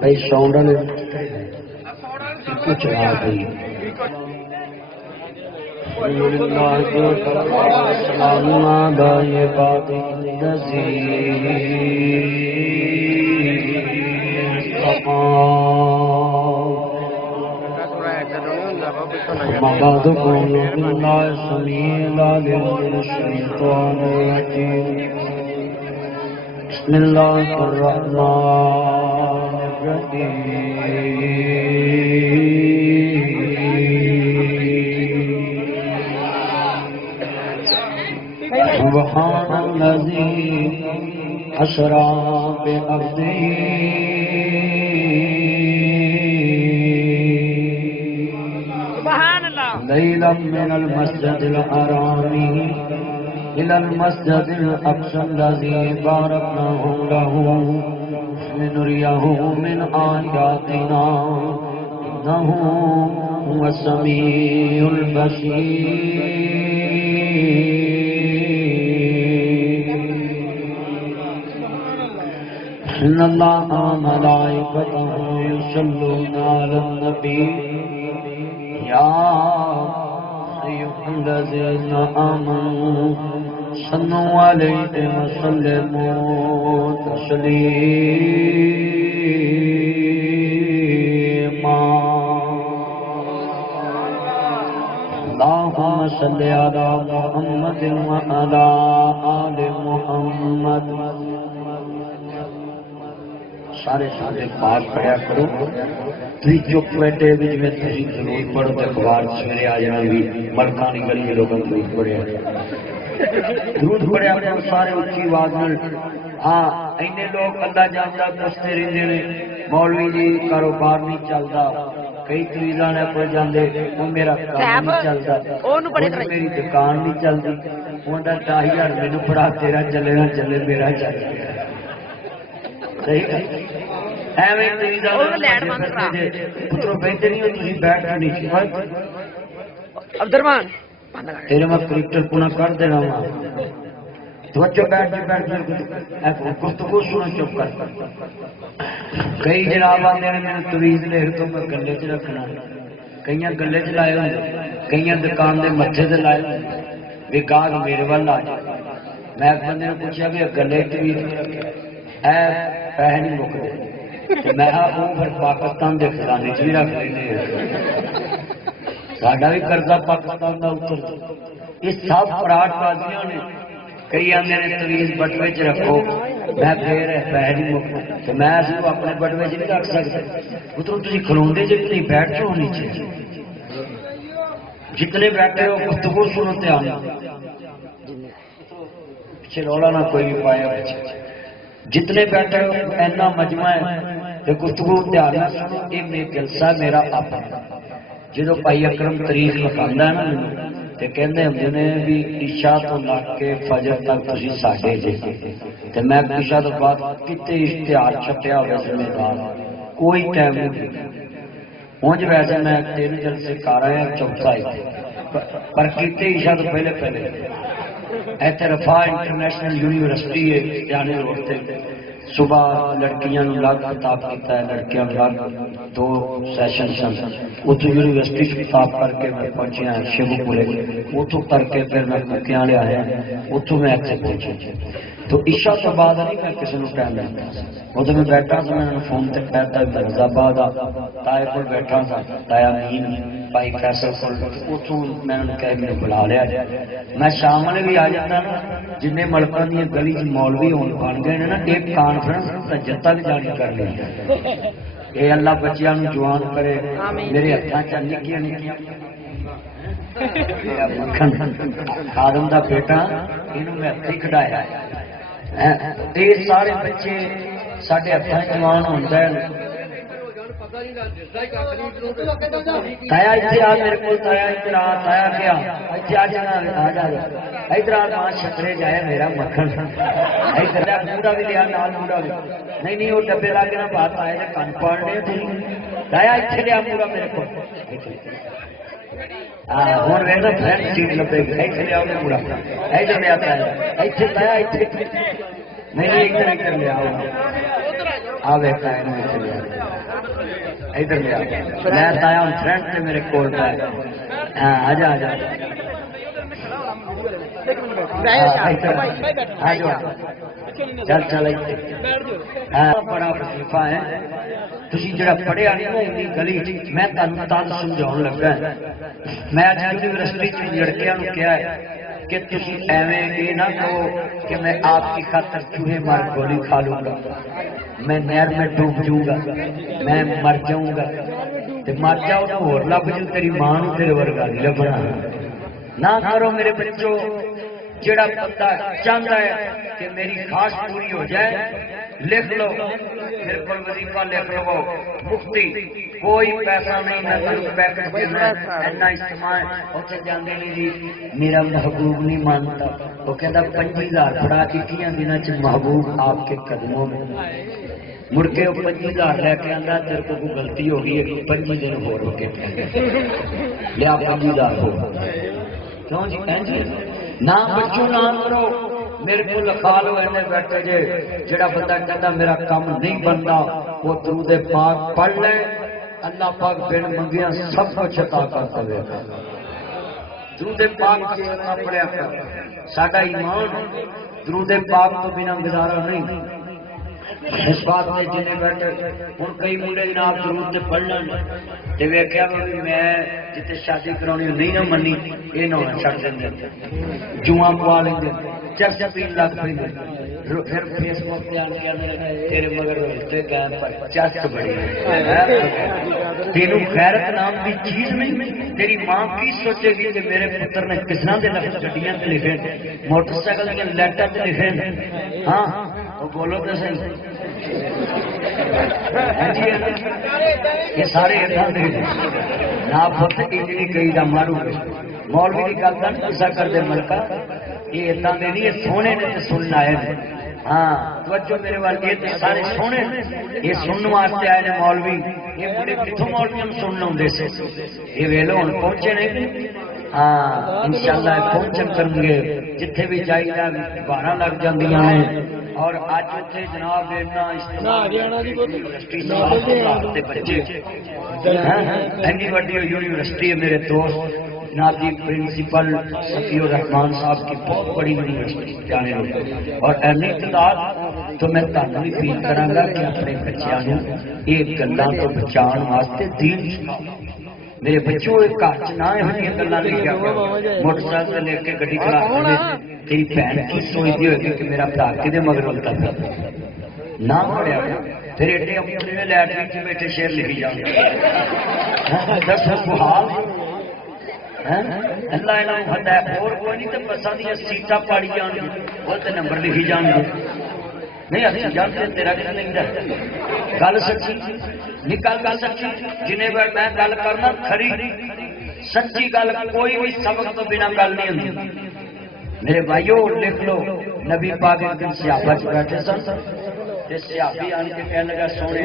بھائی ساؤنڈ والے کچھ آ گئی بعد قولوا بالله السميع العليم من الشيطان الرجيم بسم الله الرحمن الرحيم سبحان الذي أسرى بعبده ليلا من المسجد الحرام إلى المسجد الأقصى الذي باركنا له لنريه من آياتنا إنه هو السميع البصير إن الله وملائكته يصلون على النبي يا أيها الذين آمنوا صلوا عليه وسلموا تسليما اللهم صل على محمد وعلى آل محمد سارے پاک پڑھیا کرو تھی چپ بیٹھے میں تھی ضرور پڑھو تو اخبار سویرے آ جانا بھی ملکانی گلی کے لوگوں نے ضرور پڑھیا ضرور پڑھیا کرو سارے اچھی آواز میں ہاں اینے لوگ اللہ جانتا دستے رہتے ہیں مولوی جی کاروبار نہیں چلتا کئی تریزاں نے پڑھ جاندے وہ میرا کام نہیں چلتا میری دکان نہیں چلتی وہ 10,000 مینوں پڑھا تیرا چلے نہ چلے میرا چل گیا تیرے میں کرکٹر پونا کر دینا گفتگو سنا چپ کر کئی جناب آتے ہیں میں تویز لکھ تو میں گلے چ رکھنا کئی گلے چ لائے ہوئے کئی دکان کے متھے سے لائے ہوئے بھی گاہک میرے وال آ جائے میں ایک بندے نے پوچھا بھی گلے تویز پیسے نہیں مکتے میں پھر پاکستان کے خزانے چ بھی رکھ لیں ساڈا بھی قرضہ پاکستان کا اتر یہ سب فراڈ بازیاں نے کئی آدھے نے تویز بٹوے چ رکھو میں پھر پیسے نہیں مکتے میں اپنے بٹوے چ نہیں رکھ سکتا ادھر تھی کھلوندے جی نہیں بیٹھ جاؤ نیچے جتنے بیٹھے ہو گفتگو سنو دھیان پیچھے رولا نہ کوئی بھی پایا جتنے بیٹھے ہو اینا مجمع ہے تو گفتگو دھیان نہ سنو یہ میرا جلسہ میرا اپنا جدو بھائی اکرم تاریخ لکھاندہ ہے نا تو کہندے ہوں نے بھی عشاء تو لگ کے فجر تک تسی ساڈے جے تے میں عشاء تو بعد کتے اشتہار چھپیا ہوئے ذمہ دار کوئی ٹائم نہیں اونج ویسے میں 3 جلسے کر رہا ہوں چوتھا پر کتے عشاء تو پہلے ایتھے رفاع انٹرنیشنل یونیورسٹی ہے جانے روڈ تے صبح لڑکیاں لگ خطاب کیتا ہے لڑکیاں لگ 2 سیشن سن اتو یونیورسٹی خطاب کر کے میں پہنچیا شیبو پورے اتو کر کے پھر میں کتیاں لے آیا اتو میں ایتھے پہنچا تو عشاء تو بعد نہیں میں کسی کو ٹائم دیتا ادھر میں بیٹھا تھا میں نے فون تے کہتا مرزا آباد تائے کو بیٹھا تھا تایا مین بھائی فیصل کو اتوں میں نے کہا میرے بلا لیا میں شام والے بھی آ جاتا نا جن ملکوں کی گلی چ مولوی بن گئے نا ایک کانفرنس جتا بھی جانی کر لی یہ اللہ بچیاں جوان کرے میرے ہاتھوں چ نکیاں نکیاں آدم دا بیٹا یہ میں ہاتھی کھڈایا یہ سارے بچے سارے ہاتھوں جوان ہوتا ہے تایا اتنے آ میرے کو تایا ادھر آ تایا کیا اتنے آ جانا آ جا ادھر آ ماں چھترے جائے میرا مکھن ادھر موڑا بھی لیا نال موڑا بھی نہیں وہ ڈبے لا کے نہ بات آئے کن پڑنے تایا اتنے لیا موڑا میرے کو ہوں ویسا فرینڈ سیٹ لبے گی اتنے لیا پورا ادھر لیا اتنے لایا اتنے نہیں ادھر ادھر لیا آ ویسا ادھر لیا میں تایا ہوں فرینڈ سے میرے کول پہ ہاں آ جا آ جا چل چل بڑا وظیفہ ہے تھی جڑا پڑھیا نہیں نا گلی میں تمہیں تد سمجھا لگا میں اج یونیورسٹی لڑکیاں کیا ہے کہ تھی ایویں یہ نہ کہو کہ میں آپ کی خاطر چوہے مار گولی کھا لوں گا میں نہر میں ڈوب جاؤں گا میں مر جاؤں گا مر جاؤ تو ہو لب جو تیری ماں تیرے ورگا نہیں لبنا نہ کرو میرے بچوں جڑا بندہ چاہتا ہے کہ میری خواہش پوری ہو جائے لکھ لو میرے کو وظیفہ لکھ لو مفتی کوئی پیسہ نہیں نہ پیکٹ ایسا اجتماع اتنے جانے نہیں جی میرا محبوب نہیں مانتا وہ کہتا 25,000 پڑا کے کیا دنوں چ محبوب آپ کے قدموں میں مڑ کے وہ 25,000 لے کے آتا تیرے کو کوئی غلطی ہو گئی ہے 25 دن ہو کے لیا 25,000 ہو کیوں جی نہ بچوں نہ کرو میرے کو لکھا لو ایسے بیٹھے جے جڑا بندہ کہتا میرا کام نہیں بنتا وہ درود پاک پڑھ لے اللہ پاک بن منگیاں سب کچھ عطا کرتا ہے درود پاک کا پڑھیا کر ساڈا ایمان درود پاک تو بنا گزارا نہیں اس بات میں جنہیں بیٹھے ہوں کئی منڈے جناب درود سے پڑھ لیں تو ویکیا میں جتنے شادی کرانی نہیں نہ منی یہ نہ چڑھ دیں جواں پوا لیں چرچ پین لگ پہ پھر فیس بک پہ آن کے تیرے مگر رشتے قائم پر چرچ بڑی تینوں خیرت نام کی چیز نہیں تیری ماں کی سوچے گی کہ میرے پتر نے کس طرح کے لفظ گڈیاں تے لکھے موٹر سائیکل دیا لائٹاں تے لکھے ہاں وہ بولو تو صحیح یہ سارے ادھر دے نہ پت انجنی گئی دا مارو مولوی کی گل کا نہیں کر دے ملکہ یہ اتنا دے نہیں یہ سونے نے تو سننا ہے ہاں توجہ میرے وال یہ تو سارے سونے یہ سننے واسطے آئے نے مولوی یہ بڑے کتوں مولوی ہم سننا ہوں سے یہ ویلو ہوں پہنچے نہیں ہاں انشاءاللہ پہنچن کریں گے جتھے بھی جائیے 12 لگ جاندیاں ہیں اور اج اتنے جناب بچے ایڈی وڈی یونیورسٹی ہے میرے دوست جناب جی پرنسپل سفی الرحمان صاحب کی بہت بڑی یونیورسٹی جانے لوگ اور اہمی اقتدار تو میں تمہیں بھی اپیل کراں گا کہ اپنے بچیاں یہ گلاں تو بچان واسطے دین سکھاؤ میرے بچوں ایک گھر نہ یہ گلا لکھا موٹر سائیکل لے کے گڈی چلا تیری بہن کی سوچتی ہوگی کہ میرا بھرا کدے مگر ہوتا نہ پڑھیا پھر ایڈے اپنے لائبریری چ بیٹھے شیر لکھی جان دس حال اللہ انہوں پتا ہے اور کوئی نہیں تو بساں دیا سیٹاں پاڑی جان گی وہ تو نمبر لکھی جان گے نہیں اچھی جانتے تیرا کس نہیں گل سچی نکل گل سچی جنہیں بار میں گل کرنا کھری سچی گل کوئی بھی سبق تو بنا گل نہیں ہوتی میرے بھائیو لکھ لو نبی پاک ایک دن سیابہ چ بیٹھے سن سیابی آن کے کہنے لگا سونے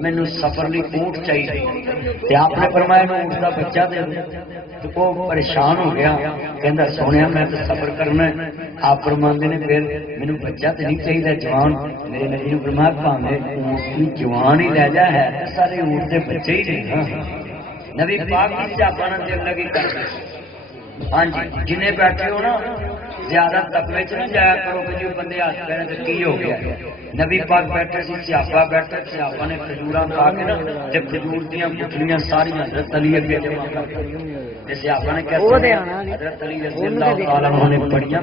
مینو سفر لی اونٹ چاہیے آپ نے فرمایا اونٹ کا بچہ دے تو وہ پریشان ہو گیا کہنا سونے میں تو سفر کرنا آپ فرماندے نے پھر مینو بچہ تو نہیں چاہیے جوان میرے نبی نے فرمایا پاوے اونٹ کی جوان ہی لے جا ہے سارے اونٹ کے بچے ہی نہیں نبی پاک کی سیابہ نہ دل لگی ہاں جی جنہیں بیٹھے ہو نا زیادہ تقوی چ نہ جایا کرو کہ جو بندے ہاتھ پہنے تو کی ہو گیا نبی پاک بیٹھے سی سیابا بیٹھے سیابا نے کھجوراں کھا کے نا جب کھجور دیاں گٹھلیاں ساری حضرت علی اگے جمع کر کے سیابا نے کہا حضرت علی رضی اللہ تعالی عنہ نے بڑیاں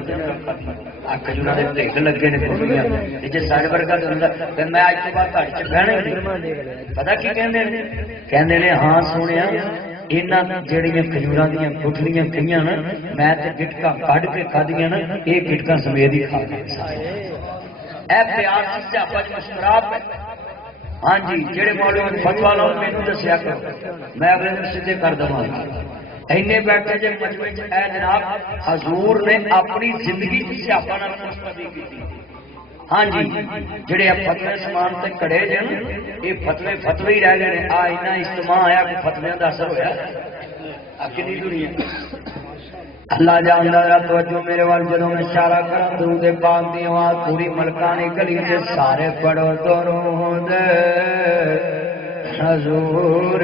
آ کھجوراں دے ٹھیک لگے نے گٹھلیاں جے سارے ورگا ہوندا تے میں اج تو بعد گھر چ بہنے پتہ کی کہندے نے ہاں سونیا یہاں جہاں کھجوراں دیا گٹھلیاں کئی نا میں گٹکا کھ کے کھدیاں نا یہ گٹکا سمیت ہی کھا مسکرا ہاں جی جہے مولوی فتوا لاؤ مینو دسیا کرو میں اگلے دن سیدھے کر دوں اینے بیٹھے جی مجمے اے جناب حضور نے اپنی زندگی کی سیاپا ہاں جی جڑے فتوے سمان تے کڑے جن یہ فتوے ہی رہ گئے آ اجتماع آیا کوئی فتویاں کا اثر ہوا اکلی دنیا اللہ جاندا ذرا توجہ میرے وال جدوں میں اشارہ کراں درود پاک دی آواز پوری ملکانی گلی تے سارے پڑھو درود حضور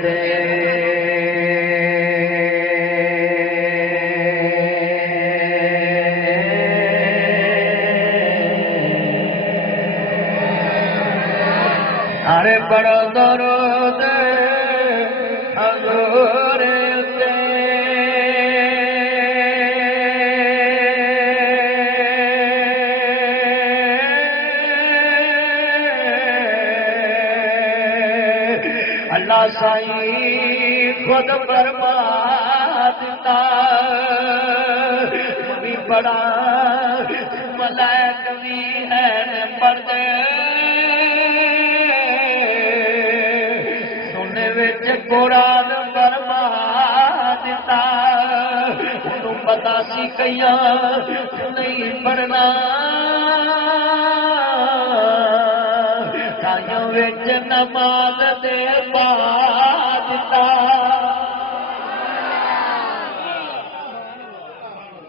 تے سارے پڑھو درود حضور تے اللہ سائی خود فرما دیتا بھی بڑا ملائک بھی ہے پردے سونے وچ قرآن فرما دیتا انہوں پتا سی کئیاں نہیں پڑھنا تائیوں وچ نماز دے پا دیتا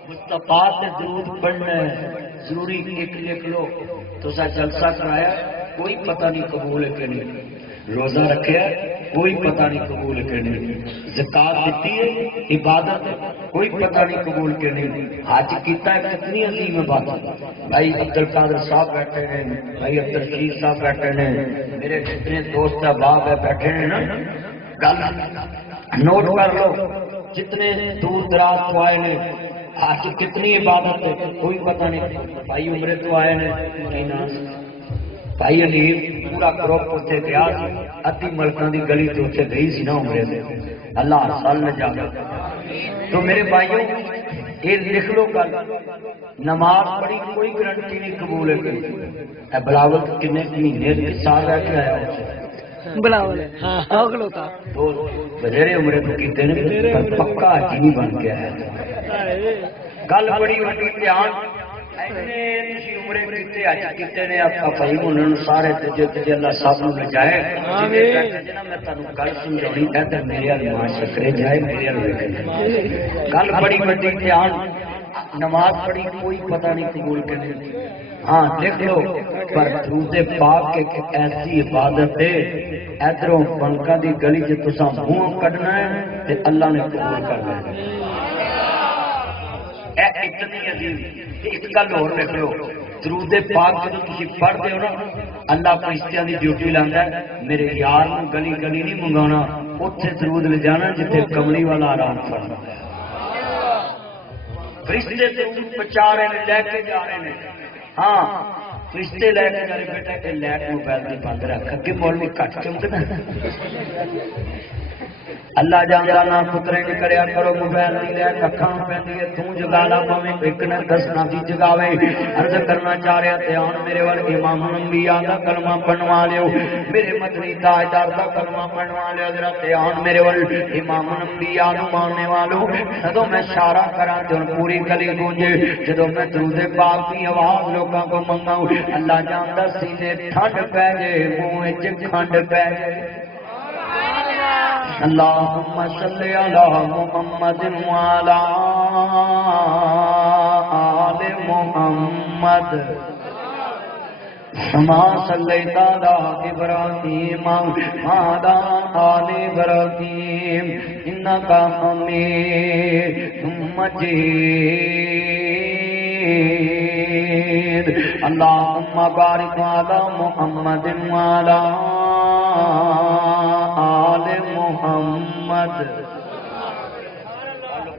مصطفیٰ تے درود پڑھنا ہے ضروری ایک لکھ لو تو سا جلسہ کرایا کوئی پتہ نہیں قبول ہے کہ نہیں روزہ رکھیا کوئی پتہ نہیں قبول کہ نہیں زکات دیتی ہے عبادت کوئی پتہ نہیں قبول کہ نہیں حج کیتا ہے کتنی عظیم بات بھائی عبد القادر صاحب بیٹھے ہیں بھائی عبد الرشید صاحب بیٹھے ہیں میرے جتنے دوست احباب ہے بیٹھے ہیں نا گل نوٹ کر لو جتنے دور دراز تو آئے ہیں آج کتنی عبادت ہے کوئی پتہ نہیں بھائی عمرے تو آئے ہیں بھائی علیم پورا گروپ اتنے گیا ادھی ملکوں کی گلی تو اتنے گئی سی نا عمرے سے اللہ سال نہ جانا تو میرے بھائیوں یہ لکھ لو گل نماز پڑھی کوئی گارنٹی نہیں قبول ہے بلاول کنے مہینے سال رہ کے آیا بلاول بڑے عمرے تو کیتے پکا حاجی نہیں بن کے آیا گل بڑی وڈی دھیان عمرے کیتے اج کیتے نے آپ فہیم انہاں نوں سارے تے اللہ صاحب نوں لے جائے جنا میں تانوں گل سمجھاونی ہے تے میرے ال معاشرے جائے میرے ال ویکھے گل بڑی وڈی دھیان نماز پڑھی کوئی پتہ نہیں قبول کرنے ہاں لکھ لو پر درود پاک ایک ایسی عبادت ہے ادھروں بنکاں دی گلی تے تساں منہ کڈنا ہے تے اللہ نے قبول کر لینا اتنی عظیم ایک گل اور لکھ لو درود پاک جب تھی پڑھتے ہو نا اللہ فرشتیاں دی ڈیوٹی لاندا ہے میرے یار نوں گلی گلی نہیں منگانا اوتھے درود لے جانا جتھے کملی والا آرام فرما فرشتے درود پہنچا رہے ہیں لے کے جا رہے ہیں ہاں فرشتے لے کے جا رہے بیٹا کہ لائٹ موبائل دی بند رکھ کے مولوی کٹ چمکدا اللہ جاندا نہ پترے نہیں کریا کرو موبائل دی لائٹ اکھاں پیندی ہے تو جگالا پویں ایک نے دسنا دی جگاوے عرض کرنا چاہ رہا دھیان میرے وال امام الانبیاء دا کلمہ پڑھوا لیو میرے مدنی تاجدار دا کلمہ پڑھوا لیو ذرا دھیان میرے وال امام الانبیاء نو ماننے والو جدوں میں اشارہ کراں تے پوری گلی گونجے جدوں میں درود پاک دی آواز لوکاں کو منگاؤں اللہ جاندا سینے ٹھنڈ پے جے منہ وچ کھنڈ پے جے اللهم صل على محمد وعلى آل محمد كما صليت على إبراهيم وعلى آل إبراهيم إنك حميد مجيد اللهم بارك على محمد وعلى آل محمد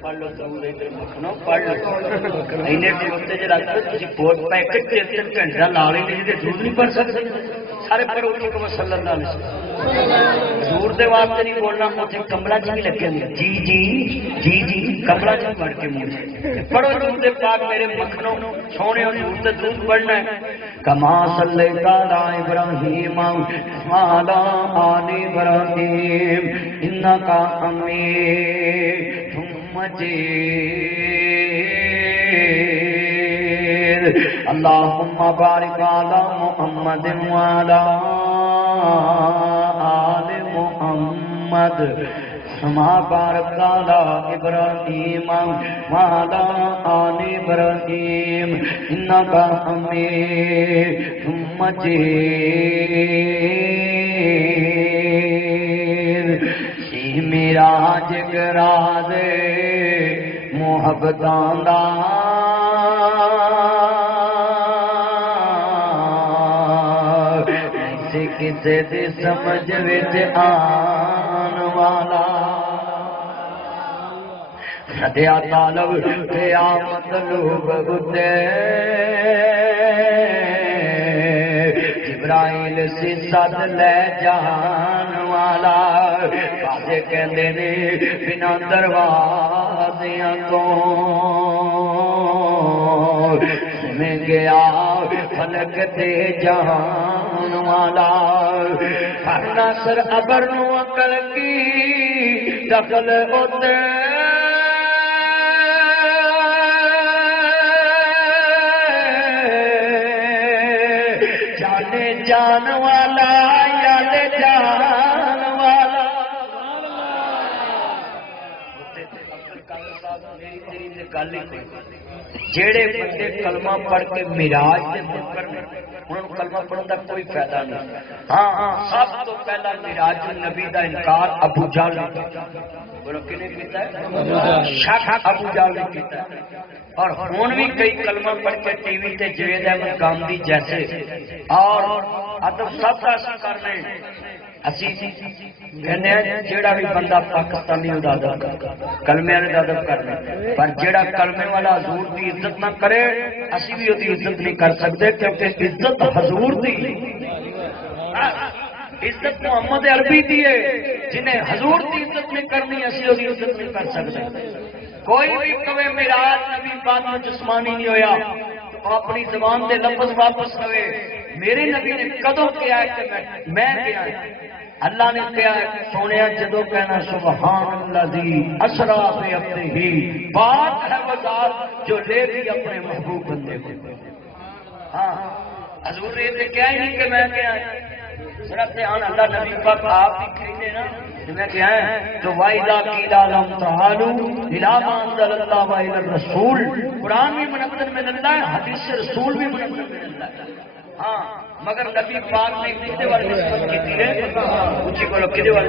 پڑھ لو درود ادھر مکھنو پڑھ لو اینے کلوتے جے رکھ تسی بہت پیکٹ تے تین گھنٹہ لا لے تے درود نہیں پڑھ سکتے سارے پڑھو کہ صلی اللہ علیہ وسلم حضور دے واسطے نہیں بولنا اوتھے کمرہ چ بھی لگے جی جی جی جی کمرہ چ پڑھ کے منہ پڑھو درود پاک میرے مکھنو سونے حضور تے درود پڑھنا ہے کما صلیت علی ابراہیم وعلی آل ابراہیم انک حمید مجید اللهم بارك على محمد وعلى آل محمد ما بارك على إبراهيم وعلى آل إبراهيم إنك حميد مجيد میرا جگرا دے محبتاں دا کسے دی سمجھ وچ آن والا سدیا طالب کیا مطلوب گدے جبرائیل سی سد لے جان والا بازے کہندے نے بنا دروازیاں تو میں گیا فلک تے جان والا ہر ناصر ابر نو عقل کی دخل ہوتے جانے جان والا یاد جان والا جیڑے بندے کلمہ پڑھ کے معراج دے منکر نے انہوں کلمہ پڑھن دا کوئی فائدہ نہیں. ہاں سب تو پہلا معراج النبی دا انکار ابو جہل نے کیتا. بولو کنے کیتا ہے؟ شک ابو جہل نے کیتا ہے. اور ہن بھی کئی کلمہ پڑھ کے ٹی وی تے جوید احمد گامدی جیسے اور ادب سب کا کر رہے ہیں. اسی کہنے جیڑا بھی بندہ پاکستانی دا ادب کلمے والے دا ادب کرنا پر جیڑا کلمے والا حضور دی عزت نہ کرے اسی بھی دی عزت نہیں کر سکتے کیونکہ عزت حضور دی عزت محمد عربی دی ہے جنہیں حضور دی عزت نہیں کرنی اسی دی عزت نہیں کر سکتے. کوئی بھی کہے معراج نبی پاک میں جسمانی نہیں ہویا تو اپنی زبان دے لفظ واپس کرے. میرے نبی نے کدوں کیا ہے کہ میں کیا ہے اللہ نے کیا ہے سونے جدو کہنا سبحان الذی اسرا بعبدہ پاک ہے وہ ذات جو لے گئی اپنے محبوب بندے کو. ہاں حضور نے تو کیا ہی نہیں کہ میں کیا ہے ذرا دھیان اللہ نبی پاک آپ بھی کہتے نا میں کیا ہے تو وَإِذَا قِيلَ لَهُمْ تَعَالُوا إِلَىٰ مَا أَنزَلَ اللَّهُ وَإِلَى الرَّسُولِ قرآن بھی منزل من اللہ ہے حدیث رسول بھی منزل من اللہ ہے. ہاں مگر نبی پاک نے کتے والی نسبت کی تھی ہے اچھی بولو کتے والی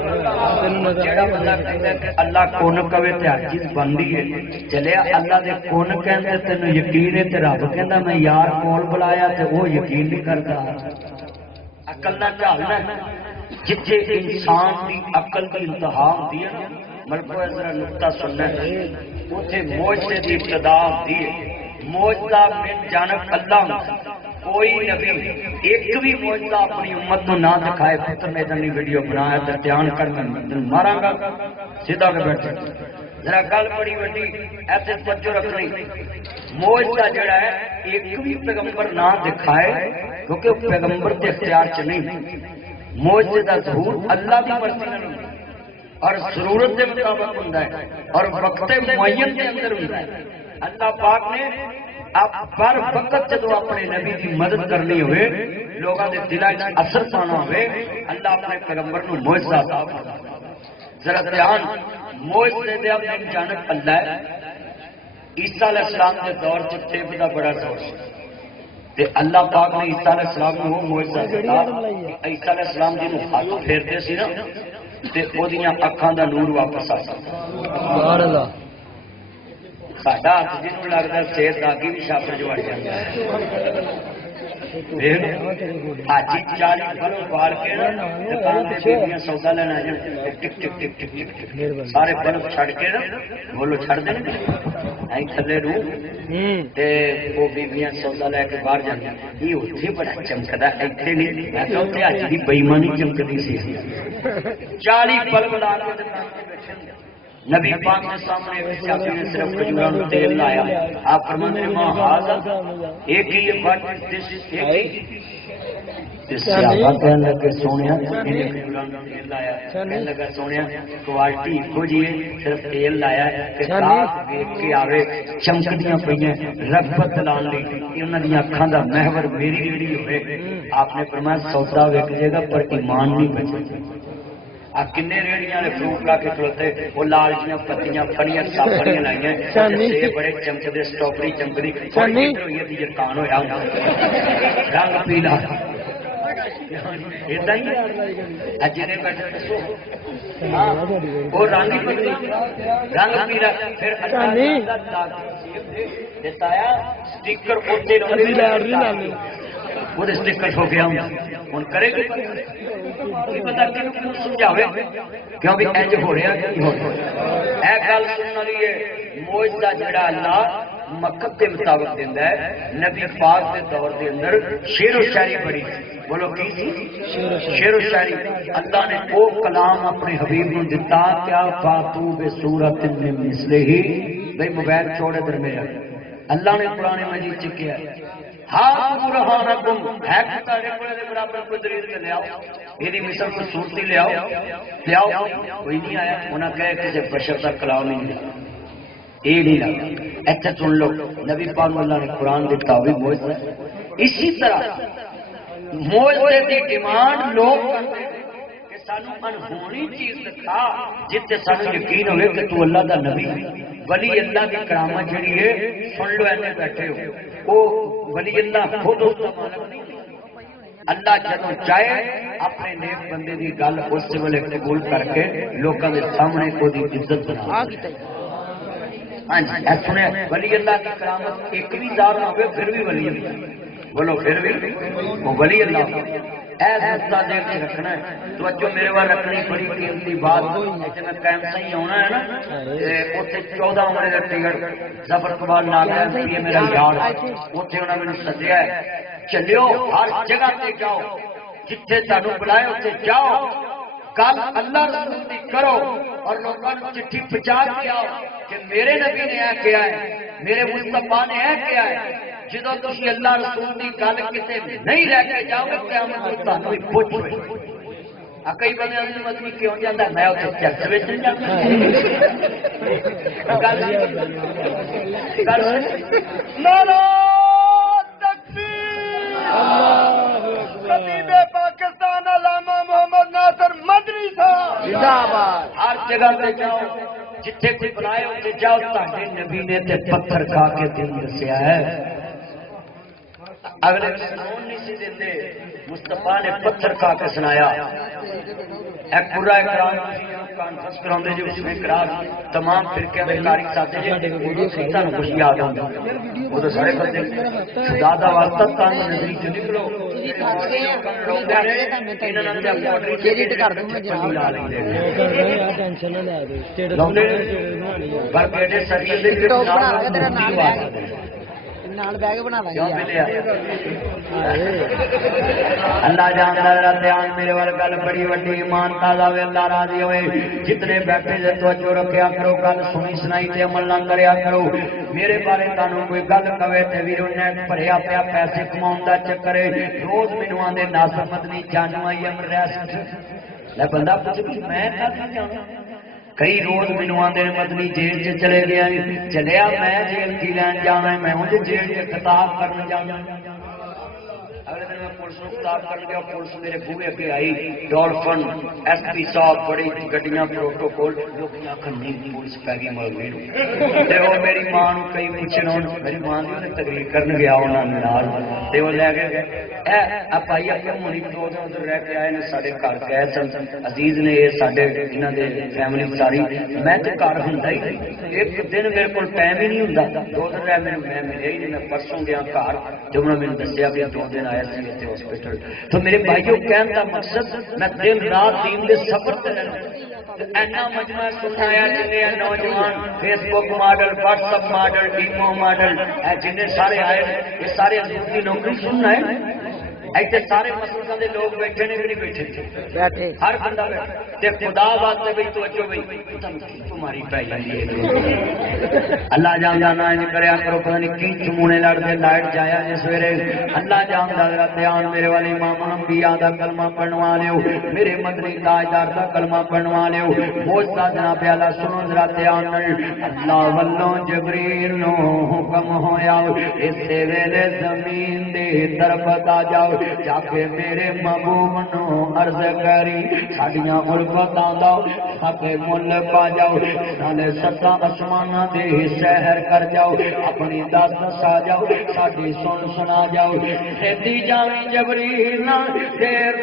جیڑا بندہ کہتا ہے کہ اللہ کون کہے تے ہر چیز بندی ہے چلے اللہ دے کون کہندے تینوں یقین ہے تے رب کہندا میں یار کول بلایا تے وہ یقین نہیں کردا. عقل نہ ڈالنا جتھے انسان دی عقل دی انتہا ہوندی ہے نا ملکو ذرا نقطہ سننا ہے اوتھے معجزے دی ابتدا ہوندی ہے. معجزہ من جانب اللہ ہوتا کوئی نبی ایک بھی معجزہ اپنی امت کو نہ دکھائے پتر میں اتنی ویڈیو بنایا تو دھیان کر مارا گا سیدھا کے بیٹھے ذرا گل بڑی وڈی ایسے توجہ رکھنی. معجزہ جڑا ہے ایک بھی پیغمبر نہ دکھائے کیونکہ پیغمبر کے اختیار چ نہیں. معجزے کا ظہور اللہ کی مرضی نہیں اور ضرورت کے مطابق ہوتا ہے اور وقت معین کے اندر ہوتا ہے. اللہ پاک نے پر وقت جدو اپنے نبی کی مدد کرنی ہوئے لوگوں کے دلوں میں اثر پانا ہوئے اللہ اپنے پیغمبر کو معجزہ عطا کرتا. ذرا دھیان معجزے دے اپنی جانب اللہ ہے. عیسیٰ علیہ السلام کے دور سے طب کا بڑا دور تے اللہ پاک نے عیسیٰ علیہ السلام کو وہ معجزہ دتا. عیسیٰ علیہ السلام جی ہاتھ پھیرتے سی نا تے اودیاں اکھاں دا نور واپس آ سبحان اللہ. ساڈا ہاتھ جنوں لگتا صحت داغی بھی چھاپر جوڑ جاتا ہے. حج 40 بلو بال کے دکان سے بیبیاں سودا لینا آ جان ٹک ٹک ٹک ٹک ٹک سارے بلب چھڑ کے نا بولو چھڑ دیں ایں تھلے رو تے وہ بیبیاں سودا لے کے باہر جاندیاں. یہ اوتھے بڑا چمکدا ایتھے نہیں. میں کہ اوتھے حج دی بے ایمانی چمکدی سی. 40 بلب لا کے دکان تے بیٹھے نبی پاک کے سامنے صحابی نے صرف کھجوراں نوں تیل لایا. آپ فرماتے ہیں ماں ھذا ایک ہی بات دس ایک صحابہ کہنے لگے سونیا انہیں کھجوراں نوں تیل لایا. کہنے لگا سونیا کوالٹی ایکو جی ہے صرف تیل لایا کہ رات دیکھ کے آوے چمکدیاں پئیاں رغبت لان لئی انہاں دی اکھاں دا محور میری جیڑی ہوئے. آپ نے فرمایا سودا وک جائے گا پر ایمان نہیں بچے گا. کنے ریڑیاں نے فروٹ لا کے کھلوتے وہ لال جیاں پتیاں فنیاں ساپڑیاں لائیاں سیب بڑے چمکدے سٹرابری چمکدی ہوئی ہے جرکان ہویا رنگ پیلا ادا ہی جن بیٹھے دسو وہ رنگ ہی رنگ پیلا پھر اسٹیکر وہ اسٹیکر ہو گیا ہوں کرے گا پتا کیوں سمجھاوے کیوں بھی انج ہو رہا نہیں ہو رہا یہ گل سننے والی ہے موجودہ جڑا اللہ مقصد کے مطابق دینا ہے نبی پاک کے دور کے اندر شعر و شاعری بڑی بولو کی شعر و شاعری اللہ نے وہ کلام اپنے حبیب کو دیتا کیا فاتو بے صورت من مثلہ ہی بھائی موبائل چھوڑے در میرا اللہ نے قرآن مجید چکیا ہے ہاں برہانکم ہے تارے بڑے برابر کوئی دلیل تے لے آؤ یہ مثال کو صورتی لے آؤ کوئی نہیں آیا انہاں کہے کسی بشر کا کلام نہیں ہے یہ نہیں لگا ایسے سن لو نبی پاک اللہ نے قرآن دیتا بھی موجود ہے اسی طرح موجودے دی ڈیمانڈ لوگ کرتے کہ سانو انہونی چیز دکھا جتے سانو یقین ہوئے کہ تو اللہ دا نبی ولی اللہ کی کرامت جڑی ہے سن لو ایسے بیٹھے ہو وہ ولی اللہ خود اس کا مالک نہیں اللہ جدوں چاہے اپنے نیک بندے دی گل اس ویلے قبول کر کے لوگوں کے سامنے کو دی عزت بنا ہاں جی سنے ولی اللہ کی کرامت ایک بھی دار نہ ہوئے پھر بھی ولی اللہ بولو پھر بھی وہ ولی اللہ ایسا نقطہ دے کے رکھنا ہے توجہ میرے وہاں رکھنی بڑی قیمتی بات جیسے میں قائم صحیح ہونا ہے نا اتنے 14 عمرے کا ٹکٹ ظفر قبال ناگا یہ میرا یار اتنے انہوں نے سدیا ہے چلو ہر جگہ تے جاؤ جتنے تمہیں بلائے اتنے جاؤ کل اللہ رسول کی کرو اور لوگوں کو چٹھی پہنچا کے آؤ کہ میرے نبی نے یہ کیا ہے میرے مصطفیٰ نے یہ کیا ہے جدو تھی اللہ رسول کی گل کسی نہیں رہ کے جاؤ گے قیامت تمہیں پوچھ کئی بندے مطلب کیوں جاتا میں چرچ پاکستان علامہ محمد ناصر مدنی صاحب ہر جگہ پہ جاؤ جتھے کوئی بلائے اتنے جاؤ تاکہ نبی نے تے پتھر کھا کے دل دسیا ہے اگلے سنون نہیں سی دیندے مصطفیٰ نے پتھر کھا کے سنایا ایک پورا اکرام کانفرنس کراؤندے جو اس میں اقرار تمام فرقے کے قاری ساتھی جی سیتا نو کچھ یاد ہوندا وہ تو سارے بندے خدا دا واسطہ تان نظری چ نکلو انہاں نے اپنی ایڈٹ کر دوں میں جناب لا لیندے ٹینشن نہ لے دے سٹیٹس پر بیٹے سچے دے نال تیرا نام ہے نال بیگ بنا لیں اللہ جاندا ذرا دھیان میرے وال گل بڑی وڈی ایمان تازہ وے اللہ راضی ہوئے جتنے بیٹھے جے توجہ رکھیا کرو گل سنی سنائی تے عمل نہ کریا کرو میرے بارے تانوں کوئی گل کہے تے ویرو نے بھریا پیا پیسے کماون دا چکر ہے روز مینوں آندے ناصر مدنی جانو آئی امر ریاست لے بندہ پوچھ میں کہاں جانا کئی روز مینوں آندے مدنی جیل چ چلے گیا چلیا میں جیل کی لین جانا ہے میں مجھے جیل کے خطاب کرنے جانا اگلے دن میں پولیس کو خطاب کر گیا پولیس میرے بوئے پہ آئی ڈولفن ایس پی صاحب بڑی گڈیاں پروٹوکول لوگ آخر نہیں پولیس پی گئی مولوی تے وہ میری ماں نو کئی پوچھنا میری ماں نے انہیں تقریر کرنے گیا انہوں تے وہ لے گئے آپ آئی اپنے منی دو دن ادھر رہ کے آئے نے سارے گھر گئے سن عزیز نے یہ سارے انہوں نے فیملی ساری میں تو گھر ہوں ہی ایک دن میرے کو ٹائم ہی نہیں ہوں دو دن رہ میں ملے ہی نہیں میں پرسوں گیا گھر جو انہوں نے دسیا بھی دو دن آیا سی ہاسپٹل تو میرے بھائیوں کہنے کا مقصد میں دن رات دین کے سفر سے ایسا مجمع سنایا جنہیں نوجوان Facebook model WhatsApp model Imo model جنہیں سارے آئے یہ سارے حضور کی نوکری سننا ہے ایسے سارے مسلمانوں کے لوگ بیٹھے نے بھی نہیں بیٹھے ہر بندہ بیٹھے خدا واسطے بھی توجہ بھی تمہاری پہ جاتی ہے اللہ جان جانا نہیں کریا کرو پتہ نہیں کی چمونے لڑتے لائٹ جایا جس سویرے اللہ جان دا دھیان میرے والے امام انبیاء دا کلمہ پڑھوا لیو میرے مدنی تاجدار دا کلمہ پڑھوا والو موجزہ جناب اعلیٰ سنو ذرا دھیان اللہ والوں جبریل نو حکم ہویا اسے ویلے زمین دے طرف آ جاؤ جا کے میرے محبوب نو عرض کری ساڈیاں الفتاں دا حق مل پا جاؤ سالے ستا آسماناں دے سحر کر جاؤ اپنی دس سا جاؤ ساڈی سن سنا جاؤ چھتی جاویں جبریل نہ دیر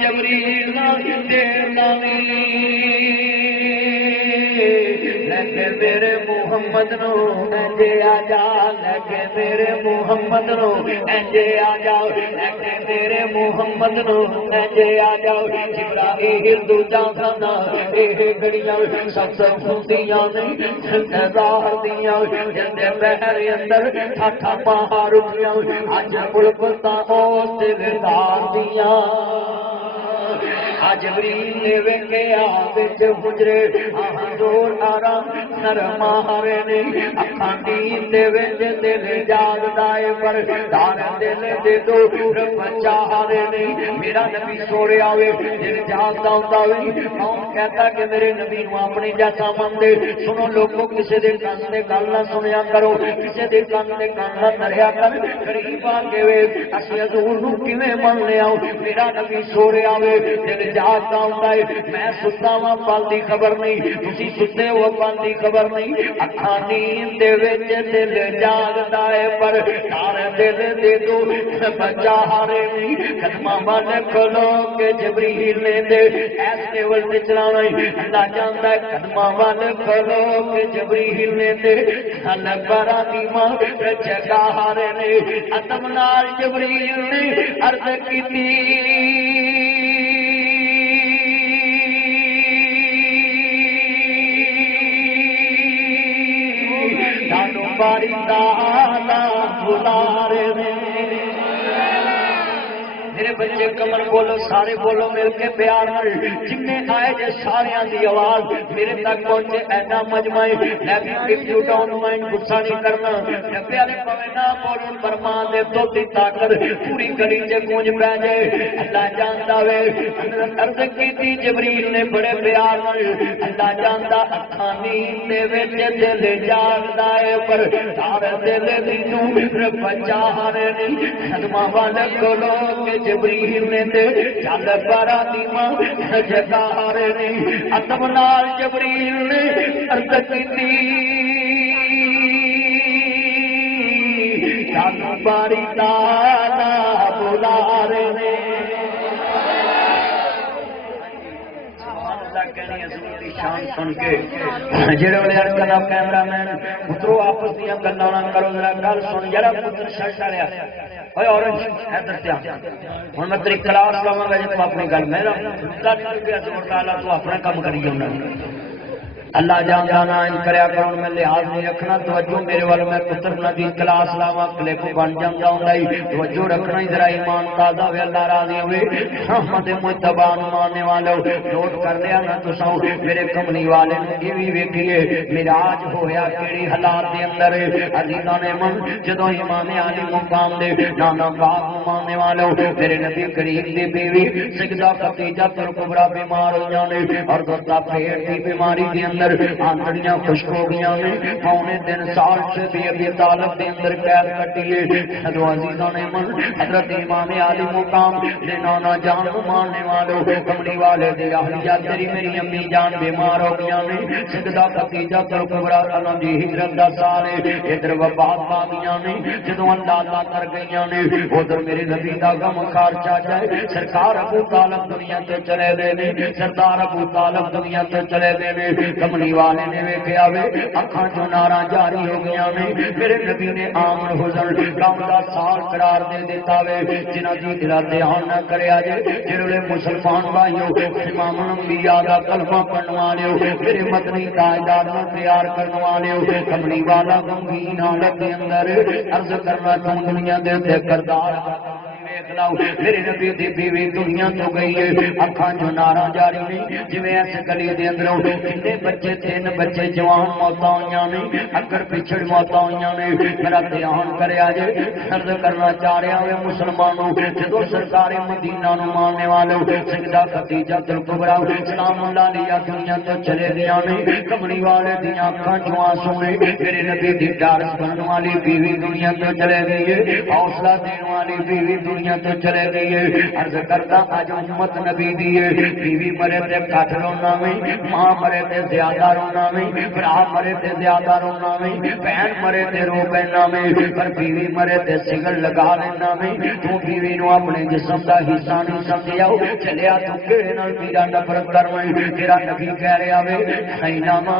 جبریل دیر لگے میرے محمد نو انجے آ جا لگے میرے محمد نو انجے آ جاؤ لگے میرے محمد نو انجے آ جاؤ جبرائیل دوجا کھانا اے گھڑیاں سب ہوندیاں نہیں انتظار دیاں جندے بہر اندر ٹھاٹھا پہاڑ اٹھیاں اج الفتاں او دلدار دیاں جبریل نے ویکھیا وچ حجرے حضور آرام نرما ہوے نے اکھاں نیند دے وچ دل جاگدا اے پر دار دل دے دو رب چاہے نے میرا نبی سوڑے آوے دل جاگدا ہوندا وے کون کہتا کہ میرے نبی نو اپنی جیسا من دے سنو لوگوں کسے دے کان تے گل نہ سنیا کرو کسے دے کان تے گل نہ کریا کر قریب آ کے وے اسی حضور نو کیویں من لیا میرا نبی سوڑے آوے دل جاگتا ہوتا ہے میں ستا وا پل دی خبر نہیں تسی ستے ہو پل دی خبر نہیں اکھاں نیند دے وچ دل جاگدا ہے پر تار دل دے دو بچا ہارے نہیں قدماں ول کھلو کے جبریل نے دے ایس لیول تے چلانا اللہ جاندا ہے قدماں ول کھلو کے جبریل نے دے اللہ برا دی ماں جگہ ہارے نے ادب نال جبریل نے عرض کیتی باری دانا بلارے میرے بچے کمر بولو سارے بولو مل کے پیار جن آئے جے سارے دی آواز میرے تک پہنچے ایسا مجمع غصہ نہیں کرنا پیارے پویں نہ بولو فرمان دے تو دی طاقت پوری گلی چ گونج پہ جائے اللہ جانتا وے عرض کیتی جبریل نے بڑے پیار اللہ جانتا اکھاں نیند دے وچ دل جاگدا اے پر تار دل دی نور بچا ہارے نہیں قدماں ول کھلو کے جبریل نے تے چل بارا دیواں جگہ ہارے نے ادب نال جبریل نے عرض کیتی چل باری دانا بلا رہے نے شان سن کے جڑے والے کلا کیمرہ مین پترو آپس دیا گلاں نہ کرو ذرا گل سن جڑا پتر شرٹ آیا اوے اورنج ادھر تے ہن میں تیری کلاس لاواں گا جے تو اپنی گل میرا اللہ نے کہ زور تعالی تو اپنا کام کری جانا اللہ جان جانا ان کریا کرو میں لحاظ نہیں رکھنا توجہ میرے وال میں پتر نہ دی کلاس لاواں کلپ بن جاندا ہوندا ہے توجہ رکھنا ذرا ایمان تازہ ہوے اللہ راضی ہوے رحمت متبا ماننے والو نوٹ کر لیا نہ تساں میرے کمنی والے نے یہ بھی ویکھیے معراج ہویا کیڑی حالات دے اندر عزیزاں نے من جدوں امام علی مقام دے نانا باپ ماننے والو میرے نبی کریم دی بیوی سیدہ خدیجہ کبریٰ بیمار ہو جانے اور دوسرا پیٹ دی بیماری دے اندر آنکھڑیاں خشک ہو گیا نے پونے 3 سال سے بھی ابھی طالب دے اندر قید کٹیے حضرت عزیزاں نے من حضرت امام علی مقام دے نانا جان کو ماننے والوں کملی والے دے اہلیہ تیری میری امی جان بیمار ہو گیا نے سیدہ خدیجہ کبریٰ اللہ دی ہجرت دا سال ادھر وفات پا گیا نے جدوں اللہ کر گئیاں نے ادھر میرے نبی دا غم خار چا جائے سرکار ابو طالب دنیا تے چلے دے نے سردار ابو طالب دنیا تے چلے دے نے کملی والے نے ویکھیا وے اکھاں چوں ناراں جاری ہو گیا نے میرے نبی نے آمن حزن غم دا سال قرار دے دیتا وے جنہاں دی دل دھیان نہ کریا جے جڑے مسلمان بھائیو امام الانبیاء دا کلمہ پڑھن والےو میرے مدنی تاجدار نوں تیار کرن والےو کملی والا غمگین حالت دے اندر عرض کرنا تو دنیا دے تے کردار دیکھ لو میرے نبی دی بیوی دنیا تو گئی ہے اکھاں جو نارا جاری نہیں جویں اس گلی دے اندروں کنے بچے 3 بچے جوان موتاں ہوئیاں نے اگر پچھڑ موتاں ہوئیاں نے میرا دھیان کریا جے عرض کرنا چاہ رہا ہوں مسلمانوں جدو سرکار مدینہ نو ماننے والوں سیدہ خدیجہ الکبریٰ سلام اللہ علیہا دنیا تو چلے گیا نے کملی والے دیاں اکھاں چوں آنسو نے میرے نبی دی ڈارس بنن والی بیوی دنیا تو چلے گئی ہے حوصلہ دین والی بیوی دنیا تو چلے گئی ہے عرض کرتا اج امت نبی دی ہے بیوی مرے تے کٹ رونا میں ماں مرے تے زیادہ رونا میں بھرا مرے تے زیادہ رونا میں بہن مرے تے رو پینا میں پر بیوی مرے تے سگل لگا لینا میں تو بیوی نو اپنے جسم دا حصہ نہیں سمجھیا چلیا تو کیڑے نال میرا نفرت کر میں تیرا نبی کہہ رہا وے خیناما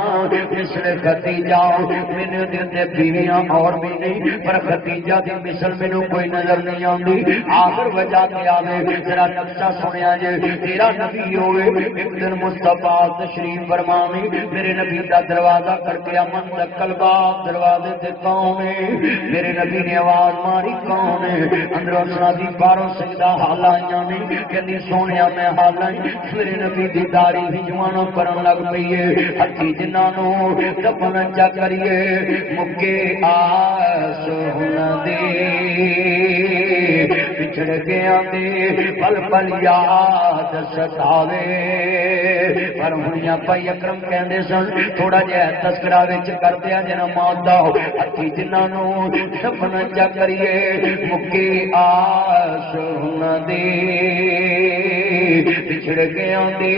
مثل خدیجہ میرے دل تے بیویاں اور بھی نہیں پر خدیجہ دی مثل مینوں کوئی نظر نہیں آندی آخر وجہ کیا وے ذرا نقشہ سنیا جے تیرا نبی ہوئے ایک دن مصطفیٰ تشریف فرماوی میرے نبی دا دروازہ کر کے امن دکل باب دروازے تے کون ہے میرے نبی نے آواز ماری کون ہے اندروں سنا دی باروں سجدہ حالائیاں نہیں کہنی سونیا میں حالائیں میرے نبی دی داڑھی بھی جوانوں کرن لگ پئی ہے ہتھی جنانوں دفن چا کریے مکے آس ہن دے پچھڑ گیا دے پل پل یاد ستاوے پر ہنیاں پائی اکرم کہندے سن تھوڑا جہا تذکرہ وچ کر دیا جنا موت دا ہتھی جنانوں دفن چا کریے مکے آس ہن دے پچھڑ گیا دے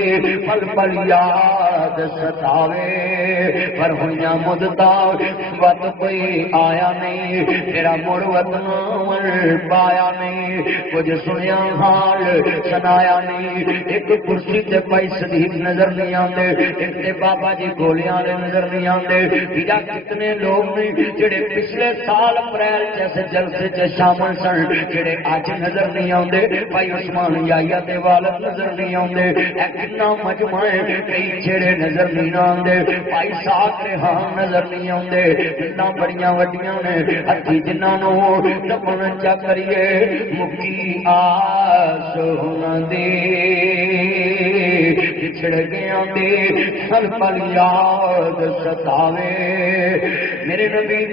پل پل یاد ستاوے پر ہویاں مدتا وقت کوئی آیا نہیں تیرا مڑ وطن پایا نہیں کچھ سنیا حال سنایا نہیں ایک کرسی تے پائی صدیق نظر نہیں آندے ایک تے بابا جی گولیاں دے نظر نہیں آندے یا کتنے لوگ نے جڑے پچھلے سال اپریل جیسے جلسے چ شامل سن جڑے اج نظر نہیں آندے بھائی عثمان یایا دے والد نظر نہیں آندے کتنا مجمع ہے کئی چھڑے نظر نہیں آندے بھائی ساتھ ریحان نظر نہیں آندے اتنا بڑیاں وڈیاں نے ہتھی جنہاں نو دفن چا کریے مکی آس ہن دے پچھڑ گیا دے پل پل یاد ستاوے میرے نبی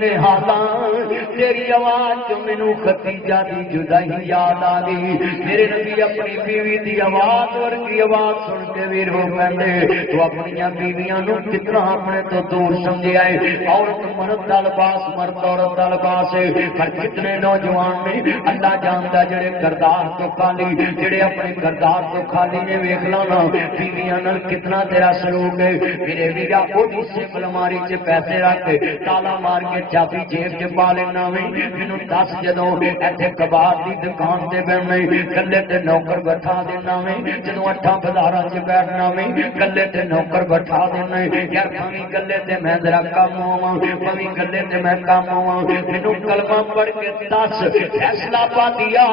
نے حالان تیری آواز جو مینوں خدیجہ دی جدائی یاد آ گئی میرے نبی اپنی بیوی دی آواز ورگی آواز سن کے بھی رو پیندے تو اپنی بیویاں نو کتنا اپنے تو دور سمجھیا ہے عورت مرد دا لباس مرد عورت دا لباس ہے پر کتنے نوجوان نے اللہ جاندا جڑے کردار تو خالی جڑے اپنے کردار تو خالی نے ویکھ لانا بیویاں نال کتنا تیرا سلوک ہے میرے ویرا اوڈی سے الماری چ پیسے رکھ تالا مار کے چابی جیب چ پا لینا وے مینوں دس جدوں ایتھے کباب دی دکان تے بیٹھنا کلے تے نوکر بٹھا دینا وے جدوں اٹھاں بازاراں چ بیٹھنا وے کلے تے نوکر بٹھا دینا یار کمی گلے تے میں ذرا کم ہوواں کمی گلے تے میں کم ہوواں مینوں کلمہ پڑھ کے دس فیصلہ پا دیا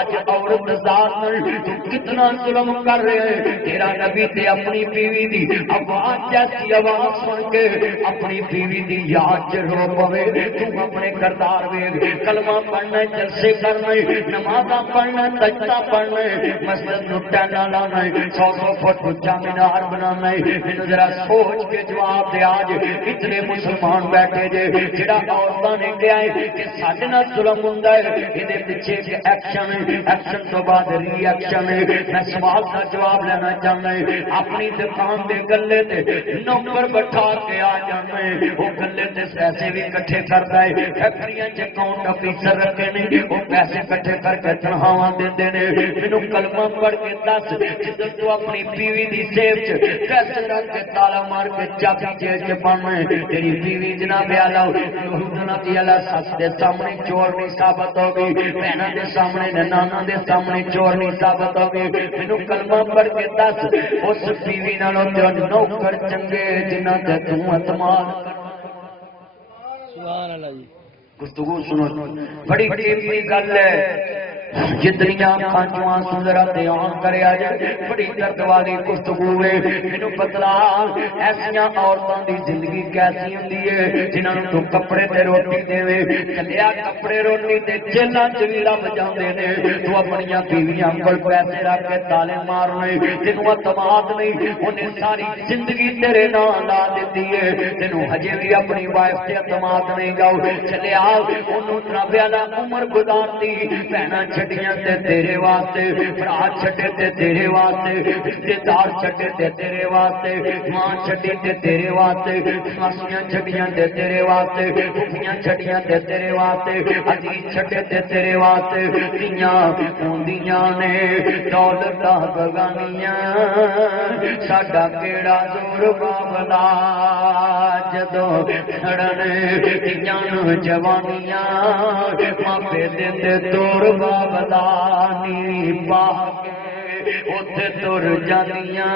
اج عورت ذات نال تو کتنا ظلم کر رہے ہیں تیرا نبی تے اپنی بیوی دی آواز جیسی آواز سن کے اپنی بیوی دی یاد چ رو پوے تو اپنے کردار ویکھ کلمہ پڑھنا جلسے کرنا نمازاں پڑھنا سجدہ پڑھنا مسجد نو ٹانا لانا 100 فٹ اونچا مینار بنانا مینوں ذرا سوچ کے جواب دے آج اتنے مسلمان بیٹھے جے جڑا عورتاں نے کہا ہے کہ ساڈے نال ظلم ہوندا ہے ایدے پیچھے ایک ایکشن ہے ایکشن تو بعد ری ایکشن ہے میں سوال دا جواب لینا چاہنا ہے اپنی دکان دے گلے تے نوکر بٹھا کے آ جانا ہے وہ گلے تے پیسے بھی اکٹھے کرتا ہے فیکٹریاں چ اکاؤنٹ آفیسر رکھے نے وہ پیسے اکٹھے کر کے تنخواہ دیندے نے مینوں کلمہ پڑھ کے دس جدوں تو اپنی بیوی دی جیب چ پیسے رکھ کے تالا مار کے چابی جیب چ پانا ہے تیری بیوی جناب اعلیٰ جناب اعلیٰ سس دے سامنے چور نہیں ثابت ہوگی بہناں دے سامنے نناناں دے سامنے چور نہیں ثابت ہوگی مینوں کلمہ پڑھ کے دس اس بیوی نالوں تے نوکر چنگے جنہاں تے تو اعتماد سبحان اللہ جی گفتگو سنو، بڑی قیمتی گل ہے، جتنیاں کھانچواں سندرا دھیان کریا جائے، بڑی درد والی گفتگو ہے۔ مینوں بتلا ایسیاں عورتاں دی زندگی کیسی ہوندی ہے جنہاں نوں تو کپڑے تے روٹی دیوے، چلیا کپڑے روٹی تے جیلاں چ وی رب جاندے نے، تو اپنیاں بیویاں کول پیسے رکھ کے تالے مارنے، تینوں اعتماد نہیں، انہیں ساری زندگی تیرے نال لا دتی ہے، تینوں ہجے بھی اپنی وائف تے اعتماد نہیں گاؤ، چلیا انہوں رب والا عمر گزارتی، بہناں چھڈیاں تے تیرے واسطے، بھرا چھڈے تے تیرے واسطے، رشتے دار چھڈے تے تیرے واسطے، ماں چھڈی تے تیرے واسطے، ماسیاں چھڈیاں تے تیرے واسطے، پھوپھیاں چھڈیاں تے تیرے واسطے، عزیز چھڈے تے تیرے واسطے، دھیاں ہوندیاں نے دولتاں بگانیاں، ساڈا کیڑا زور بابلا، جدوں کھڑن دھیاں نوں جوانیاں، ماپے دے دور بابلا نی پا اتے تر جانیاں،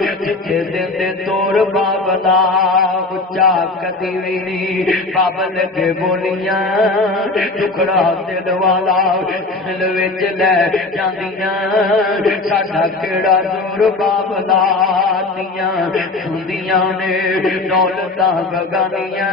جتھے دے تور بابلا اچا کدی وی نہیں بابل کے بولیاں، ٹکڑا دل والا دل وچ لے جاندیاں، ساڈا کیڑا زور بابلا دیاں ہوندیاں نے دولتاں بگانیاں،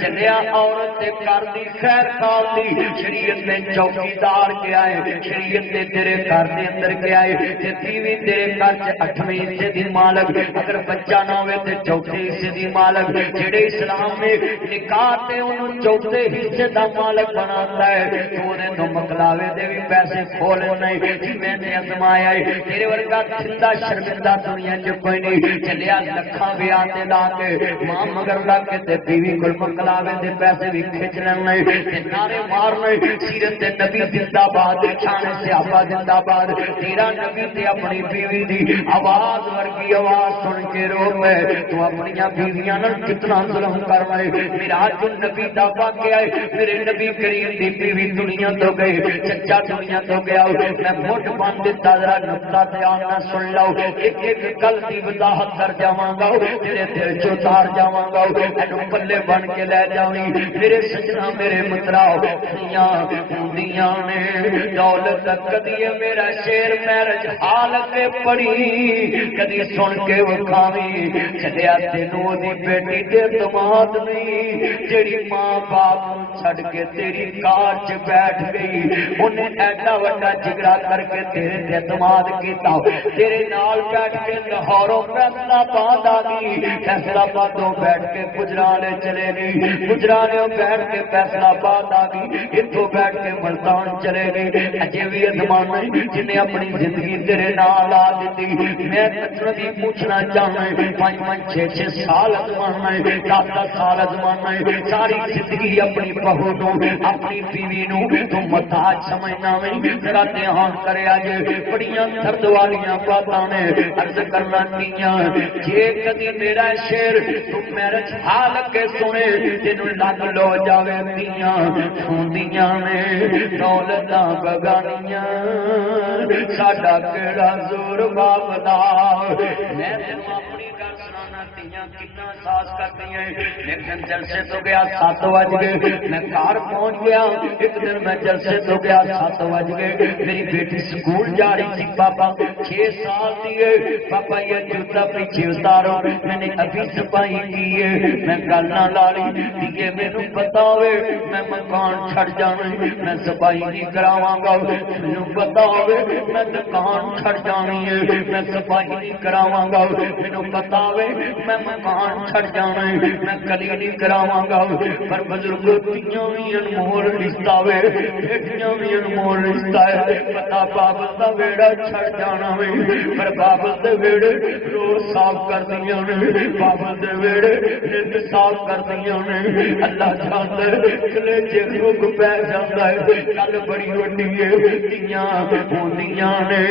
چلیا عورت تے گھر دی خیر خواہ دی، شریعت نے چوکیدار کیا ہے، شریعت نے تیرے گھر دے اندر کیا ہے، تے بیوی تیرے گھر چ 8ویں حصے دی مالک، اگر بچہ نہ ہوئے تے 4تھے حصے دی مالک، جڑے اسلام نے نکاح تے انہوں 4تھے حصے دا مالک بناتا ہے، تو انہیں تو مکلاوے دے بھی پیسے کھولے نہیں، جی میں نے ازمایا ہے، تیرے ورگا زندہ شرمندہ دنیا چ کوئی نہیں، چلیا لکھاں بیاہ تے لا کے ماں مگر لا کے تے بیوی کول مکلاوے دے پیسے بھی کھچ لینے تے نعرے مارنے، سیرت نبی زندہ باد، شان صحابہ زندہ باد، تیرا نبی تے اپنی بیوی دی آواز ورگی آواز سن کے رو پے، تو اپنی بیویاں نال کتنا ظلم کر رہے، میراج النبی دا واقعہ ہے، میرے نبی کریم دی بیوی دنیا تو گئے، چچا دنیا تو گیا، میں مٹھ بن دیتا ذرا نقطہ دھیان نہ سن لو، ایک ایک گل دی وضاحت کر جاواں گا، تیرے دل چ اتار جاواں گا، اینو پلے بن کے لے جاویں، میرے سجنا میرے متراؤ، دھیاں ہوندیاں نے دولت کدی میرا شیر میرج حال کے پڑی، کدی سن کے وکھاویں، چلیا تینوں دی بیٹی تے اعتماد نہیں، جیڑی ماں باپ چھڈ کے تیری کار چ بیٹھ گئی، انہیں ایڈا وڈا جگرا کر کے تیرے تے اعتماد کیتا، تیرے نال بیٹھ کے لاہوروں فیصلہ آباد آ گئی، فیصلہ آبادوں بیٹھ کے گجرانے چلے گئی، گجرانے بیٹھ کے فیصلہ آباد آ گئی، اتوں بیٹھ کے ملتان چلے گئی، اجے بھی ازمان جنہیں اپنی زندگی تیرے نال آ دیتی، میں بھی پوچھنا چاہنا ہے، 5 6 سال ازمانا ہے، 10 سال ازمانا ہے، ساری زندگی اپنی بہو نو اپنی بیوی نو تو محتاج سمجھنا میں، ذرا دھیان کرے آج بڑیاں درد والیاں باتاں نے عرض کرنا کیاں، جے کدی میرا شیر تو میرج حال کے سنے تینوں لگ لو جاوے دیاں ہوندیاں نے دولتاں بگانیاں، ساڈا کیڑا زور بابلا، میں تینوں اپنی گل سنانا تیاں کتنا ساز کرتی ہیں، لیکن جلسے تو گیا 7 بج گئے، میں گھر پہنچ گیا، ایک دن میں جلسے تو گیا 7 بج گئے، میری بیٹی سکول جا رہی تھی، پاپا 6 سال دیے، پاپا یہ جوتا پیچھے اتارو، میں نے ابھی صفائی کی ہے، میں گل نہ لالی دیے، مینوں پتا ہوئے میں مکان چھڑ جانا، میں صفائی نہیں کراواں گا، مینوں پتا ہوئے میں دکان چھڑ جانی ہے، میں صفائی نہیں کراواں گا، مینوں پتا ہوئے میں مکان چھڑ جانا ہے، میں کلی نہیں کراواں گا، پر بزرگ تیاں بھی انمول رشتہ وے، بیٹیاں بھی انمول رشتہ ہے، پتا بابل دا ویڑا چھڑ جانا وے، پر بابل دے ویڑے روز صاف کر دیاں نے، بابل دے ویڑے نت صاف کر دیاں نے، اللہ جاندا ہے کلیجے رک پہ جاندا ہے، گل بڑی وڈی ہے، تیاں ہوندیاں نے،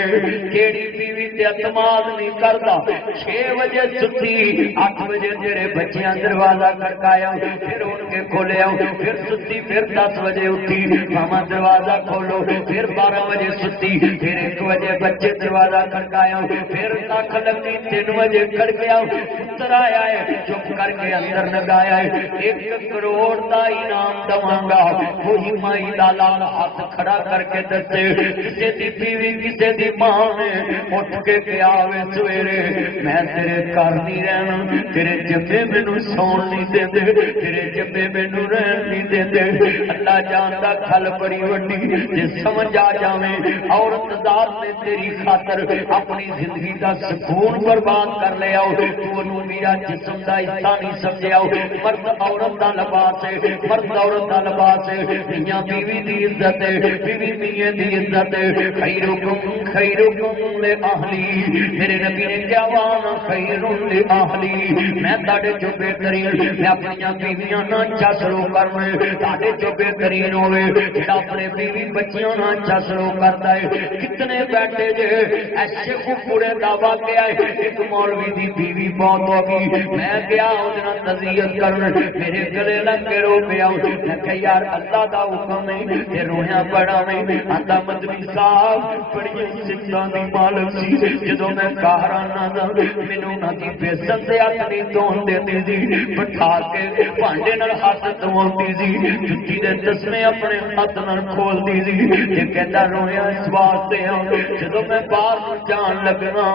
کیڑی بیوی تے اعتماد نہیں کرتا 6 بجے ستی 8 بجے تیرے بچیاں دروازہ کھڑکایا پھر اٹھ کے کھولیا پھر ستی پھر 10 بجے اٹھی ماما دروازہ کھولو پھر 12 بجے ستی پھر 1 بجے بچے دروازہ کھڑکایا پھر تک لگی 3 بجے کھڑکیا پتر آیا ہے چپ کر کے اندر لگایا ہے 1 کروڑ دا انعام دواں گا وہی مائی دا لال ہاتھ کھڑا کر کے دسے کسے دی بیوی کسے دی ماں نے اٹھ کے کیا وے سویرے میں تیرے گھر نہیں رہنا تیرے جبے مینوں سون نہیں دے تیرے جبے مینوں رہن نہیں دے اللہ جاندا کھل بڑی وڈی جے سمجھ آ جاویں عورت ذات نے تیری خاطر اپنی زندگی دا سکون برباد کر لیا تو انہوں میرا جسم دا حصہ نہیں سمجھیا مرد عورت دا لباس ہے مرد عورت دا لباس ہے میاں بیوی دی عزت ہے بیوی میاں دی عزت ہے خیرکم لأہلی میرے نبی نے کیا وانا خیر لأہلی میں تاڑے جو بہترین میں اپنی بیویاں نہ اچھا سلوک کرنے تاڑے جو بہترین ہوئے جڑا اپنے بیوی بچیاں نہ اچھا سلوک کرتا ہے کتنے بیٹھے جے ایسے کو پورے دعویٰ کیا ہے ایک مولوی دی بیوی بہت ہوگی میں گیا ادنا تذیت کرنے میرے گلے لگ کے رو پیا میں کہ یار اللہ دا حکم ہے یہ روحیاں پڑھا میں آتا مدنی صاحب بڑی سکتان دی مالک سی جدو میں کہرانا دا منوں نہ دی بیسن سے اپنی دون دیتی سی بٹھا کے پانڈے نال ہاتھ دون دی سی جتی دے دسمیں اپنے ہاتھ نال کھول دی سی یہ کہتا روحیاں اس واسطے ہیں جدو میں باہر جان لگنا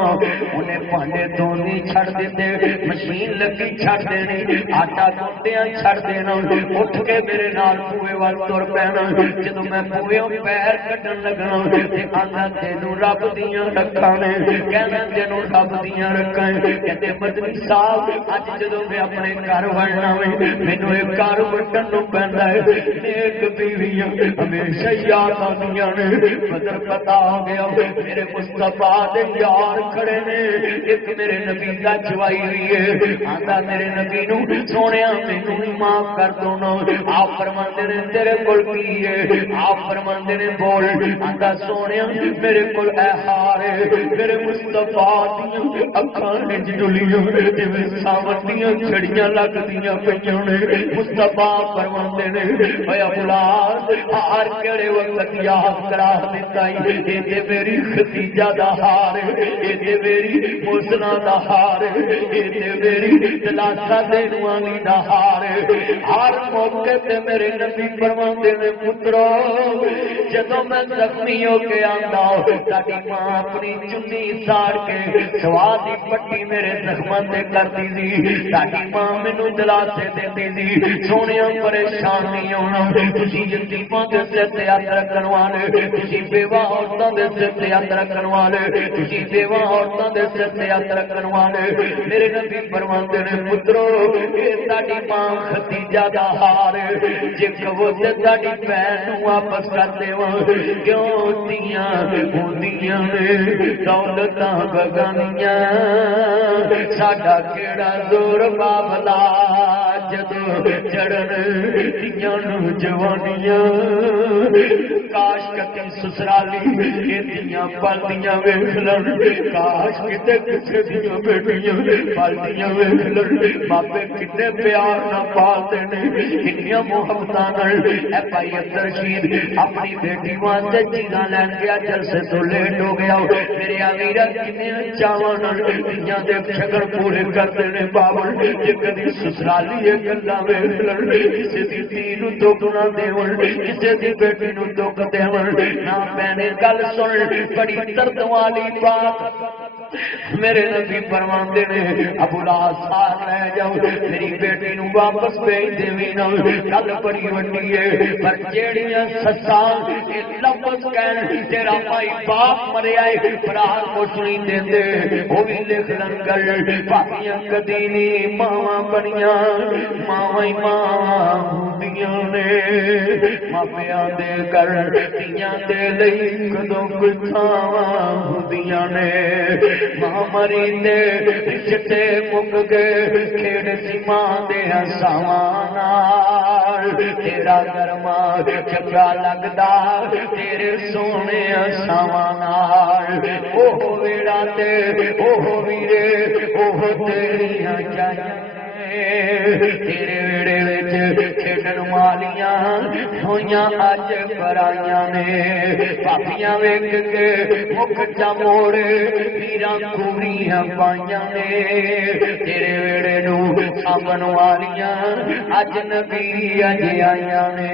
انہیں پانڈے دونی چھڑ دیتے مشین لگی چھڑ دینی آٹا گھنٹیاں چھڑ دینا اٹھ کے میرے نال پوئے وال تر پینا جدو میں پوئے پیر کٹن لگنا تے آنا تینوں رب دیاں رکھانے کہنا تینوں رب دیاں رکھانے کہتے مدنی صاحب اج جدو میں اپنے گھر وڑنا میں مینوں ایک گھر وٹن نوں پیندا ہے نیک بیویاں ہمیشہ یاد آندیاں نے بدر پتا ہو گیا میرے مصطفیٰ دے یار کھڑے نے ایک میرے نبی کا جوائی ہوئی ہے آندا میرے نبی نو سونیا مینوں معاف کر دو نا آپ فرماندے نے تیرے کول کی ہے آپ فرماندے نے بول آندا سونیا میرے کول اے ہار ہے میرے مصطفیٰ دیاں اکھاں وچ ڈلیاں جویں ساون دیاں چھڑیاں لگدیاں پیاں نے مصطفیٰ فرماندے نے اے اولاد ہار کیڑے وقت یاد کرا دتا اے تے میری ختیجہ دا ہار اے تے میری موسنا دا ہار اے تے میری دلاسا دینوانی دا ہار ہر موقع تے میرے نبی فرماندے نے پترو جدوں میں زخمی ہو کے آندا تاڈی ماں اپنی چنی ساڑ کے سوا دی پٹی میرے زخماں تے کردی سی تاڈی ماں مینوں دلاسے دیندی سی سونیا پریشان نہیں ہونا تسی یتیماں دے سر تے ہاتھ رکھن والے تسی بیوہ عورتاں دے سر تے ہاتھ رکھن والے تسی بیوہ عورتاں دے سر تے ہاتھ رکھن والے میرے نبی فرماندے نے پترو اے تاڈی ماں ختیجہ دا ہار جے کہو تے تاڈی بہن نوں واپس کر دیواں کیوں دیاں ہوندیاں نے دولتاں بگانیاں ساڈا کیڑا زور بابلا جدوں چڑھن دیاں نوں جوانیاں کاش کتی سسرالی ایندیاں پلدیاں ویکھ لن کاش کتے کسے دیاں بیٹیاں پلدیاں ویکھ لن باپے کتنے پیار نہ پالتے نے کنیاں محبتاں نال اے بھائی عبد رشید اپنی بیٹی واسطے چیزاں لین گیا جلسے تو لیٹ ہو گیا میرے امیر کتنے چاواں نال دیاں دے شکر پورے کرتے نے بابل جے کدی سسرالی اے گلاں ویکھ لن کسے دی دھی نوں دکھ نہ دیون کسے دی بیٹی نوں دکھ دیون نہ میں گل سن بڑی درد والی بات میرے نبی فرماندے نے ابو لہب لے جاؤ میری بیٹی نوں واپس بھیج دیویں نا گل بڑی وڈی ہے پر جیڑیاں سساں اے لفظ کہن تیرا بھائی باپ مریا ہے بھرا کچھ نہیں دیندے او وی لکھ لن گل بھابیاں کدی نہیں ماواں بنیاں ماواں ہی ماواں ہوندیاں نے ماپیاں دے گھر تیاں دے لئی کدوں کوئی تھاواں ہوندیاں گئیاں نے ماں مری دے رشتے مک گئے کھیڑ سی ماں دے ہساواں نال تیرا گرما چنگا لگدا تیرے سونے ہساواں نال اوہ ویڑا تے اوہ ویرے اوہ تیریاں جائیاں تیرے ویڑے وچ کھیڈن والیاں ہویاں اج برائیاں نے پاپیاں ویکھ کے مکھ چا موڑے پیراں کوڑیاں پائیاں نے تیرے ویڑے نو سامن والیاں اج نبی اج آئیاں نے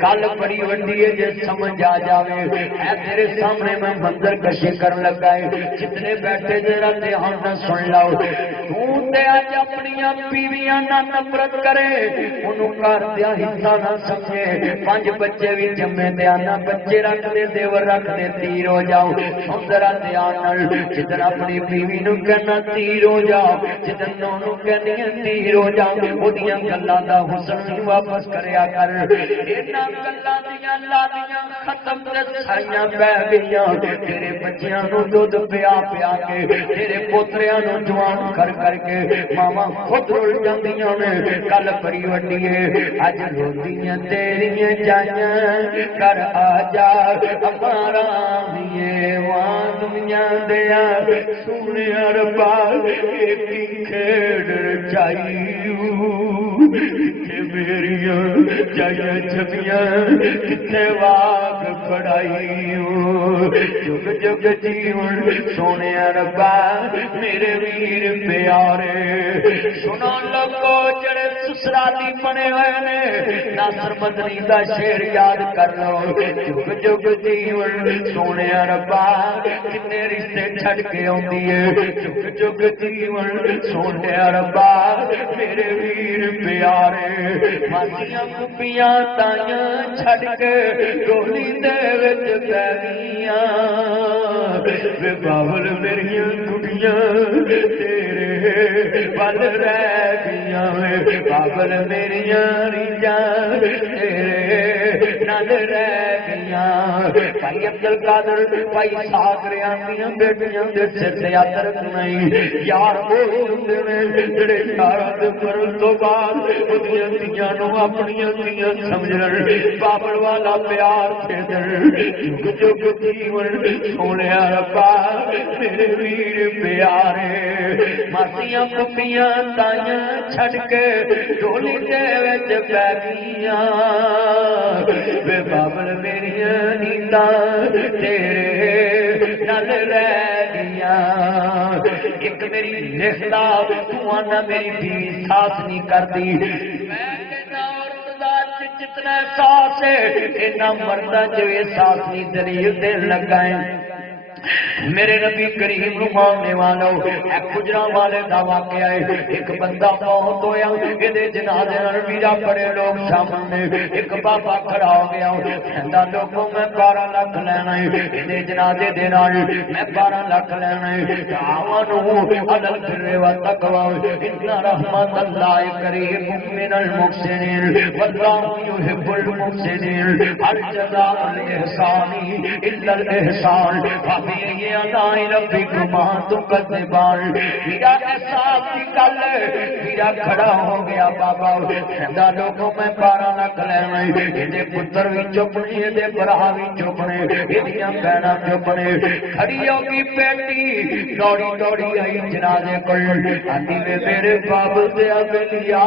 کل بڑی وڈی ہے جے سمجھ آ جاوے اے تیرے سامنے میں منظر کشی کرن لگا ہے جتنے بیٹھے ذرا دھیان نال سن لو تو تے اج اپنی بیویاں نہ نفرت کرے انہوں کر دیا حصہ نہ سمجھے 5 بچے بھی جمے دیا نہ بچے رکھ دے دیور رکھ دے تیر ہو جاؤ سندرا دھیان جدن اپنی بیوی نو کہنا تیر ہو جاؤ جدن دونوں کہنی تیر ہو جاؤ وہدیاں گلاں دا حسن واپس کریا کر انہاں گلاں دیاں لادیاں ختم تے سائیاں پہ گئیاں تیرے بچیاں نو دودھ پیا پیا کے تیرے پوتریاں نو جوان کر کر کے ماما خود رل جاندیاں نے کل بڑی وڈی ہے اج روندیاں تیریاں جائیاں کر آ جا ہمارا بھی وہاں دنیا دیا سونے ربا ایک کھیڑ چاہیو کتے میریاں جائیاں چھپیاں کتے واگ پڑھائیو جگ جگ جیون سونے ربا میرے ویر پیارے سنو لوگو جڑے سسرالی بنے ہوئے نے ناصر مدنی دا شعر یاد کر لو جگ جگ جیون سونے ربا کنے رشتے چھڑ کے آندی ہے جگ جگ جیون سونے ربا میرے ویر پیارے ماسیاں پھپھیاں تائیاں چھڑ کے ڈولی دے وچ پے گئیاں وے باول میریاں کڑیاں تیرے پل رہ گیاں وے باول میریاں ریجاں تیرے نال رہ گیاں بھائی عبد القادر بھائی ساگریاں دیاں بیٹیاں دے سر تے ہاتھ رکھنا یار وہ ہوندے نے جڑے یاراں دے مرن تو بعد اودیاں دھیاں نو اپنیاں دھیاں سمجھن بابل والا پیار دے دن جگ جگ جیون سونیا ربا میرے ویر پیارے ماسیاں پھپھیاں تائیاں چھڑ کے ڈولی دے وچ پے گئیاں وے بابل میریاں نینداں تیرے نال رہ گئیاں ایک میری لکھدا تو آنا میری بیوی ساتھ نہیں کردی میں کہنا عورت دا جتنا احساس ہے اتنا مردہ جو احساس نہیں دلیل دین لگا ہے میرے نبی کریم نو ماننے والو اے گجرا والے دا واقعہ ہے ایک بندہ موت ہویا اے جنازے نال میرا بڑے لوگ سامنے ایک بابا کھڑا ہو گیا کہندا لوگوں میں 12 لاکھ لینا ہے اے جنازے دے نال میں 12 لاکھ لینا ہے تعاونوا علی البر والتقوى ان رحمت اللہ قریب من المحسنین واللہ یحب المحسنین هل جزاء الاحسان الا الاحسان یہ ادائے ربی گمان تو کرتے بار میرا احساس کی گل میرا کھڑا ہو گیا بابا کہندا لوگوں میں 12 لاکھ لینا یہ پتر بھی چپنے یہ برا بھی چپنے یہ بہنا چپنے کھڑی ہوگی بیٹی دوڑی دوڑی آئی جنازے کول آندی میں میرے بابل دے لیا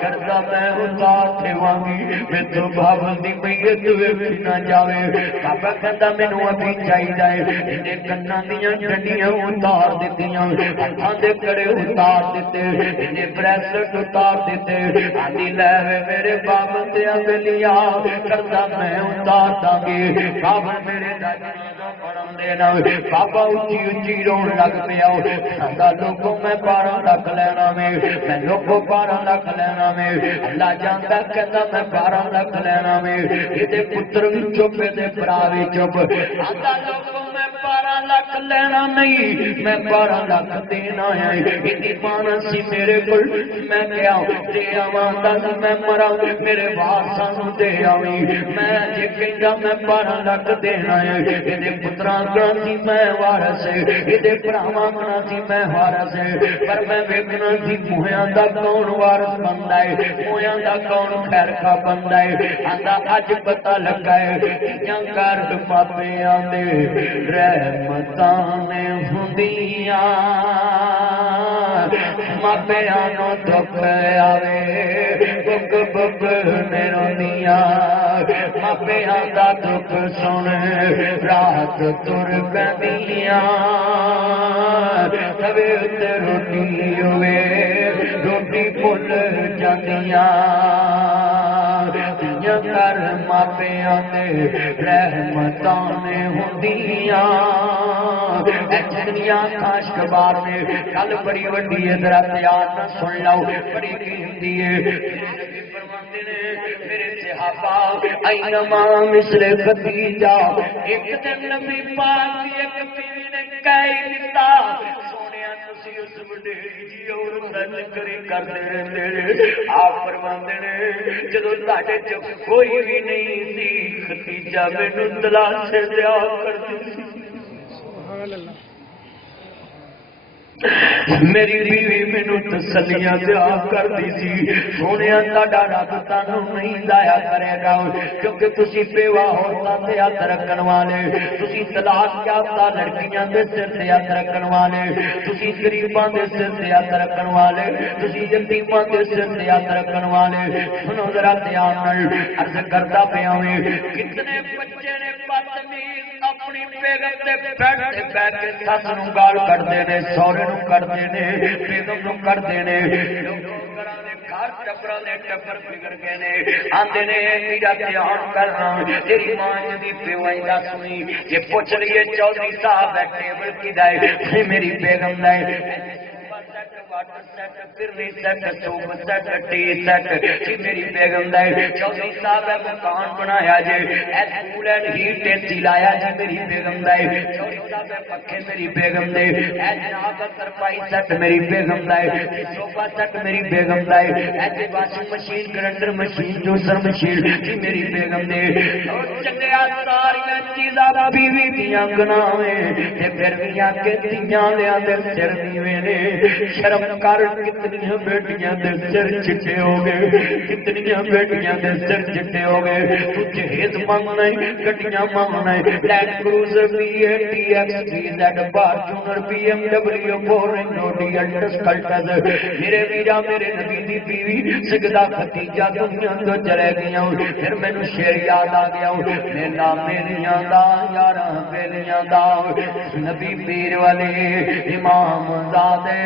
کردا میں اتار تھواںگی میں تو بابل دی میت ویکھ نہ جاوے بابا کہندا مینوں ابھی چاہیے کنا دیا ڈنڈیاں اتار دیتیاں ہاتھاں دے کڑے اتار دیتے انہیں بریسلٹ اتار دیتے آدھی لے میرے بابا دیا لیا کرتا میں اتار داں گی بابا میرے دادا پڑھن دینا بابا اچھی اچھی رون لگ پیا کہندا لوگوں میں 12 لاکھ لینا میں لوگوں 12 لاکھ لینا میں اللہ جاندا کہندا میں 12 لاکھ لینا میں یہ پتر بھی چپ تے بھرا بھی چپ آندا لوگوں میں 12 لاکھ لینا نہیں میں 12 لاکھ دینا ہے اتنی مانا سی میرے کو میں کیا دے آواں تک میں مرا میرے وارثاں نوں دے آویں میں جے کہندا میں 12 لاکھ دینا ہے ایدے پتراں کہنا سی میں وارث ہے ایدے بھراواں کہنا سی میں وارث ہے پر میں ویکھنا سی موہیاں دا کون وارث بندا ہے موہیاں دا کون خیر کا بندا ہے آندا اج پتہ لگا ہے یا کر ماپیاں دے رحمتاں نے ہوندیاں ماپیاں نو دکھ آوے بک بک نے روندیاں ماپیاں دا دکھ سن رات تر پیندیاں توے تے روٹی ہوے روٹی بھول جاندیاں کر ماپیاں دے رحمتاں نے ہوندیاں دنیا کاش کبار نے گل بڑی وڈی ہے ذرا پیار نہ سن لو بڑی قیمتی ہے فرماتے نے میرے صحابہ اینما مثل خدیجہ ایک دن نبی پاک کی ایک بیوی نے کہہ دیتا سونیا تسی اس وڈیری جی عورت دا ذکر کرتے رہندے آپ فرماتے نے جدوں تہاڈے چ کوئی بھی نہیں سی خدیجہ مینوں دلاسے دیا کرتی سی سبحان اللہ میری بیوی مینوں تسلیاں دیا کرتی سی سونیا تہاڈا رب تانوں نہیں ضائع کرے گا کیونکہ تسی بیوہ عورتاں تے ہاتھ رکھن والے تسی طلاق یافتہ لڑکیاں دے سر تے ہاتھ رکھن والے تسی غریباں دے سر تے ہاتھ رکھن والے تسی یتیماں دے سر تے ہاتھ رکھن والے سنو ذرا دھیان نال عرض کردا پیاں کتنے بچے نے بدتمیز اپنی بیگم دے بیٹھ تے بیٹھ کے سس نوں گال کڈدے نے سورے نوں کڈدے نے بیگم نوں کڈدے نے گھراں دے گھر ٹبراں دے ٹبر بگڑ گئے نے آندے نے میرا دھیان کرنا تیری ماں دی پیوئی دا سنی جے پوچھ لئے چودھری صاحب بیٹھے بلکہ دے میری بیگم دے میری بیگم چودھری صاحب مکان بنایا جی کول اینڈ ہیٹ اے لایا جی میری بیگم چودھری صاحب پکے میری بیگم دے جناب ترپائی سیٹ میری بیگم صوفہ سیٹ میری بیگم washing machine grinder machine juicer machine جی میری بیگم دے چنگیا ساری چیزاں بیوی دیاں گناویں تے پھر بھی آ کے تیاں لیا دے سر نیویں نے شرم کر کتنی بیٹیاں دے سر چٹے ہو گئے کتنی بیٹیاں دے سر چٹے ہو گئے تو جہیز مانگنا ہے گڈیاں مانگنا ہے Land Cruiser B A T X B Z Fortuner B M W فورینو ڈی الٹس کلٹس میرے ویرا میرے نبی دی بیوی سجدہ ختیجہ دنیا تو چلے گیا پھر مینوں شعر یاد آ گیا میلا میریاں دا یاراں بیلیاں دا نبی پیر والے امام زادے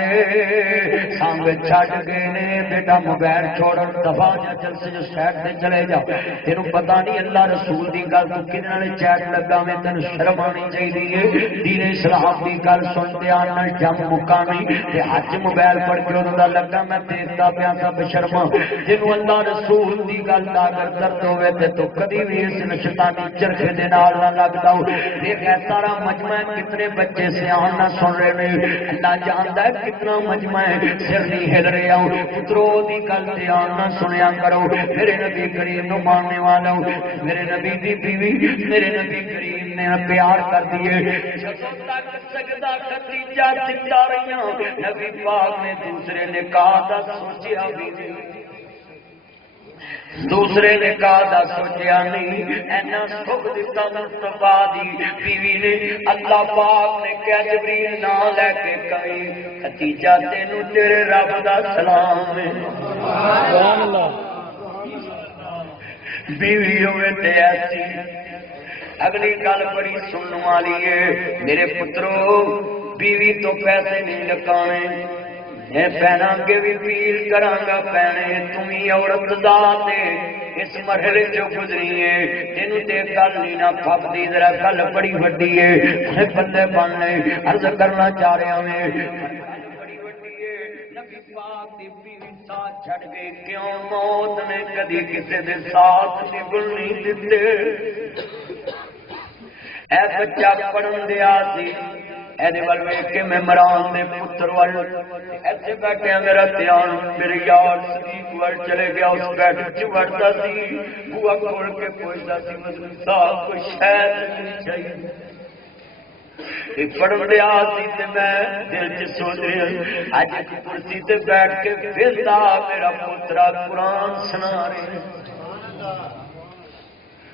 سانگ چھٹ گئے نے بیٹا موبائل چھوڑن دفعہ جا جلسے جو سائڈ تے چلے جا تینوں پتہ نہیں اللہ رسول دی گل تو کدے نال چیٹ لگا میں تینوں شرم آنی چاہیے دین اسلام دی گل سن تے آن نال جم مقامی تے حج موبائل پڑھ کے انہاں دا لگا میں دیکھدا پیا سب شرما جنوں اللہ رسول دی گل دا اگر درد ہوے تے تو کدی بھی اس شیطانی چرخے دے نال نہ لگدا ہو دیکھ سارا مجمع کتنے بچے سیاح نہ سن رہے نے اللہ جاندا ہے کتنا مجمع ہے سر نہیں ہل رہا ہوں پترو دی گل دھیان نہ سنیا کرو میرے نبی کریم نو ماننے والا ہوں میرے نبی دی بیوی میرے نبی کریم نے پیار کر دیے جدوں تک سجدہ ختیجہ زندہ رہیاں نبی پاک نے دوسرے نکاح دا سوچیا بھی نہیں دوسرے نکاح دا سوچیا نہیں اینا سکھ دیتا مصطفیٰ دی بیوی نے اللہ پاک نے کہا جبریل نہ لے کے کہیں ختیجہ تینوں تیرے رب دا سلام ہے سبحان اللہ بیوی ہوئے تے ایسی اگلی گل بڑی سننے والی ہے میرے پترو بیوی تو پیسے نہیں لکانے میں پہنا کے بھی پیل کرانگا پہنے تمہیں عورت ذات اس مرحلے جو گزری ہے تینوں تے گل نہیں نہ پھپ دی ذرا گل بڑی وڈی ہے بندے بن لے عرض کرنا چاہ رہا میں بڑی وڈی ہے نبی پاک دی بیوی ساتھ چھڑ گئے کیوں موت نے کدی کسی دے ساتھ نبھن نہیں دتے اے بچہ پڑھن دیا سی ایدے وال ویکھ کے میں عمران دے پتر وال ایتھے بیٹھے میرا دھیان میرے یار صدیق وال چلے گیا. اس بیٹھ چ وڑتا سی بوا کھول کے پوچھتا سی مدنی صاحب کوئی شاید نہیں چاہیے. پڑھن دیا سی تے میں دل چ سوچ رہا اج کرسی تے بیٹھ کے ویلدا میرا پترا قرآن سنا رہے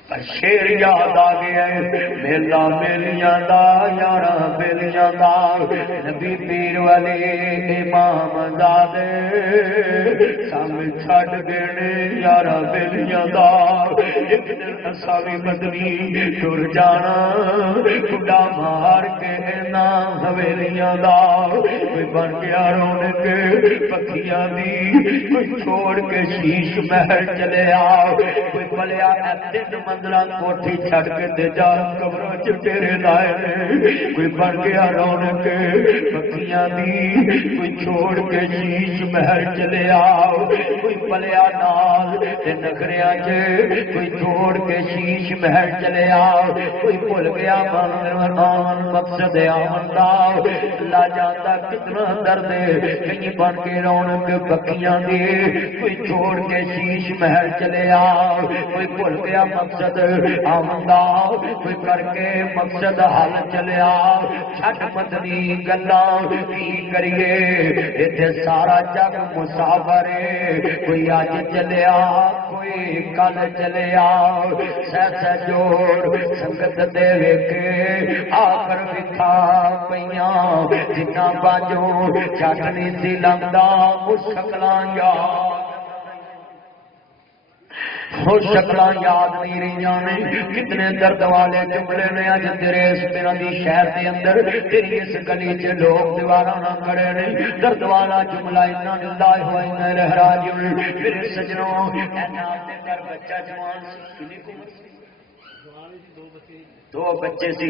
پر شیر یاد آ گیا میلا میلیاں دا یارا بیلیاں دا نبی پیر والے امام زادے سامنے چھڈ گئے یارا بیلیاں دا. ایک دن اساں وی مدنی ٹر جانا کڈا مار کے نا حویلیاں دا. کوئی بن گیا رونق پکھیاں دی کوئی چھوڑ کے شیش محل چلے آ کوئی بلیا تین منزلہ کوٹھی چھڑ کے دے جا قبروں چ ڈیرے لائے کوئی بن گیا رونق پکھیاں دی کوئی چھوڑ کے شیش محل چلے آؤ کوئی بلیا نال تے نخریاں چ کوئی چھوڑ کے شیش محل چلے آؤ کوئی بھول گیا مان مقصد آمدہ. اللہ جانتا کتنا درد کہیں بن کے رونق پکھیاں دی کوئی چھوڑ کے شیش محل چلے آؤ کوئی بھول گیا مقصد آمدہ کوئی کر کے مقصد حل چلے آؤ. چھٹ مدنی گلاں کی کریے ایتھے سارا جگ مسافر کوئی اج چلے آ کوئی کل چلے آؤ. سہ جوڑ سنگت دے ویکھے آخر وکھا پیاں جنا باجوں چھٹ نہیں سی لنگدا اس شکلاں یاد وہ شکلاں یاد نہیں رہیاں نے. کتنے درد والے جملے نے اج تیرے اس میرا دی شہر دے اندر تیری اس گلی چ لوگ دیواراں نہ کھڑے نے. درد والا جملہ اتنا للہ و انا الیہ راجعون. میرے سجنوں اینا اپنے گھر بچہ جوان دو بچے سی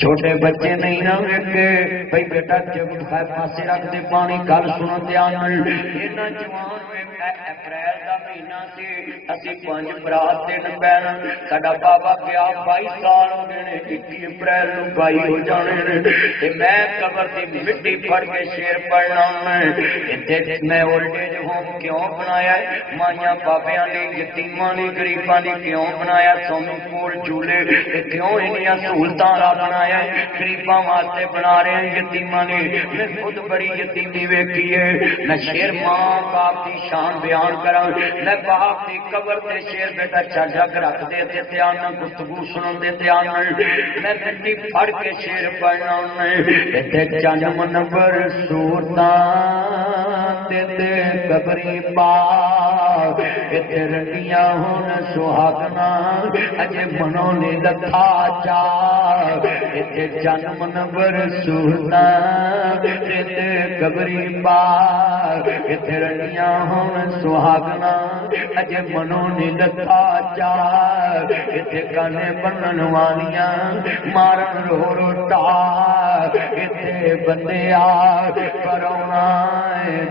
چھوٹے بچے نہیں نہ ویکھے بھائی بیٹا جب پاسے رکھ دے پانی گل سن دھیان اینا جوان اپریل کا مہینہ سے اسی 5 برات دن پہن ساڈا بابا گیا 22 سال ہو گئے 21 اپریل نو 22 ہو جانے تے میں قبر دی مٹی پھڑ کے شیر پڑھنا میں اولڈ ایج ہوم کیوں بنایا مائیاں بابیاں دی یتیماں دی غریباں دی کیوں بنایا سوئمنگ پول جھولے کیوں انیاں سہولتاں را بنایا غریباں واسطے بنا رہے ہیں یتیماں نے. میں خود بڑی یتیمی ویکھی ہے. میں شیر ماں باپ دی شان بیان کراں میں باپ دی قبر تے شیر بیٹا چاجا کر رکھ دے تے دھیان نال گفتگو سنن دے دھیان نال میں مٹی پھڑ کے شیر پڑھنا میں تے چند منور صورتاں تے قبری پا تے رنڈیاں ہن سہاگنا اجے منوں نے لکھا چا تے چند منور صورتاں تے قبری پا تے رنڈیاں ہن سہاگنا اجے منوں نے لکھا چا تے گانے بنن والیاں مارن رو رو ٹا تے بندے آ کرونا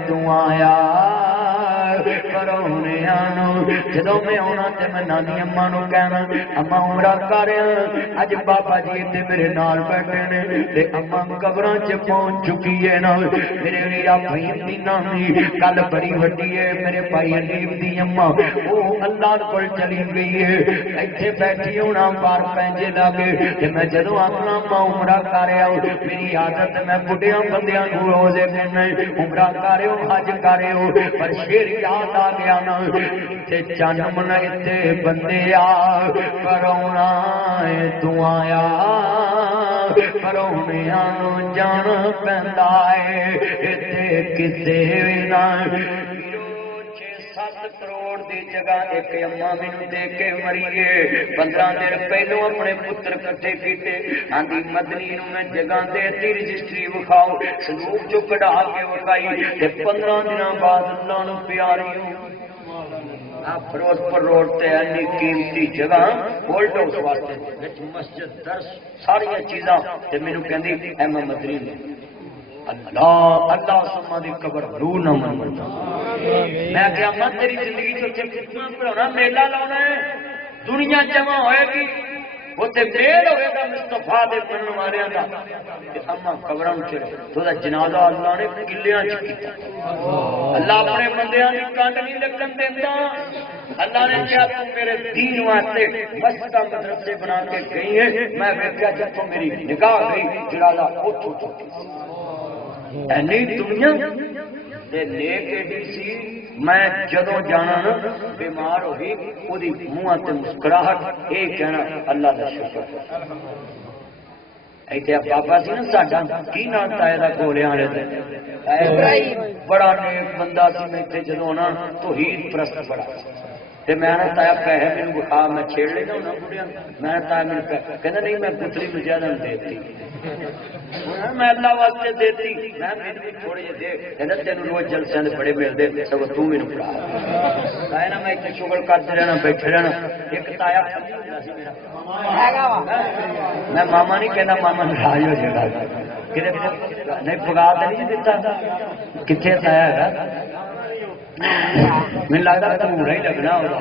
تو آیا جدو میں آنا تے میں نانی اما نو کہنا اما عمرہ کر اج بابا جی تے میرے نال بیٹھے نے تے اما قبراں چ پہنچ چکی ہے نا میرے ویرا بھائی دی نانی کل بڑی وڈی ہے میرے بھائی حنیف دی اما او اللہ کول چلی گئی ہے ایتھے بیٹھی ہونا بار پنجے لاگے تے میں جدو آکھنا اما عمرہ کر آؤ میری عادت میں بڈھیاں بندیاں نو روزے دینے عمرہ کرو حج کرو پر شیر یاد آ گیا نا تے چن من تے بندے آ کرونا تو آیا کرونا جان پیندا اے تے کسے نہ 7 کروڑ دی جگہ ایک اما مینوں دے کے مری ہے 15 دن پہلو اپنے پتر کٹھے کیتے آندی مدنی نوں میں جگہ دے تی رجسٹری وکھاؤ صندوق چوں کڈا کے وکھائی تے 15 دناں بعد اللہ نوں پیاری فروزپور روڈ تے اینی قیمتی جگہ ہولڈ ہاؤس واسطے وچ مسجد درس ساری چیزاں تے مینوں کہندی احمد مدنی نے اللہ اللہ سما دی قبر رو نہ من میں کیا مت تیری زندگی سے کتنا پڑھانا میلہ لانا ہے دنیا جمع ہوئے گی اتنے میل ہوئے گا مصطفیٰ دے بننے والوں کا اما قبراں چ تو جنازہ اللہ نے کلیاں چ کیتا اللہ اپنے بندیاں دی کنڈ نہیں لگن دیندا اللہ نے کہا تو میرے دین واسطے مسجد مدرسے بنا کے گئی ہے میں ویکھیا جتوں میری نگاہ گئی جنازہ اوتھوں چکی اینی دنیا تے نیک ایڈی سی میں جدوں جانا نا بیمار ہوئی وہی منہ تے مسکراہٹ یہ کہنا اللہ کا شکر ایتھے بابا سی نا ساڈا کی نام تایا دا گولیاں والے بڑا نیک بندہ سی میں تے جدوں نا توحید پرست بڑا تے میں نے تایا پیسے میرے بخا میں چھیڑ لینا انہاں بڑھیاں میں تایا میرے پیسے کہندا نہیں میں پتری نو زیادہ دیتی میں اللہ واسطے دیتی میں میرے بھی تھوڑے جے دے کہندا تینوں روز جلسیاں دے بڑے ملدے سگو تو مینوں پڑھا تایا نا میں اتنے شغل کرتے رہنا بیٹھے رہنا ایک تایا میں ماما نہیں کہنا ماما ناراض ہو جائے گا کدے نہیں پگا تو نہیں دیتا کتنے تایا ہے مجھے لگتا ہے پورا ہی لگنا ہوگا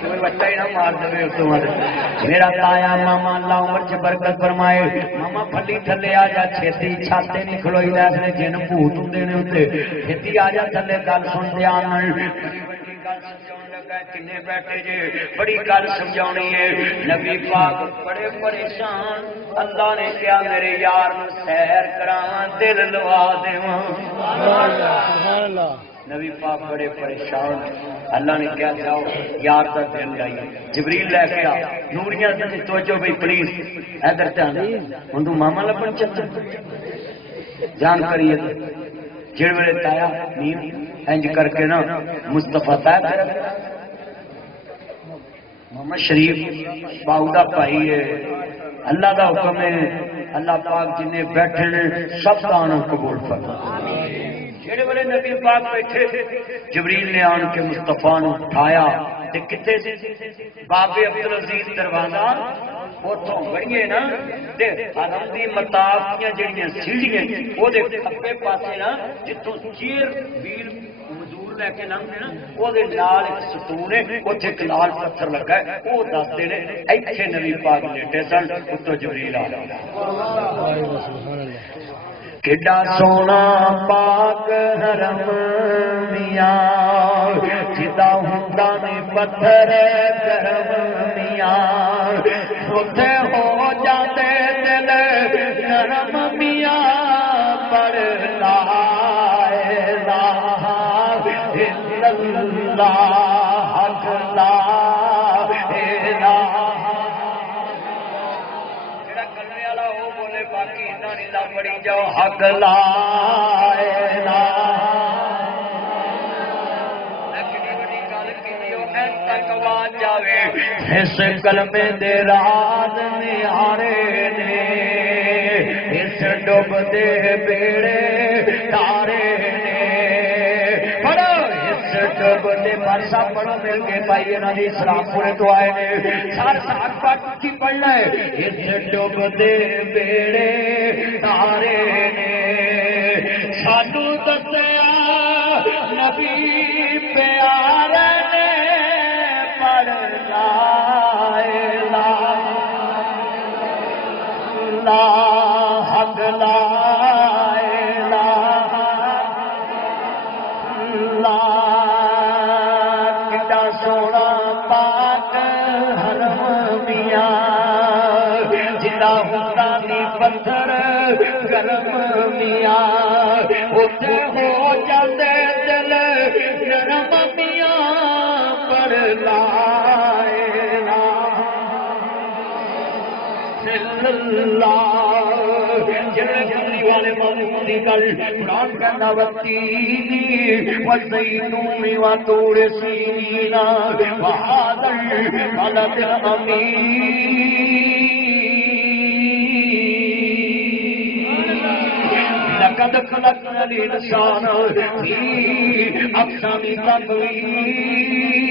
کوئی بچہ ہی نہ مار دے اس میرا تایا ماما اللہ عمر چ برکت فرمائے ماما پھلی تھلے آ جا چھتی چھاتے نہیں کھلوئی دے اپنے جن بھوت ہوندے نے اوتے چھتی آ جا تھلے گل سن دھیان کنے بیٹھے جے بڑی گل سمجھاونی ہے نبی پاک بڑے پریشان اللہ نے کیا میرے یار نو سیر کراواں دل لوا دیواں سبحان اللہ نبی پاک بڑے پریشان اللہ نے کیا جاؤ یار کا دل لائیے جبریل لے کے آ نوریاں سے توجہ بھائی پلیز ادھر دھیان ہن تو ماما لبن چل جان کریے جڑ ویلے تایا نیم انج کر کے نا مصطفیٰ تایا محمد شریف باؤدا پائی ہے اللہ دا حکم ہے اللہ پاک جن بیٹھے نے سب کا آنا قبول فرمائے جڑے والے نبی پاک بیٹھے جبریل نے آن کے مصطفیٰ نو اٹھایا تے کتے باب عبدالعزیز دروازہ اتوں گڑیے نا تے حرم دی مطاف دیاں جڑیاں سیڑھیاں او دے کھبے پاسے نا جتوں چیر ویل مزدور لے کے لنگھدے نا او دے نال ایک ستون ہے اوتھے ایک لال پتھر لگا ہے او دسدے نے ایتھے نبی پاک لیٹے سن اتوں جبریل آ گیا کڈا سونا پاک حرم میاں جدا ہوندا نے پتھر کرم میاں اوتھے ہو جاندے دل نرم میاں پر لا الہ الا اللہ حق لا الہ باقی نہ پڑی جاؤ حق لا الہ اس کلمے دے راز نیارے نے اس ڈوب دے بیڑے تارے نے پڑھو اس ڈوب دے برسا پڑھو مل کے بھائی انہوں نے اسلام پورے تو آئے نے سار ساتھ پاک کی پڑھنا ہے اس ڈوب دے بیڑے تارے نے سانو دسیا نبی پیارے نے پڑھ لا الہ لا حق لا الہ لا کتا سونا پاک حرم میاں جدا ہوتا نی پتھر گرم میاں اتنے ہو جاندے دل نرم میاں پر لا والے موضوع کی گل قرآن کہنا والتین والزیتون وطور سینین وہذا البلد الامین لقد خلقنا الانسان فی احسن تقویم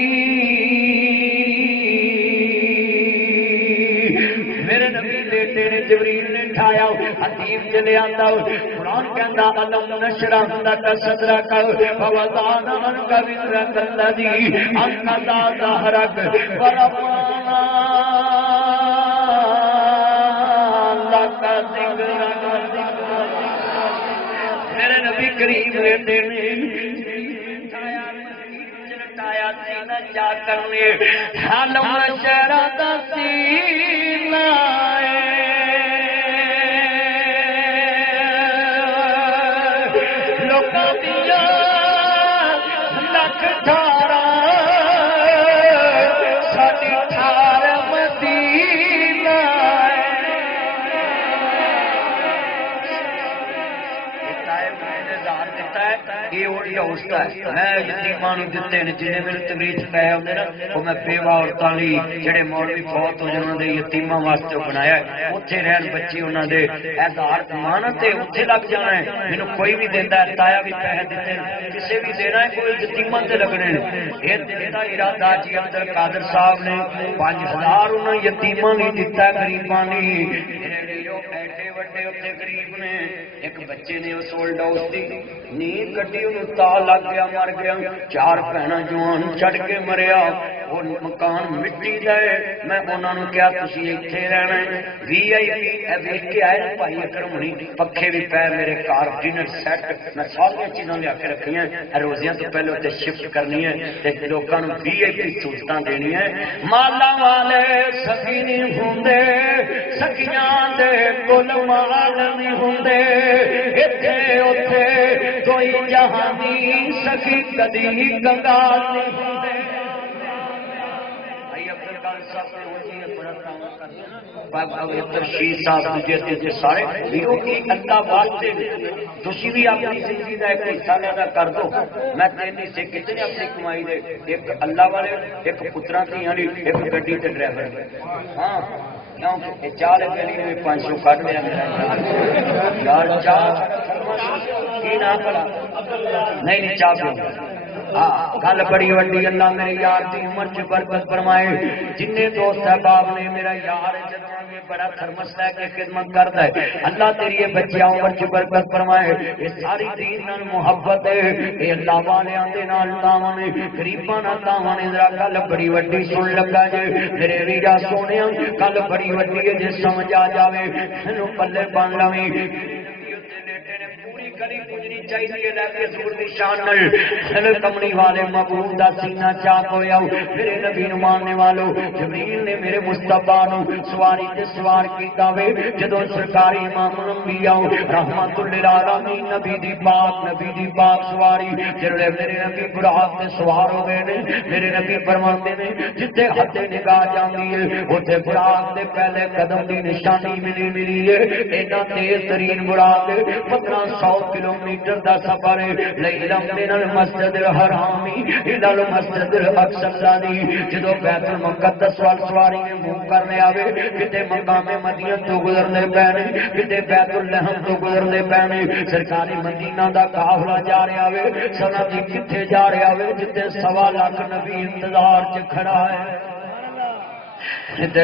میرے نبی لیٹے نے جبریل نے اٹھایا حدیث چلے آتا قرآن کہندا علم نشرح لک صدرک ووضعنا عنک وزرک الذی انقض ظہرک ورفعنا میرے نبی کریم رہتے جا کرنے حالم شہرہ دا سینہ لوکا دیا لکھ دھارا ساڈی ٹھار مدینہ یہ ہوتا ہے میں یتیماں نوں دتے نے جنے میرے تبریز پہ ہوندے نا وہ میں بیوہ عورتاں لئی جڑے مولوی فوت ہو جنہاں دے یتیماں واسطے بنایا ہے اوتھے رہن بچے انہاں دے اظہار امانت تے اوتھے لگ جانا ہے مینوں کوئی بھی دیندا ہے تایا بھی پیسے دتے کسے بھی دینا ہے کوئی یتیماں تے لگنے نے اے دا ارادہ جی عبد القادر صاحب نے 5000 انہاں یتیماں لئی دتا ہے غریباں لئی میرے ویرو ایڈے وڈے اوتھے غریب نے ایک بچے نے سولڈ ہاؤس دی نیند کٹی انہوں تا لگ گیا مر گیا 4 بہناں جوان چڑھ کے مریا وہ مکان مٹی دے میں انہوں نے کیا تسی ایتھے رہنا ہے وی آئی پی ویکھ کے آئے بھائی اکرم ہونی پکھے بھی پے میرے کار ڈنر سیٹ میں ساری چیزاں لیا کے رکھی ہیں روزیاں تو پہلے تے شفٹ کرنی ہے تے لوکاں نوں وی آئی پی سہولتاں دینی ہے مالا والے سخی نہیں ہوندے سخیاں دے کل مال نہیں ہوندے ایتھے اوتھے کوئی جہانی سخی کدی کنگال نہیں ہوندے ترشید صاحب تجھے سارے ویرو کی اللہ واسطے تسی بھی اپنی زندگی کا ایک حصہ لینا کر دو میں تین حصے کتنے اپنی کمائی دے ایک اللہ والے ایک پترا دھیاں ایک گڈی تے ڈرائیور ہاں کیوں چار گلی نے 500 کٹ لیا یار چار کی نام پڑا نہیں چاہ پیو ہاں گل بڑی وڈی اللہ میرے یار دی عمر چ برکت فرمائے جن دوست احباب نے میرا یار جدوں میں بڑا تھرمس لے کے خدمت کردا ہے اللہ تیری بچیاں عمر چ برکت فرمائے یہ ساری دین نال محبت ہے اے اللہ والیاں دے نال تاواں نے غریباں نال تاواں نے ذرا گل بڑی وڈی سن لگا جے میرے ویرا سونیا گل بڑی وڈی ہے جے سمجھ آ جاوے مینوں پلے بن لاویں گلی گزری چاہیے لیکن حضور دی شان نال کملی والے محبوب دا سینہ چاک ہویا میرے نبی نو ماننے والو جبریل نے میرے مصطفیٰ نو سواری تے سوار کیتا وے جدوں سرکاری امام الانبیاء رحمت للعالمین نبی دی پاک سواری جڑے میرے نبی براق تے سوار ہو گئے نے میرے نبی فرماندے نے جتھے حد نگاہ جاندی ہے اوتھے براق دے پہلے قدم دی نشانی ملی ہے اینا تیز ترین براق 1500 کلومیٹر دا سفر ہے لیلم من المسجد الحرامی الى المسجد الاقصی جدو بیت المقدس وال سواری نے منہ کرنے آوے کتے مقام مدینہ تو گزرنے پینے کتے بیت اللحم تو گزرنے پینے سرکاری مدینہ دا قافلہ جا رہے آوے سنتی کتے جا رہے آوے جتے 1.25 لاکھ نبی انتظار چ کھڑا ہے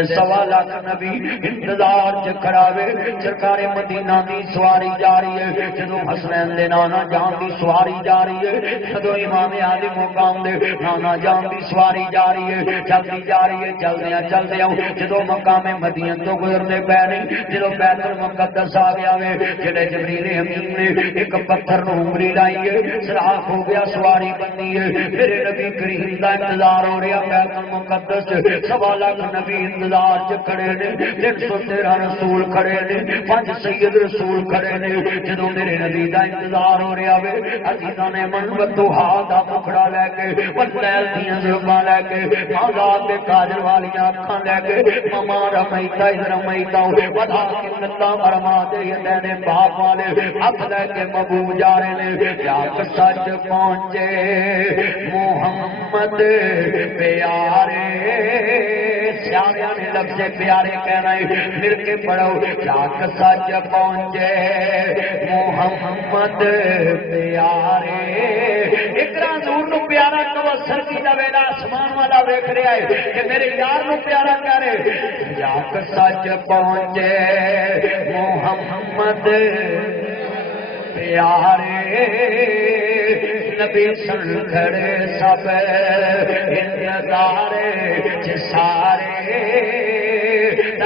سوا لاکھ نبی انتظار چ کھڑاوے سرکار مدینہ دی سواری جا رہی ہے جدوں حسنین دے نانا جان دی سواری جا رہی ہے جدوں امام علی مقام دے نانا جان دی سواری جا رہی ہے چلتی جا رہی ہے چلدیاں جدوں مقام مدینہ تو گزرنے پے نے جدوں بیت المقدس آ گیا وے جڑے جبریل امین نے ایک پتھر نو انگلی لائی ہے سراخ ہو گیا سواری بنی ہے میرے نبی کریم دا انتظار ہو رہا بیت المقدس 1.25 لاکھ نبی انتظار چ کھڑے نے 113 رسول کھڑے نے 5 سید رسول کھڑے نے جدوں میرے نبی دا انتظار ہو رہا وے عزیزاں نے من وتوہا دا مکھڑا لے کے ولیل دیاں زلفاں لے کے آزاد دے کاجل والی اکھاں لے کے مما رمیتا رمیتا ودا کہ اللہ فرما دے یدین باپ والے ہاتھ لے کے محبوب جا رہے نے کیا سچ پہنچے محمد پیارے سیاریاں نے لفظ پیارے کہنا ہے مل کے پڑھو لاکھ سچ پہنچے محمد پیارے اقرا نور نو پیارا کوثر کی دا ویلا آسمان والا ویکھ رہا ہے کہ میرے یار نو پیارا کہہ رہے لاکھ سچ پہنچے محمد پیارے نبی سن کھڑے سب انتظار سارے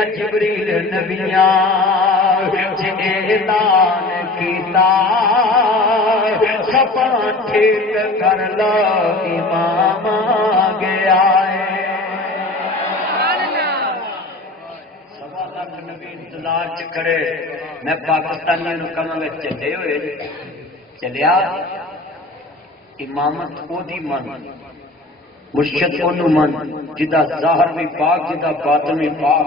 جبریل نبیاں اعلان کیتا سب ٹھیک کر لو امام آ گیا ہے 1.25 لاکھ نبی انتظار چ کھڑے میں پاکستانیوں نوں کہاں وچ چلے ہوئے چلیا امامت او دی من مرشد اونوں من جدا ظاہر بھی پاک جدا باطن بھی پاک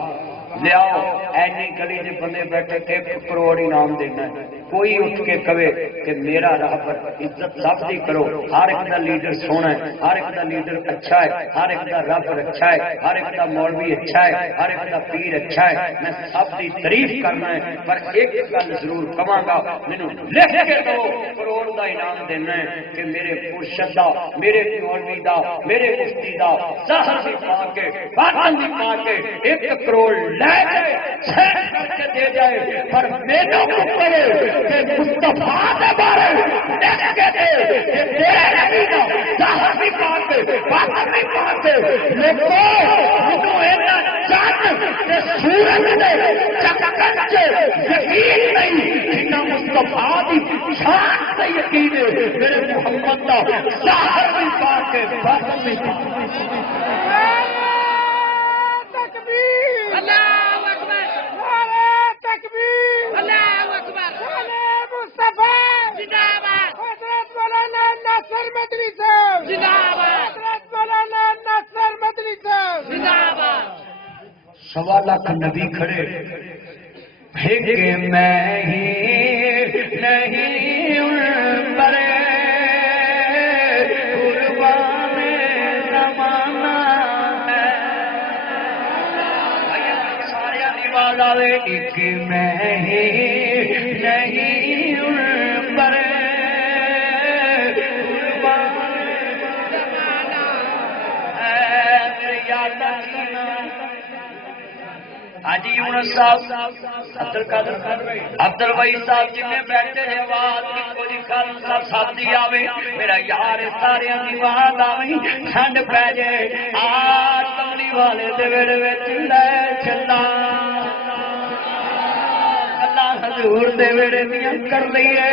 لیاؤ اینی گلی دے بندے بیٹھے 1 کروڑ انعام دینا ہے کوئی اٹھ کے کہے کہ میرا راہبر عزت سب دی کرو ہر ایک دا لیڈر سونا ہے ہر ایک دا لیڈر اچھا ہے ہر ایک دا رب اچھا ہے ہر ایک دا مولوی اچھا ہے ہر ایک دا پیر اچھا ہے میں سب دی تعریف کرنا ہے پر ایک گل ضرور کہاں گا مینوں لکھ کے دو کروڑ دا انعام دینا ہے کہ میرے مرشد دا میرے مولوی دا میرے مفتی دا ظاہر بھی پا کے باطن بھی پا کے 1 کروڑ لے جائے چھین کر کے دے جائے پر میرے کرے کہ مصطفیٰ دے بارے لکھ کے دے کہ تیرے نبی دا ظاہر بھی پا کے باطن بھی پا کے لوگوں مجھے اینا چاند کہ سورج دے چکن چے یقین نہیں جنہ مصطفیٰ دی شان سے یقین ہے میرے محمد دا ظاہر بھی پا کے باطن بھی پا کے اللہ اکبر تکبیر اللہ اکبر مصطفیٰ زندہ باد حضرت مولانا ناصر مدنی صاحب زندہ باد حضرت مولانا ناصر مدنی صاحب زندہ باد 1.25 لاکھ نبی کھڑے کہ میں ہی نہیں ان پر قربان زمانہ ہے سارے آواز آئے ایک میں ہی نہیں ان پر قربان زمانہ ہے میرے یاد حاجی یونس صاحب عبد الوحید صاحب جن بیٹھے ہیں آواز کو جی خالد صاحب ساتھی آوے میرا یار سارے دی آواز آوے ٹھنڈ پہ جائے آ کملی والے دے ویڑے وچ لے چلا حضور دے ویڑے دیاں کر لئیے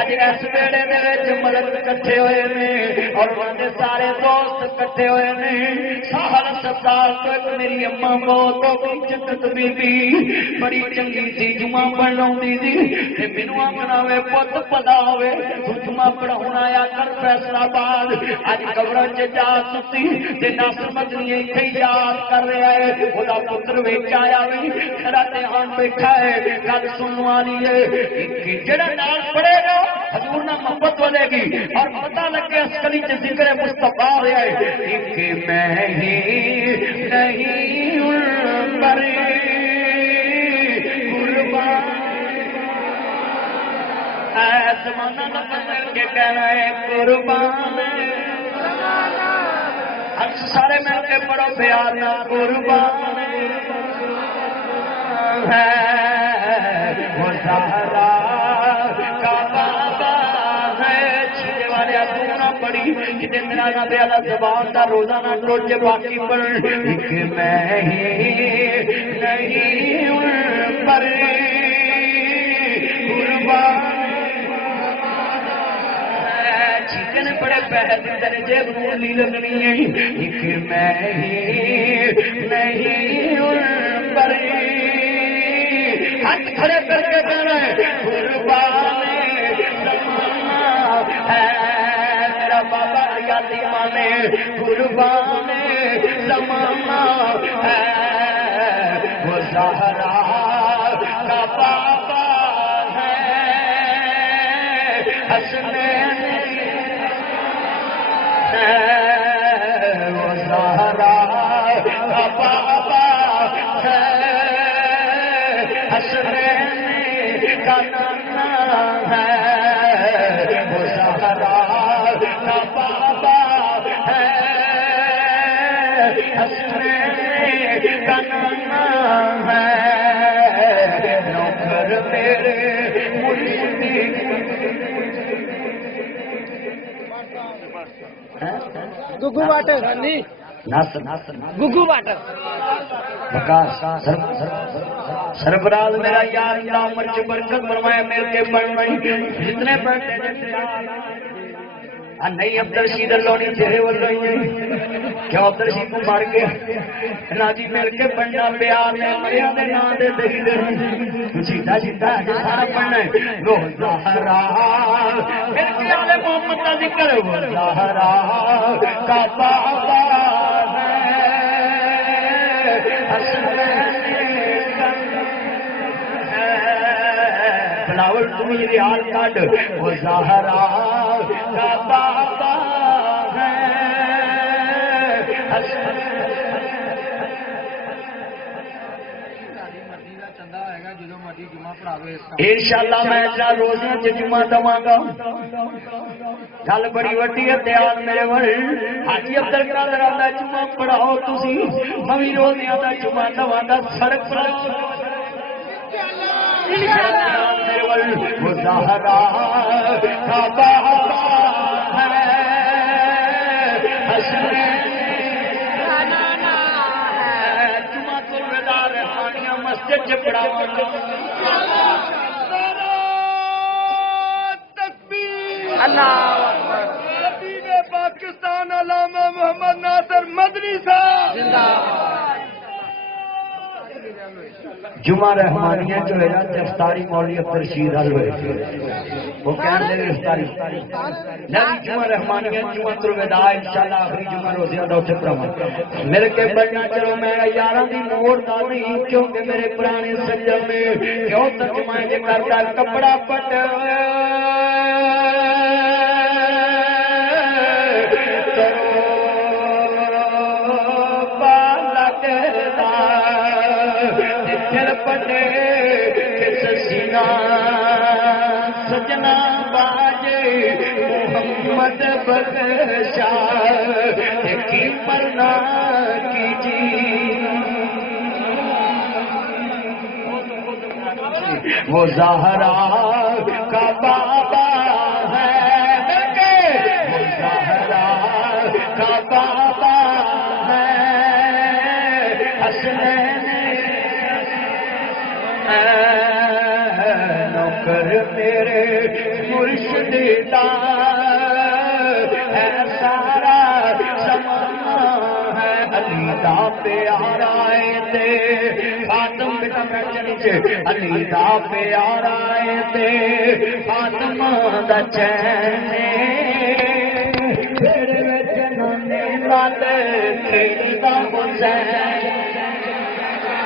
اج اس ویڑے دے وچ ملک کٹھے ہوئے نے اور انہاں دے سارے دوست کٹھے ہوئے نے سال 7 تو ایک میری اماں بہت ہو گئی جنت بی بی بڑی چنگی سی جمعہ پڑھاوندی سی تے مینوں آکھنا وے پت پتا ہوے جمعہ پڑھاون آیا کر فیصل آباد اج قبر چ جا ستی تے ناصر مدنی ایتھے یاد کر رہا ہے خدا پتر وچ آیا وی تیرا دھیان بیٹھا ہے گل سن والی ہے جڑا نال پڑھے گا حضور نہ محبت بنے گی اور پتہ لگے اس گلی چ ذکر مصطفیٰ ہوا ہے کہ میں ہی نہیں ان پر قربان زمانہ نہ بدل کے کہنا ہے قربان سارے مل کے پڑھو پیار نہ قربان ہے وہ زہرا کا بابا ہے چھجے والے اپنا پڑھی جتنے میرا نہ بیالا زبان دا روزانہ ٹوٹ کے باقی پڑھ ایک میں ہی نہیں ان پر قربان چیزیں بڑے پہل درجے بولی لگنی ہے ایک میں ہی نہیں ان پر ہاتھ کھڑے کر کے کہنا ہے قربان زمانہ ہے میرا بابا یادی مانے قربان زمانہ ہے وہ زہرا کا بابا ہے حسنین وہ زہرا کا بابا ہے حسنین کا نانا ہے وہ زہرا کا بابا ہے حسنین کا نانا ہے نوکر میرے مرشدی گگو واٹر ناصر گگو واٹر وقاص سربراز میرا یار اللہ عمر چ برکت فرمائے میرے کے بڑھ رہی جتنے بیٹھے نہیں عبدالرشید اللونی چہرے بول رہی ہیں کیا عبدالرشید کو مار کے راجی مل کے پڑھنا پیار نے مریا دے نا دے دہی دے سیدھا سیدھا سارا پڑھنا ہے وہ زہرا پھر کیا لے محمد کا ذکر وہ زہرا کا بابا ہے حسن بلاول تمہیں ریال کاٹ وہ زہرا کا بابا ہے انشاءاللہ میں روزیاں جمعہ دواں گا گل بڑی وڈی ہے تیار میرے بڑے حاجی عبدل قادر دا جمعہ پڑھاؤ تسی میں روزیاں دا جمعہ دواں گا سڑک پر وہ زہرا کا بابا ہے حسنین جمعہ الوداع رحمانیہ مسجد چ پڑھاواں تکبیر اللہ اکبر خطیب پاکستان علامہ محمد ناصر مدنی صاحب زندہ جمعہ رحمانیہ جو ہے نا افطاری مولوی عبدالرشید حل ہوئے وہ کہنے لگے افطاری لیکن جمعہ رحمانیہ جمعہ الوداع انشاءاللہ آخری جمعہ روزیاں دا اٹھے پڑھاواں میرے کے بڑھنا چلو میرا یاراں دی مور دا نہیں کیونکہ میرے پرانے سجن میں کیوں ترجمہ یہ کرتا کپڑا پٹ پٹے سسینا سجنا باجے محمد بخشا کی مرنا کی جی وہ زہرا کا بابا ہے وہ زہرا کا بابا ہے حسنین نوکر میرے مرشد دا ہے سارا زمانہ ہے علی دا پیارا تے فاطمہ بیٹا بیٹھ نیچے علی دا پیارا تے فاطمہ دا چین تیرے وچ نانے لال کھیلدا حسین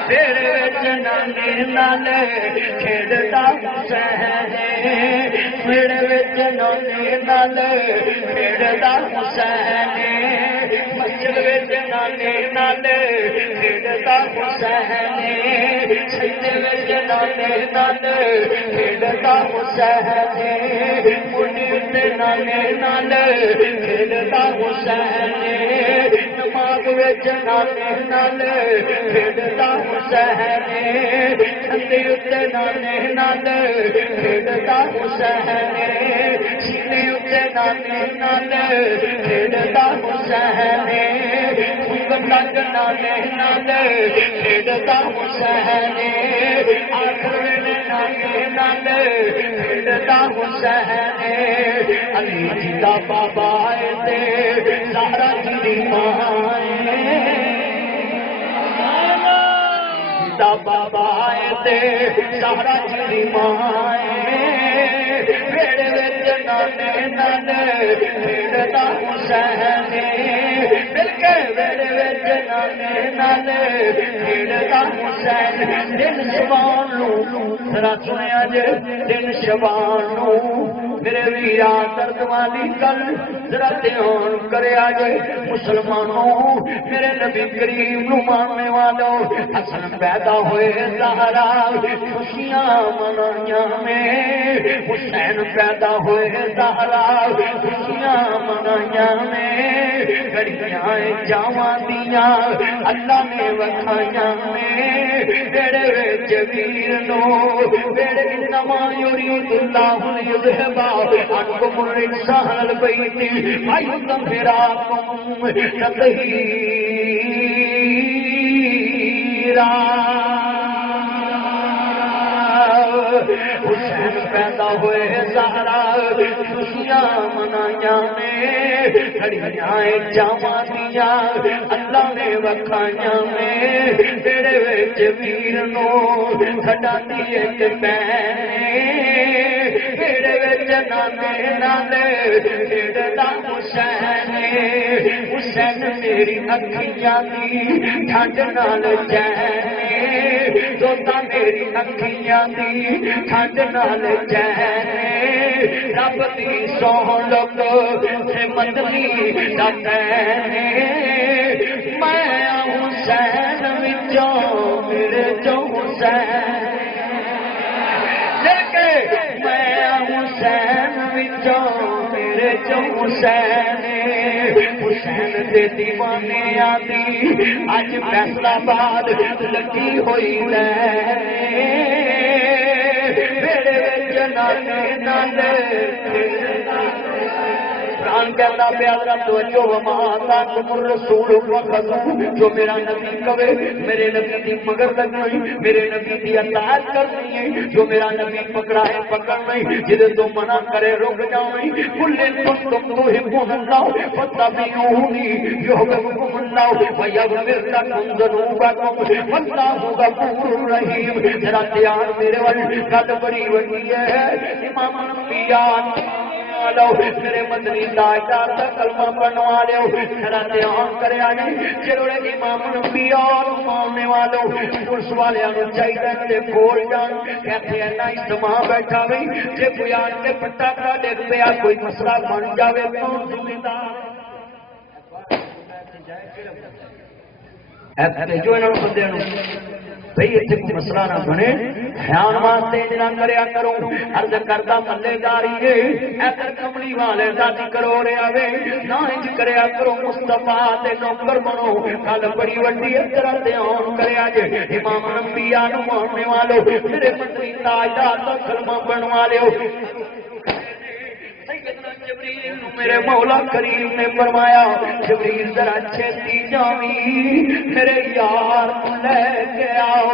تیرے جنانے نال کھیڈدا حسین میرے جنانے نال کھیڈدا حسین مسجد وچ نانے نال کھیڈدا حسین سجدے وچ نانے نال کھیڈدا حسین منی تے نانے نال کھیڈدا حسین نماز وچ نانے نال کھیڈدا حسین چھتے اتے نانے نال کھیڈدا حسین سینے اتے نانے نال کھیڈدا حسین تک نانے نال کھیڈدا حسین آخر ویلے نانے نال کھیڈدا حسین علی جی دا بابا ہے تے زہرا جی دی ماں بابا تے زہرا جی دی ماں ویڑے وچ نانے نال کھیڈدا حسین مل کے ویڑے وچ نانے نال کھیڈدا حسین دن شبان نو ذرا سنیا جے دن شبان نو میرے ویرا درد والی گل ذرا دھیان کریا جے مسلمانوں میرے نبی کریم نو ماننے والوں حسن پیدا ہوئے زہرا خوشیاں منائیاں میں حسین پیدا ہوئے زہرا خوشیاں منائیاں میں گھڑیاں جاواں دیاں اللہ نے وکھائیاں میں بیڑے وچ ویر نو بیڑے انما یرید اللہ لیذہب عنکم الرجس اہل البیت ویطہراکم تطہیرا میرا حسین پیدا ہوئے زہرا خوشیاں منائیاں نے کھڑیاں جاواں دیاں اللہ نے وکھائیاں نے تیرے وچ ویر نو کھڈاندی ایک بہن تیرے وچ نانے نانے تیرے دا حسین حسین میری اکھیاں دی ٹھنڈ نال چین دوتا میری اکھیاں دی ٹھنڈ نال چین رب دی سوہن لوگ سے مدنی دا چین میں حسین وچوں میرے جو حسین میں حسین وچوں میرے جو حسین حسین دے دیوانے آدی اج فیصلہ باد لگی ہوئی میرے وچ نانے نانے قرآن کہتا پیا توجہ وما آتاکم الرسول فخذوہ جو میرا نبی کہے میرے نبی دی مگر لگنی میرے نبی دی اطاعت کرنی ہے جو میرا نبی پکڑائے پکڑنی جدے تو منع کرے رک جاؤں قل ان کنتم تحبون اللہ فاتبعونی یحببکم اللہ ویغفر لکم ذنوبکم واللہ غفور رحیم ذرا دھیان میرے وال گل بڑی وڈی ہے امام انبیاء میرے مدنی تاجدار کا کلمہ بنوا لو ذرا دھیان کرے آنے جڑے امام انبیاء ماننے والوں پولیس والوں نوں چاہیے تے کول جان کہتے اینا اجتماع بیٹھا وی جے کوئی آن کے پٹا کا ڈگ پیا کوئی مسئلہ بن جاوے کون ذمہ دار جو انہوں بندے بھئی اتنے کوئی مسئلہ نہ بنے حیان واسطے نہ کریا کرو عرض کردہ ملے داری ہے ایتر کملی والے ذاتی کرو رہے آوے نہ انج کریا کرو مصطفیٰ دے نوکر بنو کل بڑی وڈی اترا دھیان کریا جے امام انبیاء نو ماننے والو میرے مدنی تاجدار دا کلمہ بنوا لیو جبریل میرے مولا کریم نے فرمایا جبریل ذرا چھتی جاوی میرے یار لے کے آؤ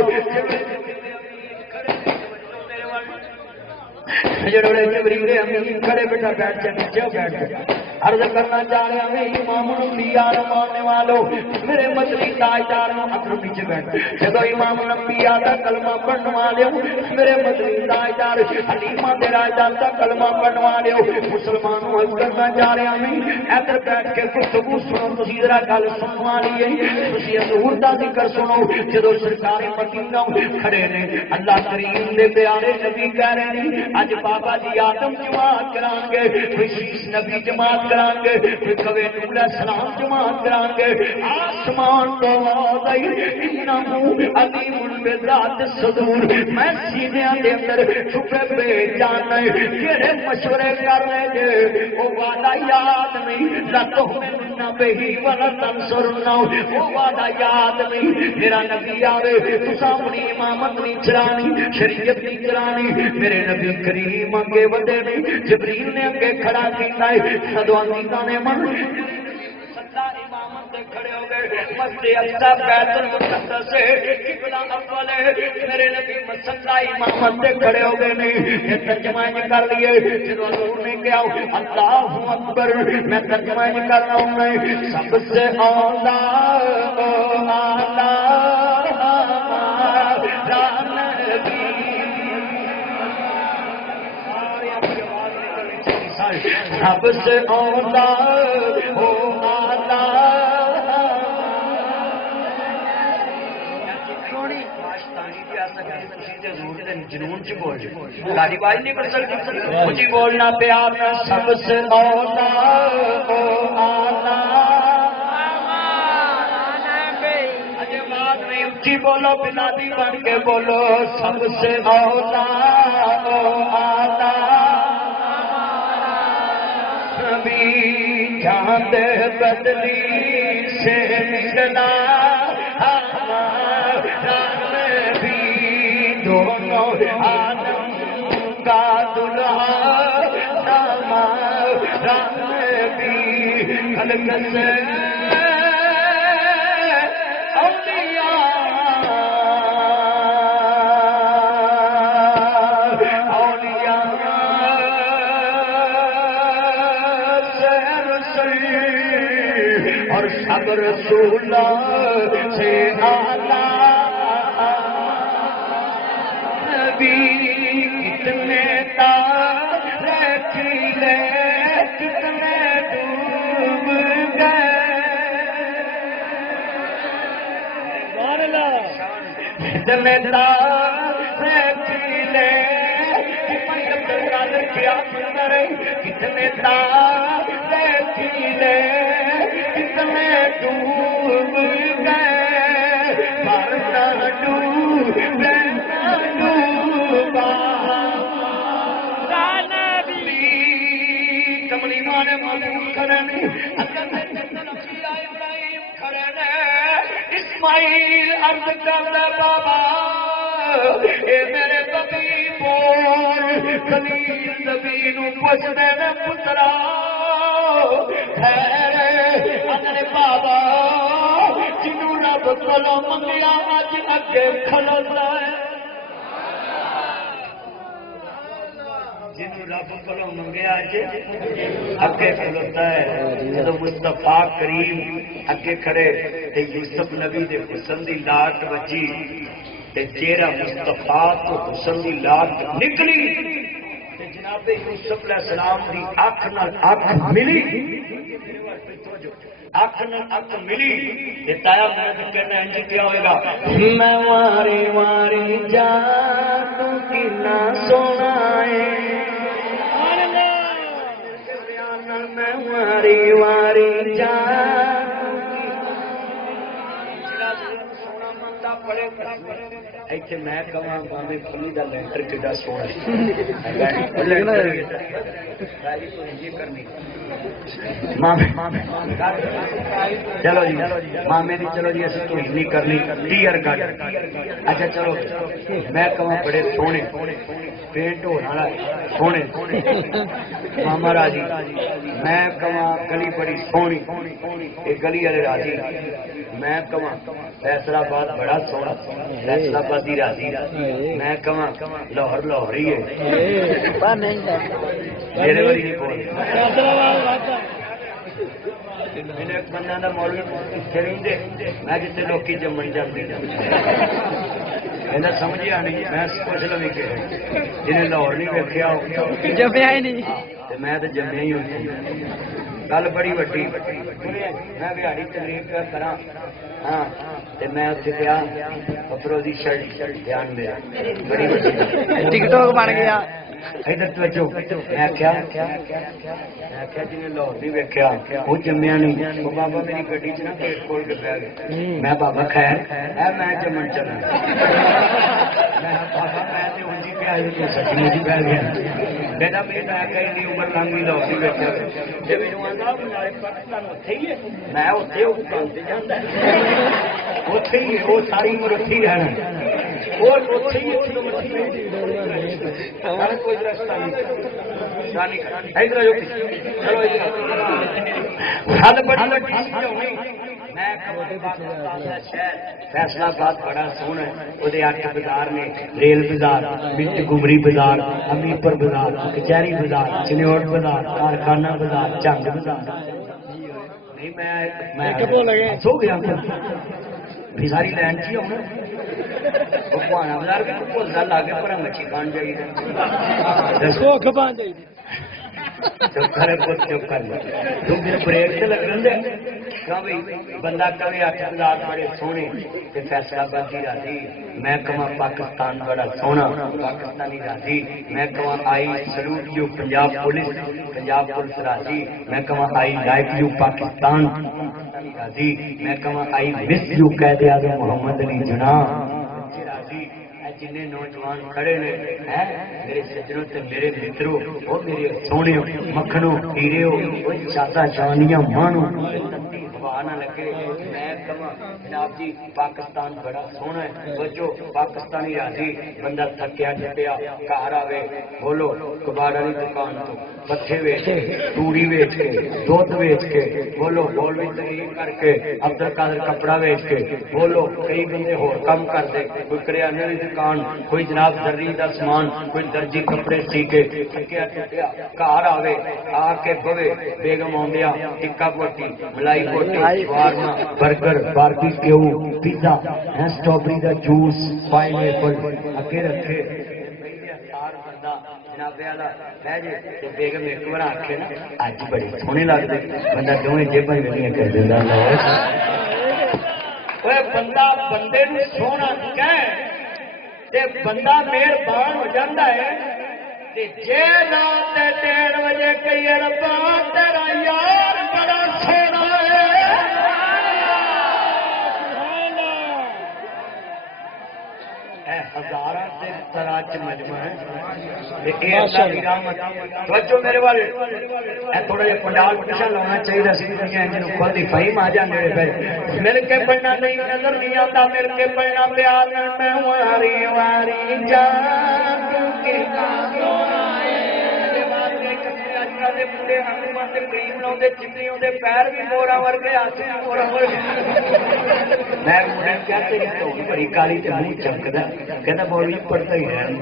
جڑے جبریل امین کھڑے بیٹھا بیٹھ جائے نیچے بیٹھ جائے عرض کرنا چاہ رہا میں امام الانبیاء ماننے والوں میرے مدنی تاجدار اکرم نیچے بیٹھ جب امام الانبیاء کا کلمہ پڑھنے والے میرے مدنی تاجدار حلیمہ دے راجدار کا کلمہ پڑھنے والے مسلمانوں عرض کرنا چاہ رہا میں ادھر بیٹھ کے گفتگو سنو تسی ذرا گل سنوا لیے تسی حضور دا ذکر سنو جدو سرکار مدینہ کھڑے نے اللہ کریم دے پیارے نبی کہہ رہے ہیں اج بابا جی آدم جماعت کران گے کوئی شیش نبی جماعت کران گے کوئی کوے نور علیہ السلام جماعت کران گے آسمان تو آواز آئی انہو عظیم بذات الصدور میں سینے دے اندر چھپے بے جانے کیڑے مشورے کر رہے گے وہ وعدہ یاد نہیں لَتُؤْمِنُنَّ بِهِ وَلَتَنْصُرُنَّهُ وہ وعدہ یاد نہیں میرا نبی آوے تسا اپنی امامت نہیں چلانی شریعت نہیں چلانی میرے نبی کریم اگے ودے نہیں جبریل نے اگے کھڑا کیتا ہے سدوانیتا نے من امامت کھڑے ہو گئے مسجد اقصی بیت المقدس سے قبلہ اول ہے میرے نبی مسجد امامت کھڑے ہو گئے نہیں یہ ترجمہ کر لیے جنہوں حضور نے کہا اللہ اکبر میں ترجمہ کر رہا ہوں میں سب سے اولا سب سے اولا ہو آلہ جنون چ بول گاڑی باز نہیں کر سکتی مجھے بولنا پیا میں سب سے اولا ہو آلہ اچھی بولو بلادی بن کے بولو سب سے اولا ہو آلہ چاند بدلی سے نکلا ہمارا نبی دونوں عالم کا دلہا ہمارا نبی خلق سے اولیاء اور سب رسولوں سے اعلیٰ نبی کتنے تارے کھلے کتنے ڈوب گئے کتنے تارے کھلے کیا کتنے تارے کھلے کتنے ڈوب گئے مارنا ڈوبے ڈوبا کملی مان مضمون کرنے اسماعیل عرض کرنے بابا اے میرے کبھی بول خلیل نبی نو پوچھنے میں پترا خیر بابا جنوں رب کولوں منگیا اج اگے کھلوتا ہے جنوں رب کولوں منگیا اج اگے کھلوتا ہے جدوں مصطفیٰ کریم اگے کھڑے تے یوسف نبی دے حسن دی لاٹ وجی تے چہرہ مصطفیٰ تو حسن دی لاٹ نکلی تے جناب یوسف علیہ السلام دی اکھ نال اکھ ملی اکھ نال اکھ ملی تے تایا میں کہنا انج کیا ہوئے گا میں واری واری جان تو کنا سونا ہے میں واری واری جان ایتھے میں کہاں باندے کھلی دا لینٹر کڈا سونا چلو جی مامے دی چلو جی اسی تو نہیں کرنی ٹیئر کٹ اچھا چلو میں کہاں بڑے سونے پینٹ ہونے والا سونے ماما راجی میں کہاں گلی بڑی سونی یہ گلی والے راجی میں کہاں فیصلہ آباد بڑا سونا فیصلہ آبادی راضی میں کہاں لاہور لاہور ہی ہے میرے والی نہیں بول میرے ایک بندہ کا مولوی اتنے رہتے میں جتنے لوگ جمن جاتے کہنا سمجھیا نہیں میں پوچھ لو کہ جنہیں لاہور نہیں ویکیا جمیا ہی نہیں میں تو جمیا ہی ہوتی گل بڑی وڈی میں بہاڑی تقریر کرا ہاں میں اتنے گیا افرو کی شرٹ دھیان دیا بڑی ٹک ٹاک بن گیا ادھر توجہ میں کیا جنہیں لاہور نہیں ویکیا وہ جمیا نہیں وہ بابا میری گڈی چ نا گیٹ کھول کے پہ گیا میں بابا خیر اے میں جمن چلا بابا میں سچی جی پہ گیا میرا بیٹا کہیں عمر لانگی لاہور نہیں ویکیا میں اتنے وہ ساری عمر اتھی رہنا فیصلہ آباد بڑا سونا وہ اٹھ بازار نے ریل بازار مٹ گمری بازار امیرپور بازار کچہری بازار چنیوٹ بازار کارخانہ بازار چنگ بازار سو گیا ساری لائن چی آنا بھوانا بازار بھی بھولتا لاگے پر مچھی کھان چاہیے بریک سے لگ رہے بندہ کبھی 8000 بڑے سونے فیصلہ آبادی راضی میں کہاں پاکستان بڑا سونا پاکستانی راضی میں کہاں آئی سلوٹ یو پنجاب پولیس راضی میں کہاں آئی لائف یو پاکستان راضی میں کہاں آئی مس یو قائد اعظم محمد علی جناح جن نوجوان کھڑے نے میرے سجنوں تے میرے متروں وہ میرے سونے مکھنوں ہیرے وہ چاہتا چانیاں مانو ہوا نہ لگے میں کہاں جناب جی پاکستان بڑا سونا ہے، بچو پاکستانی راضی بندہ تھکیا ٹپیا گھر آوے بولو کباڑ والی دکان تو پٹھے ویچ کے توڑی ویچ کے دودھ ویچ کے بولو مولوی تقریر کر کے عبد القادر کپڑا ویچ کے بولو کئی بندے ہور کم کر دے، کوئی کریانے کی دکان، کوئی جناب دری کا سامان، کوئی درجی کپڑے سی کے تھکیا ٹپیا گھر آوے آ کے بوے بیگم آدیا ٹکا پوٹی ملائی پوٹی شوارما برگر باربیکیو پیزا اسٹرابری کا جوس پائن ایپل اگے رکھے جناب والا بہ جائے بیگم ایک بار آخے نا اج بڑے سونے لگتے بندہ دونوں جیباں ویلیاں کر دینا بندہ بندے نو سونا کہ بندہ مہربان ہو جاتا ہے جے رات 1:30 بجے کئی ربا تیرا یار بڑا سونا ہے ہزار مجمع ہے میرے والے تھوڑا جہا پنڈال پٹیشن لاؤنا چاہیے خود ہی فہیم آ جانے پہ مل کے پڑھنا نہیں نظر نہیں آتا مل کے پڑھنا پیار میں واری واری جان پیر بھی مورا ورگے بڑی کالی منہ چمکتا کہنا بولی پڑھتا ہی رہن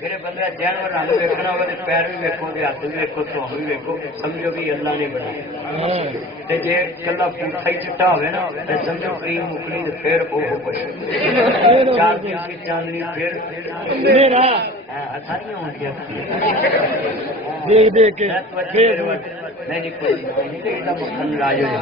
میرے بندہ جانور رنگ ویکنا ہوا پیر بھی ویکو گے ہاتھ بھی ویکو تو بھی ویکو سمجھو بھی اللہ نے بنایا جی کلا پوٹھا ہی چٹا ہوئے نا سمجھو کریم مکلی تو پھر وہ کچھ چار دن کی چاندنی پھر ساری ہو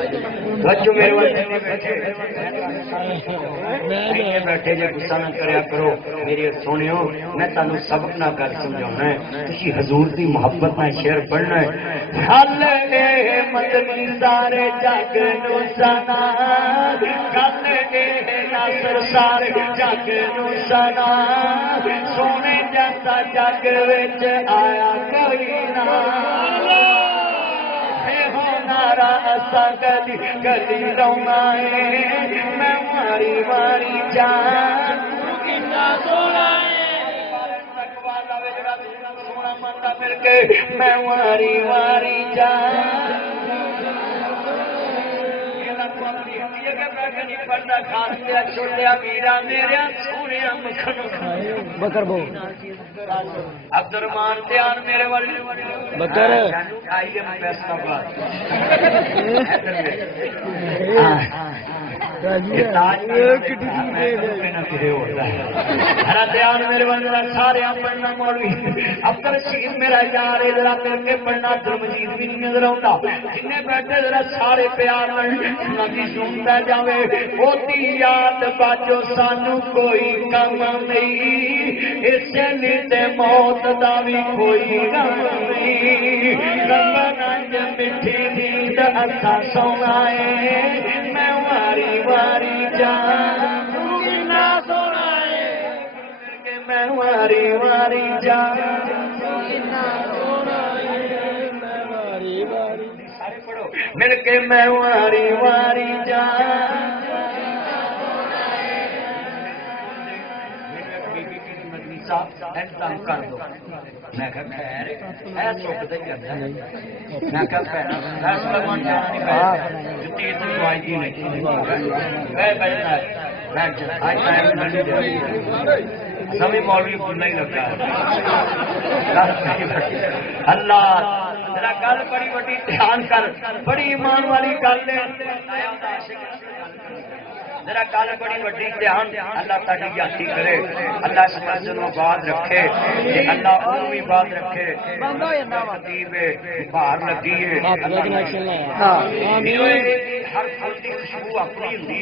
بیٹھے جی گسا نہ کریا کرو میری سونے میں تمہیں سبق نہ کر سمجھا ہے تھی حضور کی محبت میں شعر پڑھنا ہے مدنی سارے جگ نو سنا ناصر سارے جگ نو سنا سونے جاتا جگ وچ آیا کوئی نہ نارا اسا گلی گلی رونا ہے میں ماری ماری جان سونا ماتا مل کے میں ماری ماری جان بکر بو عبد الرحمان دھیان میرے والے بکر سارے پڑھنا مولوی ابدر شریف میرا یار ذرا مل کے پڑھنا درمجید بھی نہیں نظر آتا جن بیٹھے ذرا سارے پیار سنتا جائے ہوتی یاد باجو سانو کوئی کم نہیں اس لیے موت دا بھی کوئی غم نہیں رنگ میٹھی نیند اکھا سونا ہے میں واری واری جان سونا ہے میں واری واری جان مل کے میں واری واری جان کر دو میں سبھی مولوی بولنا ہی لگا اللہ میرا گل بڑی بڑی دھیان کر بڑی ایمان والی گل ہے میرا گل بڑی بڑی دھیان اللہ تعالی یادی کرے اللہ سمجھ بات رکھے اللہ ان بھی بات رکھے باہر لگی ہے ہر پھل کی خوشبو اپنی ہوتی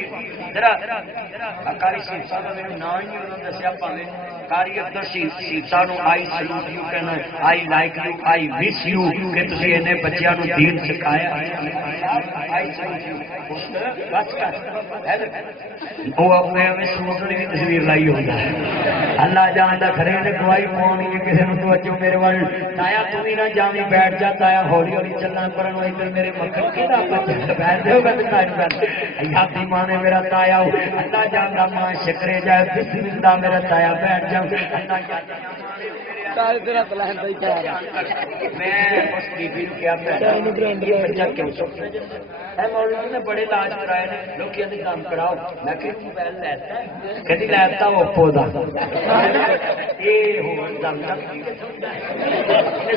کاری شیفا کا میرے نام ہی انہوں نے دسیا پاوے کاری عبد شیفا نو آئی سلوٹ یو کہنا I like you I miss you کہ تھی انہیں بچیاں نو دین سکھایا آئی سلوٹ یو بس کر سوٹنے کی تصویر لائی ہوتا ہے اللہ جانتا کھڑے نے گواہی پاؤنی ہے کسی نے توجہ میرے وال تایا تم ہی نہ جانی بیٹھ جاتا ہے ہولی ہولی چلنا پر ادھر میرے مکھن کی بیٹھ دو یادی ماں نے میرا تایا اللہ جانا ماں شکرے جائے بسم اللہ میرا تایا بیٹھ جاؤں میں اس بی بی کیا نے بڑے علاج کرائے لوگ کام کراؤ میں کہ موبائل لیتا لیتا اوپو کا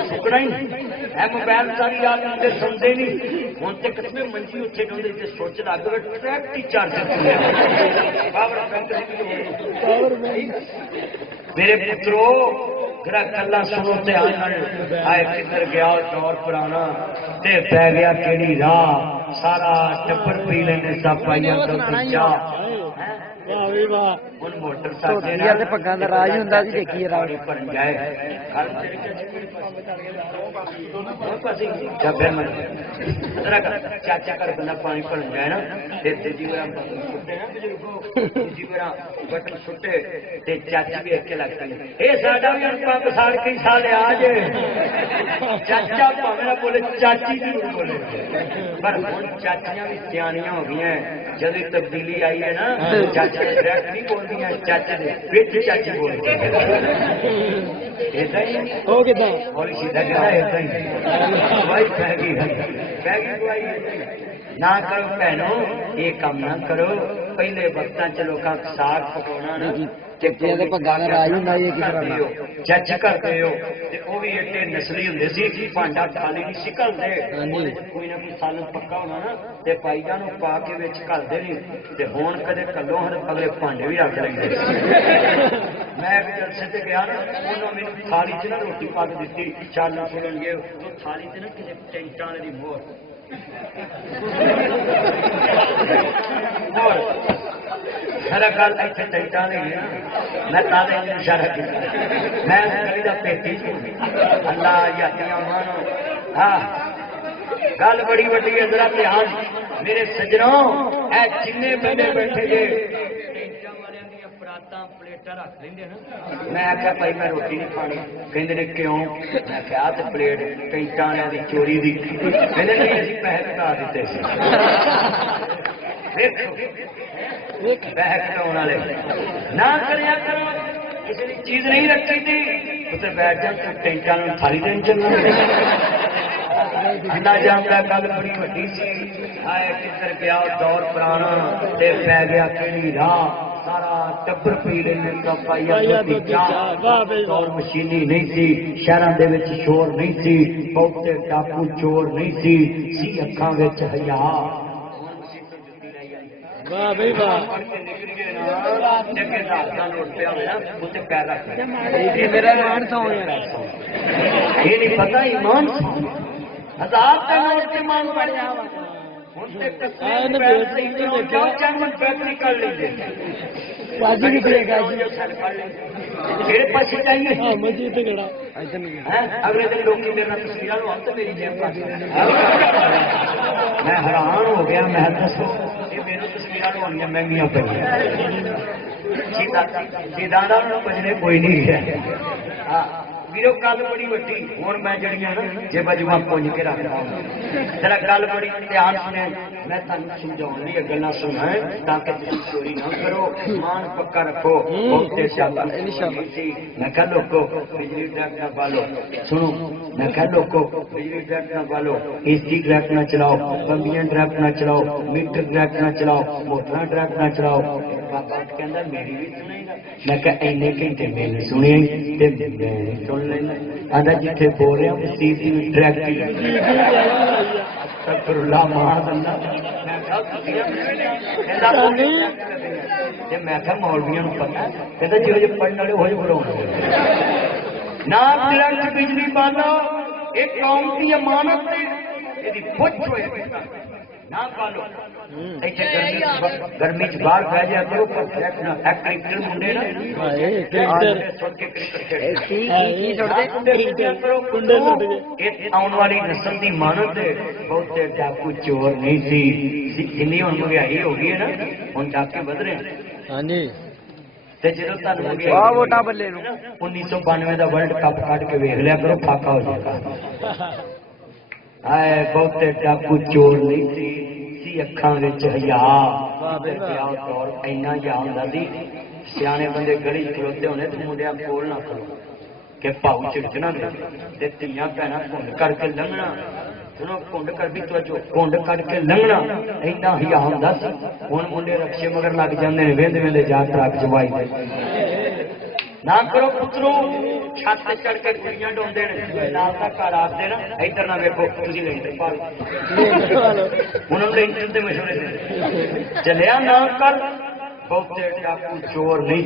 سکنا ہی ہے موبائل ساری رات سنتے نہیں ہوں تو کتنے منجی اتنے ڈھونڈے سوچ لگ ٹریک کی چارج میرے پترو گلا سنو آئے کدھر گیا دور پرانا تے پی گیا کیڑی راہ سارا ٹبر پی لینے سب پائی موٹر سائیکل چاچا کر بندہ پانی بھرن جائے نا بٹن سٹے چاچی بھی ایک لگ پی یہ ساڈا بھی پمپ ساڑ کئی سال آ جائے چاچا پاوے بولے چاچی ضرور بولے پر چاچیاں بھی سیاحیاں ہو گئی ہیں جب تبدیلی آئی ہے نا چاچا ڈائریکٹ نہیں بولتی ہیں چاچا چاچی بولتی ہیں نہ کرو بہنوں یہ کام نہ کرو پہلے وقت چلو ساگ پکانا چچ کرتے ہو وہ بھی ایڈے نسلی ہوں سی بانڈا خالی نہیں سی کرتے کوئی نہ کوئی سالن پکا ہونا نا پائی جان پا کے کرتے نہیں ہوں کدے کلو اگلے بانڈے بھی رکھ لیں میں ایک جلسے سے گیا نا انہوں نے تھالی چ روٹی پا کے دیتی چالو چھوڑن گے وہ تھالی سے نا کسی ٹینٹاں والی مور میرا گل اتنے ٹائٹا نہیں ہے میں تازے اشارہ کیا میں گلی کا پیٹی اللہ یادیاں مانو ہاں گل بڑی وڈی ہے ذرا دھیان میرے سجنوں اے جن بندے بیٹھے جے پلیٹاں رکھ لیں نا میں آخیا بھائی میں روٹی نہیں کھانی کہ کیوں میں کیا پلیٹ کئی ٹانے کی چوری کی نہیں اسی پیسے کٹا دیتے والے نہ کریا کرو کسی نے چیز نہیں رکھی تھی اسے بیٹھ جا ٹینٹا تھالی دن چلنا اللہ جانتا گل بڑی وڈی سی آئے کدھر گیا دور پرانا پی گیا کہڑی راہ سارا ٹبر پی لینے کا پائیا دور مشینی نہیں سی شہروں کے شور نہیں سی بہتے ڈاکو چور نہیں سی اکھاں وچ حیا یہ نہیں پتا ایمان ہزار کا نوٹ کے مان پڑیا پاس چاہیے اگلے دن لوگ میرا تصویر میری جیب میں حیران ہو گیا میں دسو میرے تصویر مہنگیاں پہ سیدانا بجنے کوئی نہیں ہے میرے گل بڑی وڈی ہوں میں جڑیاں جی بجوا پونج کے رکھتا ہوں ذرا گل بڑی دھیان سنے میں تمہیں سمجھاؤ لی گلا سنا تاکہ تم چوری نہ کرو مان پکا رکھو میں کہ لوگو بجلی ٹریک نہ پالو سنو میں کہ لوگو بجلی ٹریک نہ پالو اے سی ٹریک نہ چلاؤ بمبیاں ٹریک نہ چلاؤ میٹر ٹریک نہ چلاؤ موٹر ٹریک نہ چلاؤ بابا کہندا میری بھی سنیں گا میں کہ اینے گھنٹے میں نے سنے تے میں سن لینا آندا جتھے بول رہا ہوں سیدھی ٹریک کی استغفر اللہ معاذ اللہ میں کہ مولویاں نوں پتہ کہندا جے پڑھن والے ہوئی بلاؤ نہ ٹریک بجلی پانا ایک قوم کی امانت ہے یہ پوچھ ہوئے نہ پالو گرمی چ باہر بہ جایا کرو منڈے آن والی نسل کی مانت بہتے ڈاکو چور نہیں سی جن ہوں مہنگائی ہو گئی ہے نا ہوں ڈاکے بد رہے جدو تمہیں 1992 کا ورلڈ کپ کٹ کے ویخ لیا کرو فاقا ہو جائے گا بہتے ڈاکو چور نہیں سی سی اکھاں وچ حیا اور اینا یا ہوندا سی سیانے بندے گلی کھلوتے ہونے تو منڈیا کول نہ کھلو کہ پاؤ چڑکنا تے تیاں بہنا کنڈ کر کے لنگنا سنو کنڈ کر بھی توجہ کنڈ کر کے لنگنا اینا حیا ہوندا سی ہن منڈے رکشے مگر لگ جاندے نے ویندے ویندے جا ٹرک جوائی نہ کرو پترو چھت تے چڑھ کے کڑیاں ڈوندے نے نال دا گھر آتے نا ادھر نہ ویکھو تسی لینڈر پال انہاں دے انٹر دے مشورے چلیا نہ کر بہتے ڈاکو چور نہیں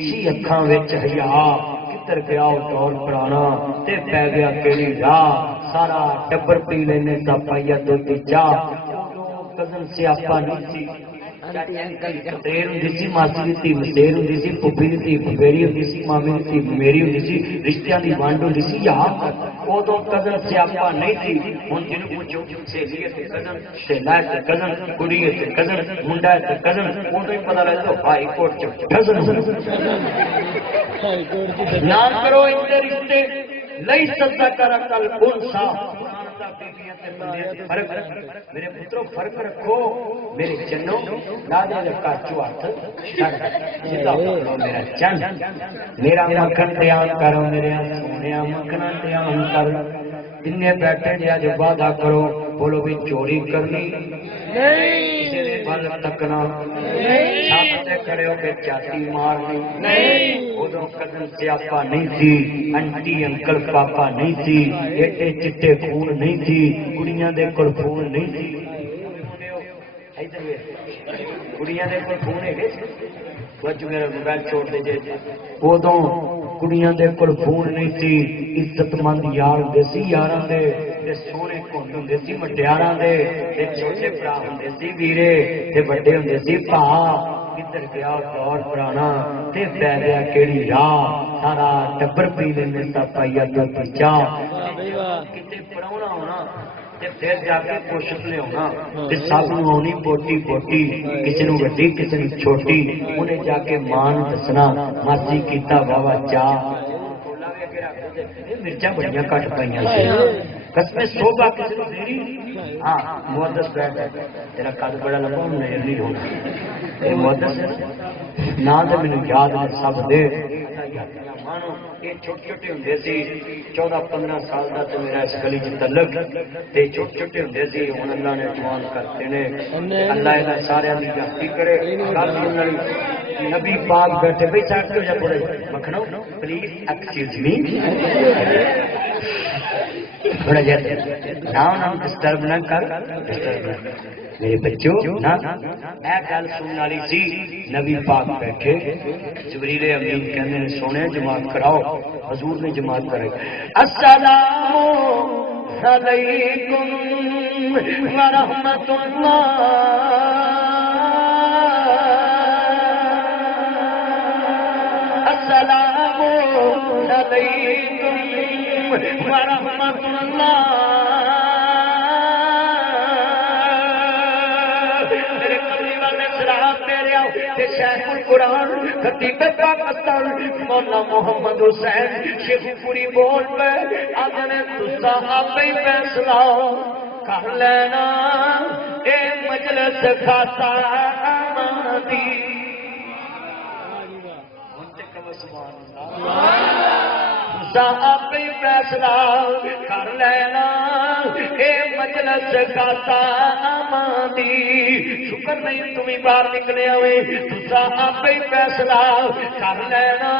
سی اکھاں وچ حیا کدھر گیا او دور پرانا تے پی گیا کیڑی راہ سارا ٹبر پی لینے تا پائیا دو دی چاہ کزن سیاپا نہیں سی دیر ہوندی سی ماسی دی تھی مسیر ہوندی سی پھپھی دی تھی پھپھیری ہوندی سی مامی دی تھی میری ہوندی سی رشتیاں دی ونڈ ہوندی سی یہاں ادو کزن سیاپا نہیں تھی ہن جنوں پوچھو سہیلی ہے تے کزن سہیلا ہے تے کزن کڑی ہے تے کزن منڈا ہے تے کزن اودوں ہی پتہ لگ جاتا ہائی کورٹ چ کزن نہ کرو اندر رشتے لئی سزا کر کل انسا فرق میرے پترو فرق رکھو میرے جنوں دادے دے گھر چوں ہاتھ جدا پکڑو میرا چن میرا مکھن دھیان کرو میرے سونے مکھنا دھیان کر تین بیٹھے جا جو وعدہ کرو بولو بھی چوری کرنی کسی دے بل تکنا چھت تے کھڑے ہو کے چاٹی مارنی ادو کزن سیاپا نہیں تھی انٹی انکل پاپا نہیں تھی ایڈے چٹے خون نہیں تھی کڑیاں دے کول خون نہیں تھی کڑیاں دے کول خون ہے بچ میرا موبائل چھوڑ دے جے ادو کڑیاں دے کول خون نہیں تھی عزت مند یار ہوندے سی یاراں دے تے سونے کھنڈ ہوندے سی مٹیاراں دے تے چھوٹے بھرا ہوندے سی ویرے تے بڑے ہوندے سی بھا کدھر گیا دور پرانا تے پی گیا کیڑی راہ سارا ٹبر پی لینے تا پائیا دو دی چاہ کتے پڑھونا ہونا تے پھر جا کے کوشش لے ہونا تے سب نوں آونی بوٹی بوٹی کسی نوں وڈی کسی نوں چھوٹی انہیں جا کے ماں نوں دسنا ماسی کیتا واوا چاہ مرچاں بڑیاں کٹ پائیاں قسم سوبا کسی نوں دیری ہاں محدث بیٹھ تیرا قد بڑا لمبا نہیں ہونا یہ محدث نہ تو مینوں یاد ہے سب دے یہ چھوٹے چھوٹے ہوندے سی 14-15 سال دا تے میرا اس گلی چ تعلق تے چھوٹے چھوٹے ہوندے سی ہن اللہ نے جوان کرتے نے اللہ انہاں سارے دی جاتی کرے گل سنن والی نبی پاک بیٹھے بھئی ساتھ ہو جا تھوڑے مکھنو پلیز ایکسکیوز می تھوڑا جا نہ ڈسٹرب نہ کر ڈسٹرب نہ میرے بچوں نہ اے گل سنن والی سی نبی پاک بیٹھے جبریل امین کہندے نے سونے جماعت کراؤ حضور نے جماعت کرائی السلام علیکم ورحمۃ اللہ السلام علیکم ورحمۃ اللہ میرے کملی والے سلام میرے آؤ شیخ القرآن خطیب پاکستان مولانا محمد حسین شیخ پوری بول پہ آگنے تسا آپ ہی فیصلہ کر لینا اے مجلس خاصا آمادی آپ ہی فیصلہ کر لینا اے مجلس خاصا آمادی شکر نہیں تمہیں باہر نکلے ہوئے تسا آپ ہی فیصلہ کر لینا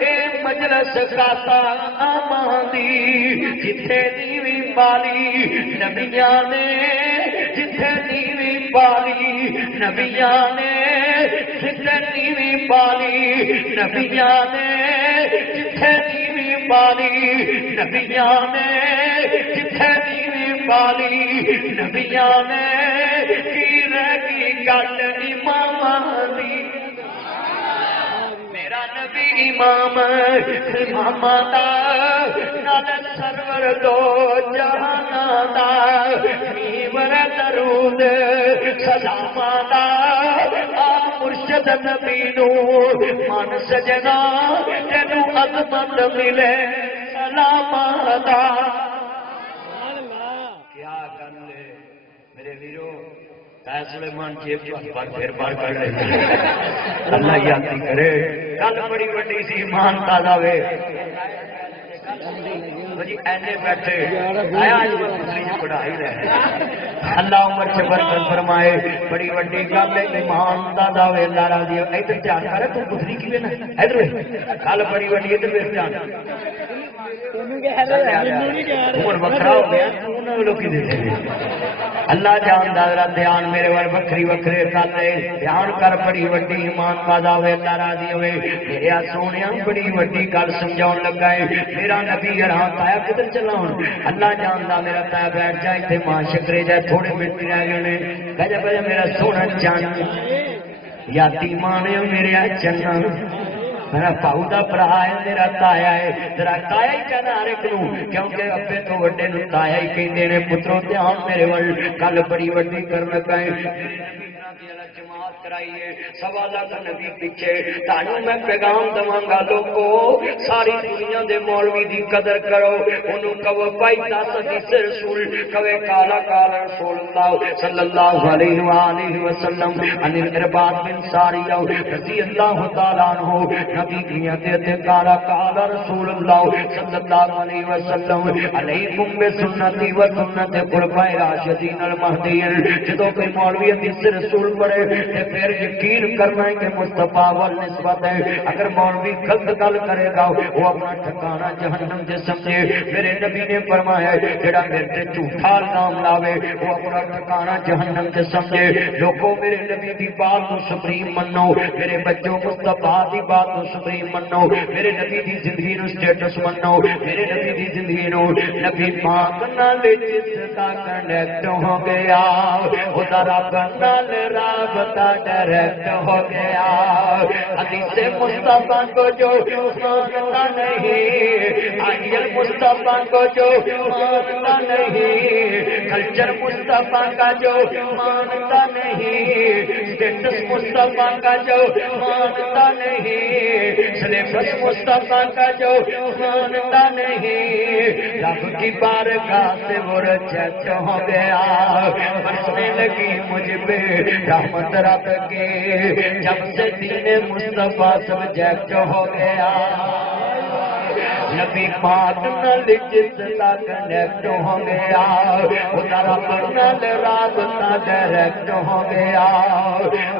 اے مجلس خاصا آمادی جتھے نیوی پالی نبیاں نے جتھے نیوی پالی نبیاں نے جتھے نیوی پالی نبیاں نے جتھے نیوی پالی نبیاں نے جتھے نیوی پالی نبیاں نے کی رہ گئی گل امام دی میرا نبی امام دا نال سرور دو جہان دا میور درود سلام دا آ مرشد نبی نو من سجنا تینو عظمت ملے سلام دا کیا گل ہے میرے ویرو سلیمان جیب پر پھر بار کر رہے ہیں اللہ یادی کرے کل بڑی بڑی سی ایمان تازہ وے جی اینے بیٹھے آیا آج دوسری جو پڑھائی رہے اللہ عمر سے برکت فرمائے بڑی بڑی گل ہے ایمان تازہ وے اللہ راضی ادھر دھیان کر تو دوسری کی وے نا ادھر کل بڑی بڑی ادھر پھر دھیان عمر بکرا ہو گیا انہوں لوگ کی دیتے ہیں اللہ جان دادرہ دھیان میرے ور بکری وکرے کالے دھیان کر بڑی وڈی ایمان پادا ہوئے اللہ راضی ہوئے میرے سونیاں بڑی وڈی گل سمجھاؤں لگا ہے میرا نبی یہاں تایا کدھر چلاؤں اللہ جان دا میرا تایا بیٹھ جائے تھے ماں شکرے جائے تھوڑے مٹی رہ گئے بجا بجا میرا سونا جان یادی مانے میرے چنا میرا پاؤ دا برا ہے میرا تایا ہے تیرا تایا ہی کہنا ہر ایک نو کیونکہ ابے تو وڈے نو تایا ہی کہندے نے پترو دھیان میرے ول کل بڑی وڈی کر لگا ہے جماعت کرائیے سوا لاکھ نبی پیچھے تانوں میں پیغام دواں گا لوگو ساری دنیا دے مولوی دی قدر کرو انہوں کہو بھائی دس حدیث رسول کہے کالا کالا رسول اللہ صلی اللہ علیہ وآلہ وسلم ان الارباد بن ساریہ رضی اللہ تعالیٰ عنہ نبی کی تے کالا کالا رسول اللہ صلی اللہ علیہ وسلم علیکم بسنتی و سنت خلفائے راشدین المہدیین جدو کوئی مولوی حدیث رسول پڑھے تے پھر یقین کرنا ہے کہ مصطفیٰ والنسبت ہے اگر مولوی غلط گل کرے گا وہ اپنا ٹھکانہ جہنم سے سمجھے میرے نبی نے فرمایا جڑا میرے تے جھوٹا الزام لاوے وہ اپنا ٹھکانہ جہنم سے سمجھے لوگوں میرے نبی دی بات کو سپریم منو میرے بچوں مصطفیٰ دی بات کو سپریم منو میرے نبی دی زندگی نو سٹیٹس منو میرے نبی دی زندگی نو نبی پاک نال جس کا کنیکٹ ہو گیا خدا رب نال رابطہ ڈائریکٹ ہو گیا حدیث مصطفیٰ کو جو مانتا نہیں آئیل مصطفیٰ کو جو مانتا نہیں کلچر مصطفیٰ کا جو مانتا نہیں اسٹیٹس مصطفیٰ کا جو مانتا نہیں سلیبس مصطفیٰ کا جو مانتا نہیں رب کی بارگاہ سے وہ ریجیکٹ ہو گیا برسنے لگی مجھ پہ رحمت رب کے جب سے دین مصطفیٰ سبجیکٹ ہو گیا نبی پاک نال جس کا کنیکٹ ہو گیا خدا رب نال رابطہ ڈائریکٹ ہو گیا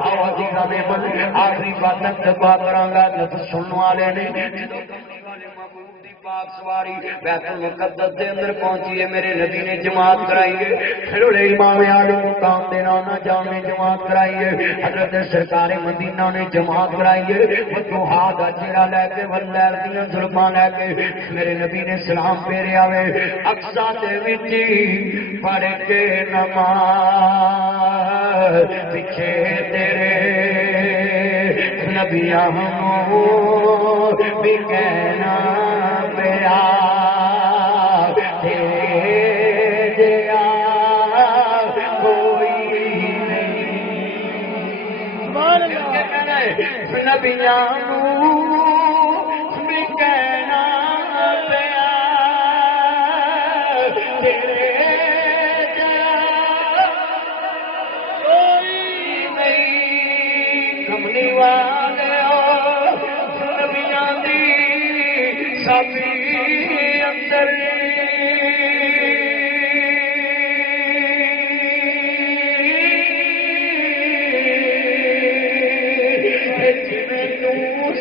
آواز گانے بل آخری بات دبا کراں گا لفظ سننے والے نے پاک سواری بیت المقدس دے اندر پہنچی ہے میرے نبی نے جماعت کرائی ہے پھر امام اعظم مقام دے نانا جان نے جماعت کرائی ہے حضرت سرکار مدینہ نے جماعت کرائی ہے فتوحا دا چہرہ لے کے واللیل دیاں زلفاں لے کے میرے نبی نے سلام پھیریا وے اقصا دے وچ پڑھ کے نماز پیچھے تیرے نبیاں بھی کہنا پیا تیرے جیا کوئی نہیں نبیاں بھی کہنا پیا تیرے جیا کوئی نہیں کملی والے نبیاں دی سبھی اندر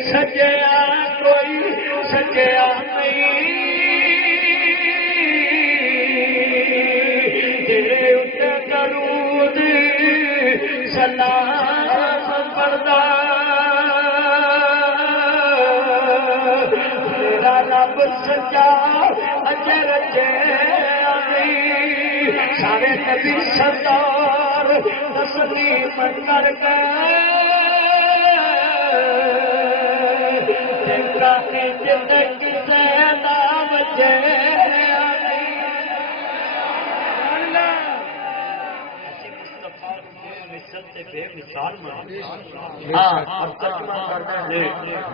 سجیا کوئی سجیا نہیں تیرے اتنے درود سلام پڑھدا رب سچا اجر سارے نبی سردار تسلیم کر کے کسے نام بے مثال ہاں اب ترجمہ کرنا ہے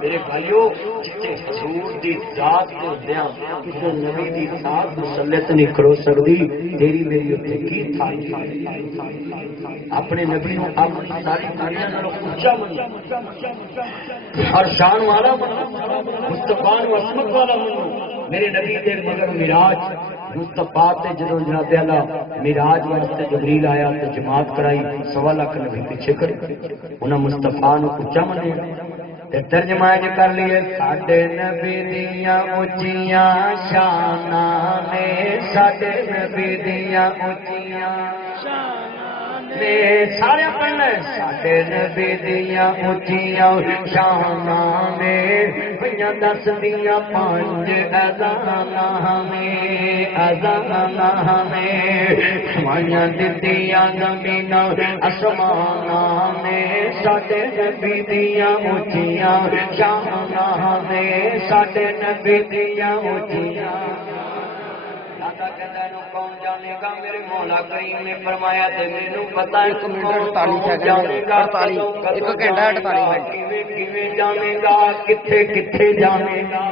میرے بھائیو جتنے حضور دی ذات تے ہوندیاں کسے نبی دی ذات مسلط نہیں کرو سکدی تیری میری اوتے کی تھائی اپنے نبی نو اپنی ساری دنیا نالوں اونچا منو ہر شان والا منو مصطفیٰ نو عظمت والا منو میرے نبی دے مگر معراج مصطفیٰ تے جدوں جناب اللہ معراج واسطے جبریل آیا تے جماعت کرائی 1.25 لاکھ نبی پیچھے کھڑے انہاں مصطفیٰ نو اونچا منیا تے ترجمہ کر لیے ساڈے نبی دیاں اونچیاں شاناں نے ساڈے نبی دیاں اونچیاں سارے پڑھنا ساڈے نبی دیاں اونچیاں شاناں نے پئیاں دس دیاں 5 اذاناں نے سمائیاں دتیاں زمیناں آسماناں نے ساڈے نبی دیاں اونچیاں شاناں نے ساڈے نبی دیاں اونچیاں کون جانے گا میرے مولا کریم نے فرمایا تے مینوں پتہ ہے 1 منٹ 48 سیکنڈ 1 گھنٹہ 48 منٹ کیویں جانے گا کتھے جانے گا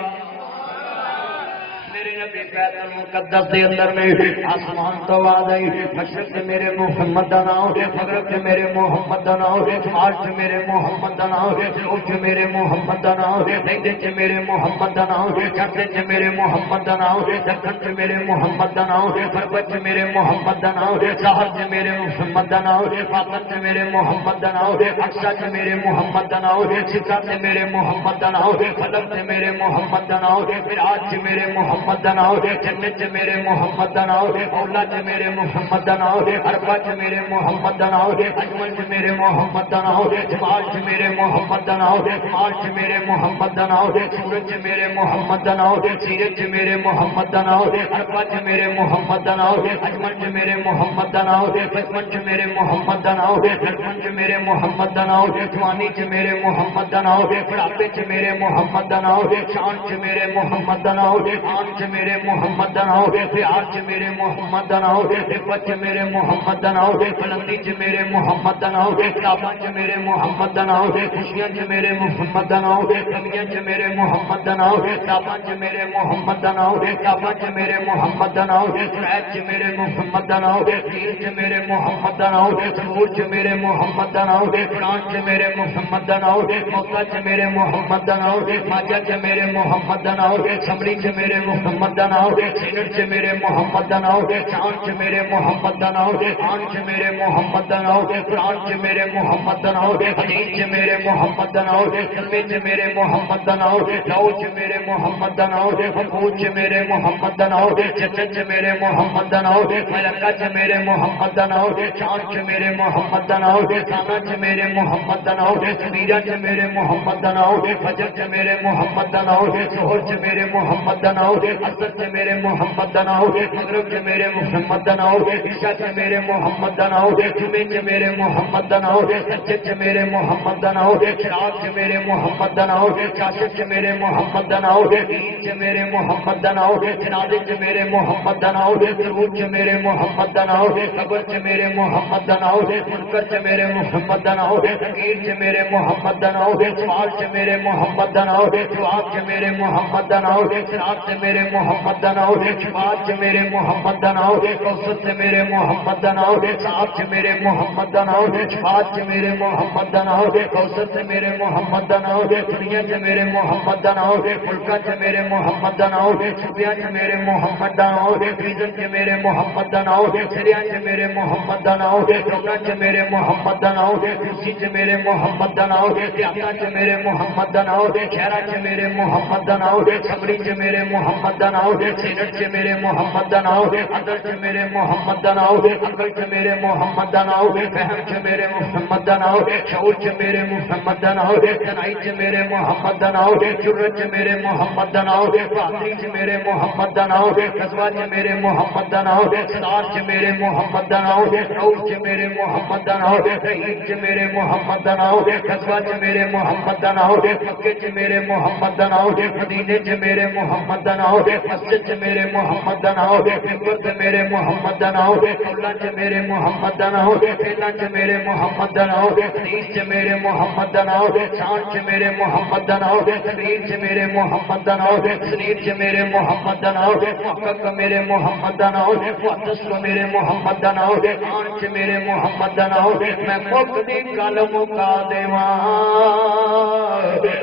میرے نبی بیت المقدس دے اندر میں آسمان تو آ گئی مشرق سے میرے محمد دا نام مغرب سے میرے محمد دا نام شمال سے میرے محمد دا نام جنوب سے میرے محمد دا نام نیندے سے میرے محمد دا نام چڑھتے سے میرے محمد دا نام دکن سے میرے محمد دا نام مغرب سے میرے محمد دا نام ظاہر سے میرے محمد دا نام باطن سے میرے محمد دا نام اقصی سے میرے محمد دا نام سکا سے میرے محمد دا نام فلک سے میرے محمد دا نام معراج سے میرے محمد دا نام جنت سے میرے محمد دا نام اولا سے میرے محمد دا نام عرفہ سے میرے محمد دا نام اجمل سے میرے محمد دا نام جمال سے میرے محمد دا نام جمال سے میرے محمد دا نام سورج سے میرے محمد دا نام سیرت سے میرے محمد دا نام عرفہ سے میرے محمد دا نام اجمل سے میرے محمد دا نام بچپن سے میرے محمد دا نام لڑکن سے میرے محمد دا نام جوانی سے میرے محمد دا نام بڑھاپے سے میرے محمد دا نام شان سے میرے محمد دا نام آن سے میرے محمد دا نام پیار سے میرے محمد دا نام عفت سے میرے محمد دا نام بلندی سے میرے محمد دا نام کتاباں سے میرے محمد دا نام خوشیاں سے میرے محمد دا نام غمیاں سے میرے محمد دا نام کتاباں سے میرے محمد دا نام کتاباں سے میرے محمد دا نام شرائط سے میرے محمد دا نام دین سے میرے محمد دا نام ضرور سے میرے محمد دا نام قرآن سے میرے محمد دا نام موقع سے میرے محمد دا نام ماجہ سے میرے محمد دا نام سمری سے میرے محمد دا نام سینٹ سے میرے محمد دا نام چاند سے میرے محمد دا نام آن سے میرے محمد دا نام قرآن سے میرے محمد دا نام حدیث سے میرے محمد دا نام کلمے سے میرے محمد دا نام لو سے میرے محمد دا نام حقوق سے میرے محمد دا نام جسد سے میرے محمد دا نام ملکہ سے میرے محمد دا نام چاند سے میرے محمد دا نام کانا سے میرے محمد دا نام سمیرہ سے میرے محمد دا نام فجر سے میرے محمد دا نام ظہر سے میرے محمد دا نام اثر سے میرے محمد دا نام مغرب سے میرے محمد دا نام عشاء سے میرے محمد دا نام جمعے سے میرے محمد دا نام سجد سے میرے محمد دا نام شراب سے میرے محمد دا نام شاشق سے میرے محمد دا نام عید سے میرے محمد دا نام جنازے سے میرے محمد دا نام ضرور سے میرے محمد دا نام قبر سے میرے محمد دا نام منکر سے میرے محمد دا نام تقیر سے میرے محمد دا نام سوال سے میرے محمد دا نام جواب سے میرے محمد دا نام شراب سے میرے محمد دا نام شفاعت سے میرے محمد دا نام کوثر سے میرے محمد دا نام صاحب سے میرے محمد دا نام شفاعت سے میرے محمد دا نام کوثر سے میرے محمد دا نام دنیا سے میرے محمد دا نام ملکہ سے میرے محمد دا نام شبیہ سے میرے محمد دا نام ریزن سے میرے محمد دا نام سریہ سے میرے محمد دا نام روکا سے میرے محمد دا نام کرسی سے میرے محمد دا نام دیاتا سے میرے محمد دا نام شہرہ سے میرے محمد دا نام سمری سے میرے محمد دا نام سینٹ سے میرے محمد دا نام عدل سے میرے محمد دا نام عقل سے میرے محمد دا نام فہم سے میرے محمد دا نام شعور سے میرے محمد دا نام تنائی سے میرے محمد دا نام جرت سے میرے محمد دا نام بہادری سے میرے محمد دا نام قصبہ سے میرے محمد دا نام صدار سے میرے محمد دا نام نور سے میرے محمد دا نام رحیم سے میرے محمد دا نام قصبہ سے میرے محمد دا نام مکے سے میرے محمد دا نام مدینے سے میرے محمد دا نام مسجد میرے محمد دا نام ممبر تے میرے محمد دا نام قبلہ چ میرے محمد دا نام پہلا چ میرے محمد دا نام حدیث چ میرے محمد دا نام شان چ میرے محمد دا نام تقریر چ میرے محمد دا نام تسلیم چ میرے محمد دا نام محقق میرے محمد دا نام محدث میرے محمد دا نام آن چ میرے محمد دا نام میں مک دی گل مکا دیواں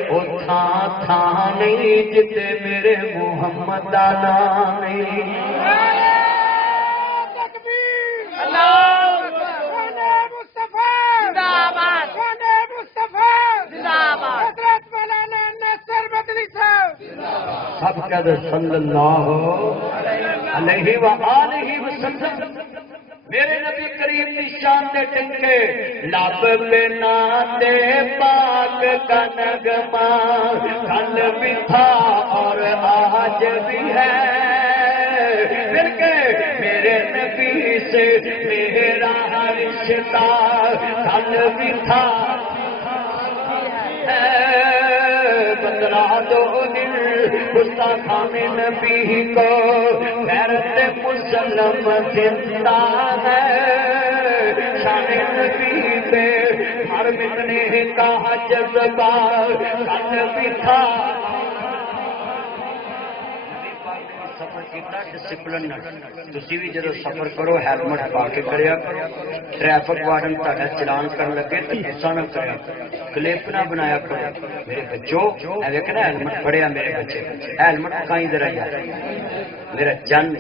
او تھا تھا نہیں جتے میرے محمد دا نام نہیں سب کہتے صلی اللہ علیہ وآلہ وسلم میرے نبی کریم کی شان دے ٹنکے لب بنا دے پاک کا نغمہ کل بھی تھا اور آج بھی ہے پھر کہ میرے نبی سے میرا رشتہ کل بھی تھا بدلا دو دل گستاخان نبی کو غیرت مسلم زندہ ہے شان نبی پہ ہر مٹنے کا جذبہ کل بھی تھا سفر کیتا ڈسپلن تسی بھی جدو سفر کرو ہیلمٹ پا کے کریا کرو ٹریفک وارڈن تہاڈا چلان کرن لگے تے غصہ نہ کریا کلپ نہ بنایا کرو میرے بچوں اے ویکھنا ہیلمٹ پڑیا میرے بچے ہیلمٹ کہیں ذرا یار میرا جن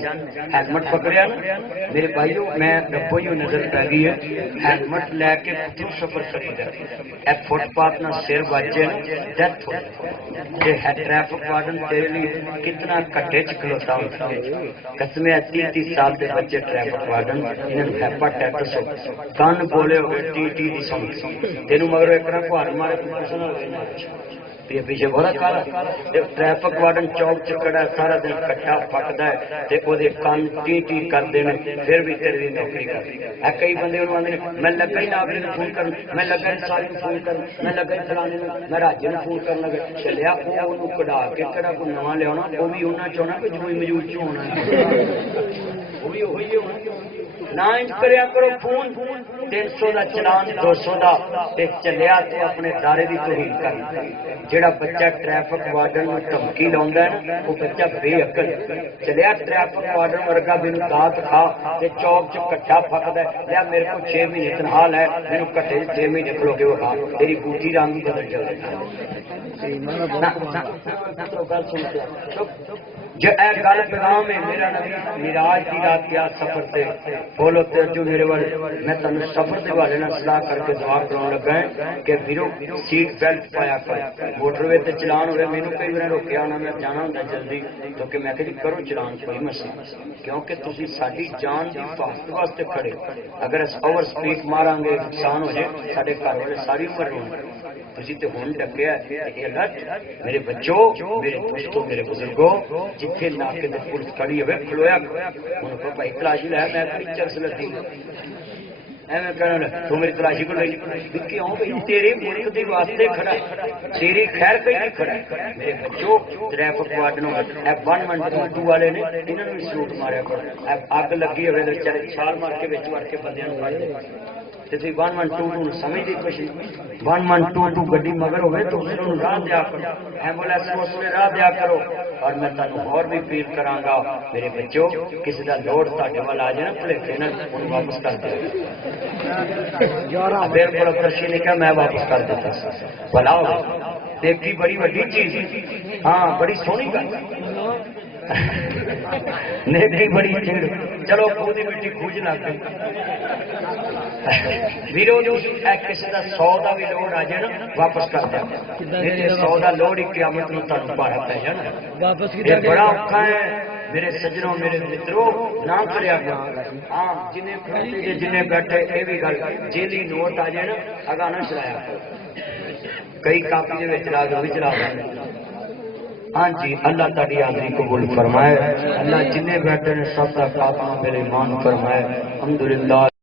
ہیلمٹ پکڑیا نا میرے بھائیو میں ربو یوں نظر پہ گئی ہے ہیلمٹ لے کے کیوں سفر کریدا اے فٹ پاتھ نہ سر بچے ڈیتھ ہو یہ ٹریفک وارڈن تیرے لیے کتنا کٹے چ کھلوتا قسمیں 30 سال کے بچے ٹریفک وارڈن انہوں ہیپاٹائٹس کان بولے ہوئے ٹی دی سن تینوں مگر ایک نہ کوہر مارے یہ پیچھے بڑا کالا ٹریفک وارڈن چوک چکڑا سارا دن کٹھا پکتا ہے تے او دے کان ٹی کرتے ہیں پھر بھی تیرے دی نوکری کر اے کئی بندے انہوں آندے میں لگا ہی ناظرین نوں فون کرن میں لگا ہی ساری نوں فون کرن میں لگا ہی فلانے نوں میں راجے نوں فون کرن لگا چلیا او اونوں کڈا کے کڑا کو نواں لیاونا او بھی انہاں چونا کہ جو موجود چ ہونا او بھی ہوئی ہونا نہ انج کریا کرو فون 300 دا چلان 200 دا تے چلیا تو اپنے دارے دی توہین کر جڑا بچہ ٹریفک وارڈن نوں دھمکی لاوندا ہے نا وہ بچہ بے عقل چلیا ٹریفک وارڈن ورگا بینوں دات کھا تے چوک چ کٹھا پھکدا ہے لیا میرے کو 6 مہینے تنہال ہے مینوں کٹے 6 مہینے کھلو کے وہا تیری بوٹی رنگ ہی بدل جائے گل سن جو اے گل پیغام ہے میرا نبی معراج دی رات گیا سفر تے بولو تے جو میرے والے میں تانوں سفر دے والے نال صلاح کر کے دعا کرون لگا ہے کہ ویرو سیٹ بیلٹ پایا کر موٹر وے تے چلان ہوئے مینوں کئی بار روکیا انہاں میں جانا ہوندا جلدی تو کہ میں کہ کرو چلان کوئی مسئلہ کیونکہ تسی ساڈی جان دی حفاظت واسطے کھڑے اگر اس اوور سپیڈ ماران گے نقصان ہو جائے ساڈے گھر والے ساری عمر رون تسی تے ہن ڈکیا اے الرٹ میرے بچوں میرے دوستوں میرے بزرگوں جتھے ناکے تے پولیس کھڑی ہوئے کھلویا انہوں کو بھائی تلاشی لایا میں اپنی چرس لگی ایویں کہنا تو میری تلاشی کو لئی کیوں بھائی تیرے ملک دے واسطے کھڑا تیری خیر کئی نہیں کھڑا میرے بچوں ٹریفک وارڈن اے 112 والے نے انہوں نے سلوٹ ماریا کرو اگ لگی ہوئے تے چلے چھال مار کے وچ وڑ کے بندیاں نوں مار دے تے 112 سمجھ دی کچھ 112 گڈی مگر ہوئے تو اس نوں راہ دیا کرو ایمبولینس کو اس نے راہ دیا کرو اور میں تانوں اور بھی اپیل کراں گا میرے بچوں کسی دا لوڑ تہاڈے ول آ جائے نا بھلے نا اونوں واپس کر دو پھر بڑا پرشی نے کہا میں واپس کر دیتا بھلا دیکھی بڑی وڈی چیز ہاں بڑی سونی گل نیکی بڑی چیڑ چلو خودی مٹی کھوج نہ ویرو کسی کا 100 کا بھی لوڈ آ جائے نا واپس کر دیا 100 کا لوڈ ہی قیامت نوں تانوں پارا پی جانا بڑا اوکھا ہے میرے سجنوں میرے متروں نہ کریا ہاں جنہیں بیٹھے یہ بھی گل جیلی نوٹ آ جائے نا اگاں نہ چلایا کئی کاپی دے وچ چلا دو بھی چلا دو ہاں جی اللہ تعالی حاضری قبول فرمائے اللہ جنہیں بیٹھے نے سب کا خاتمہ میرے ایمان فرمائے الحمدللہ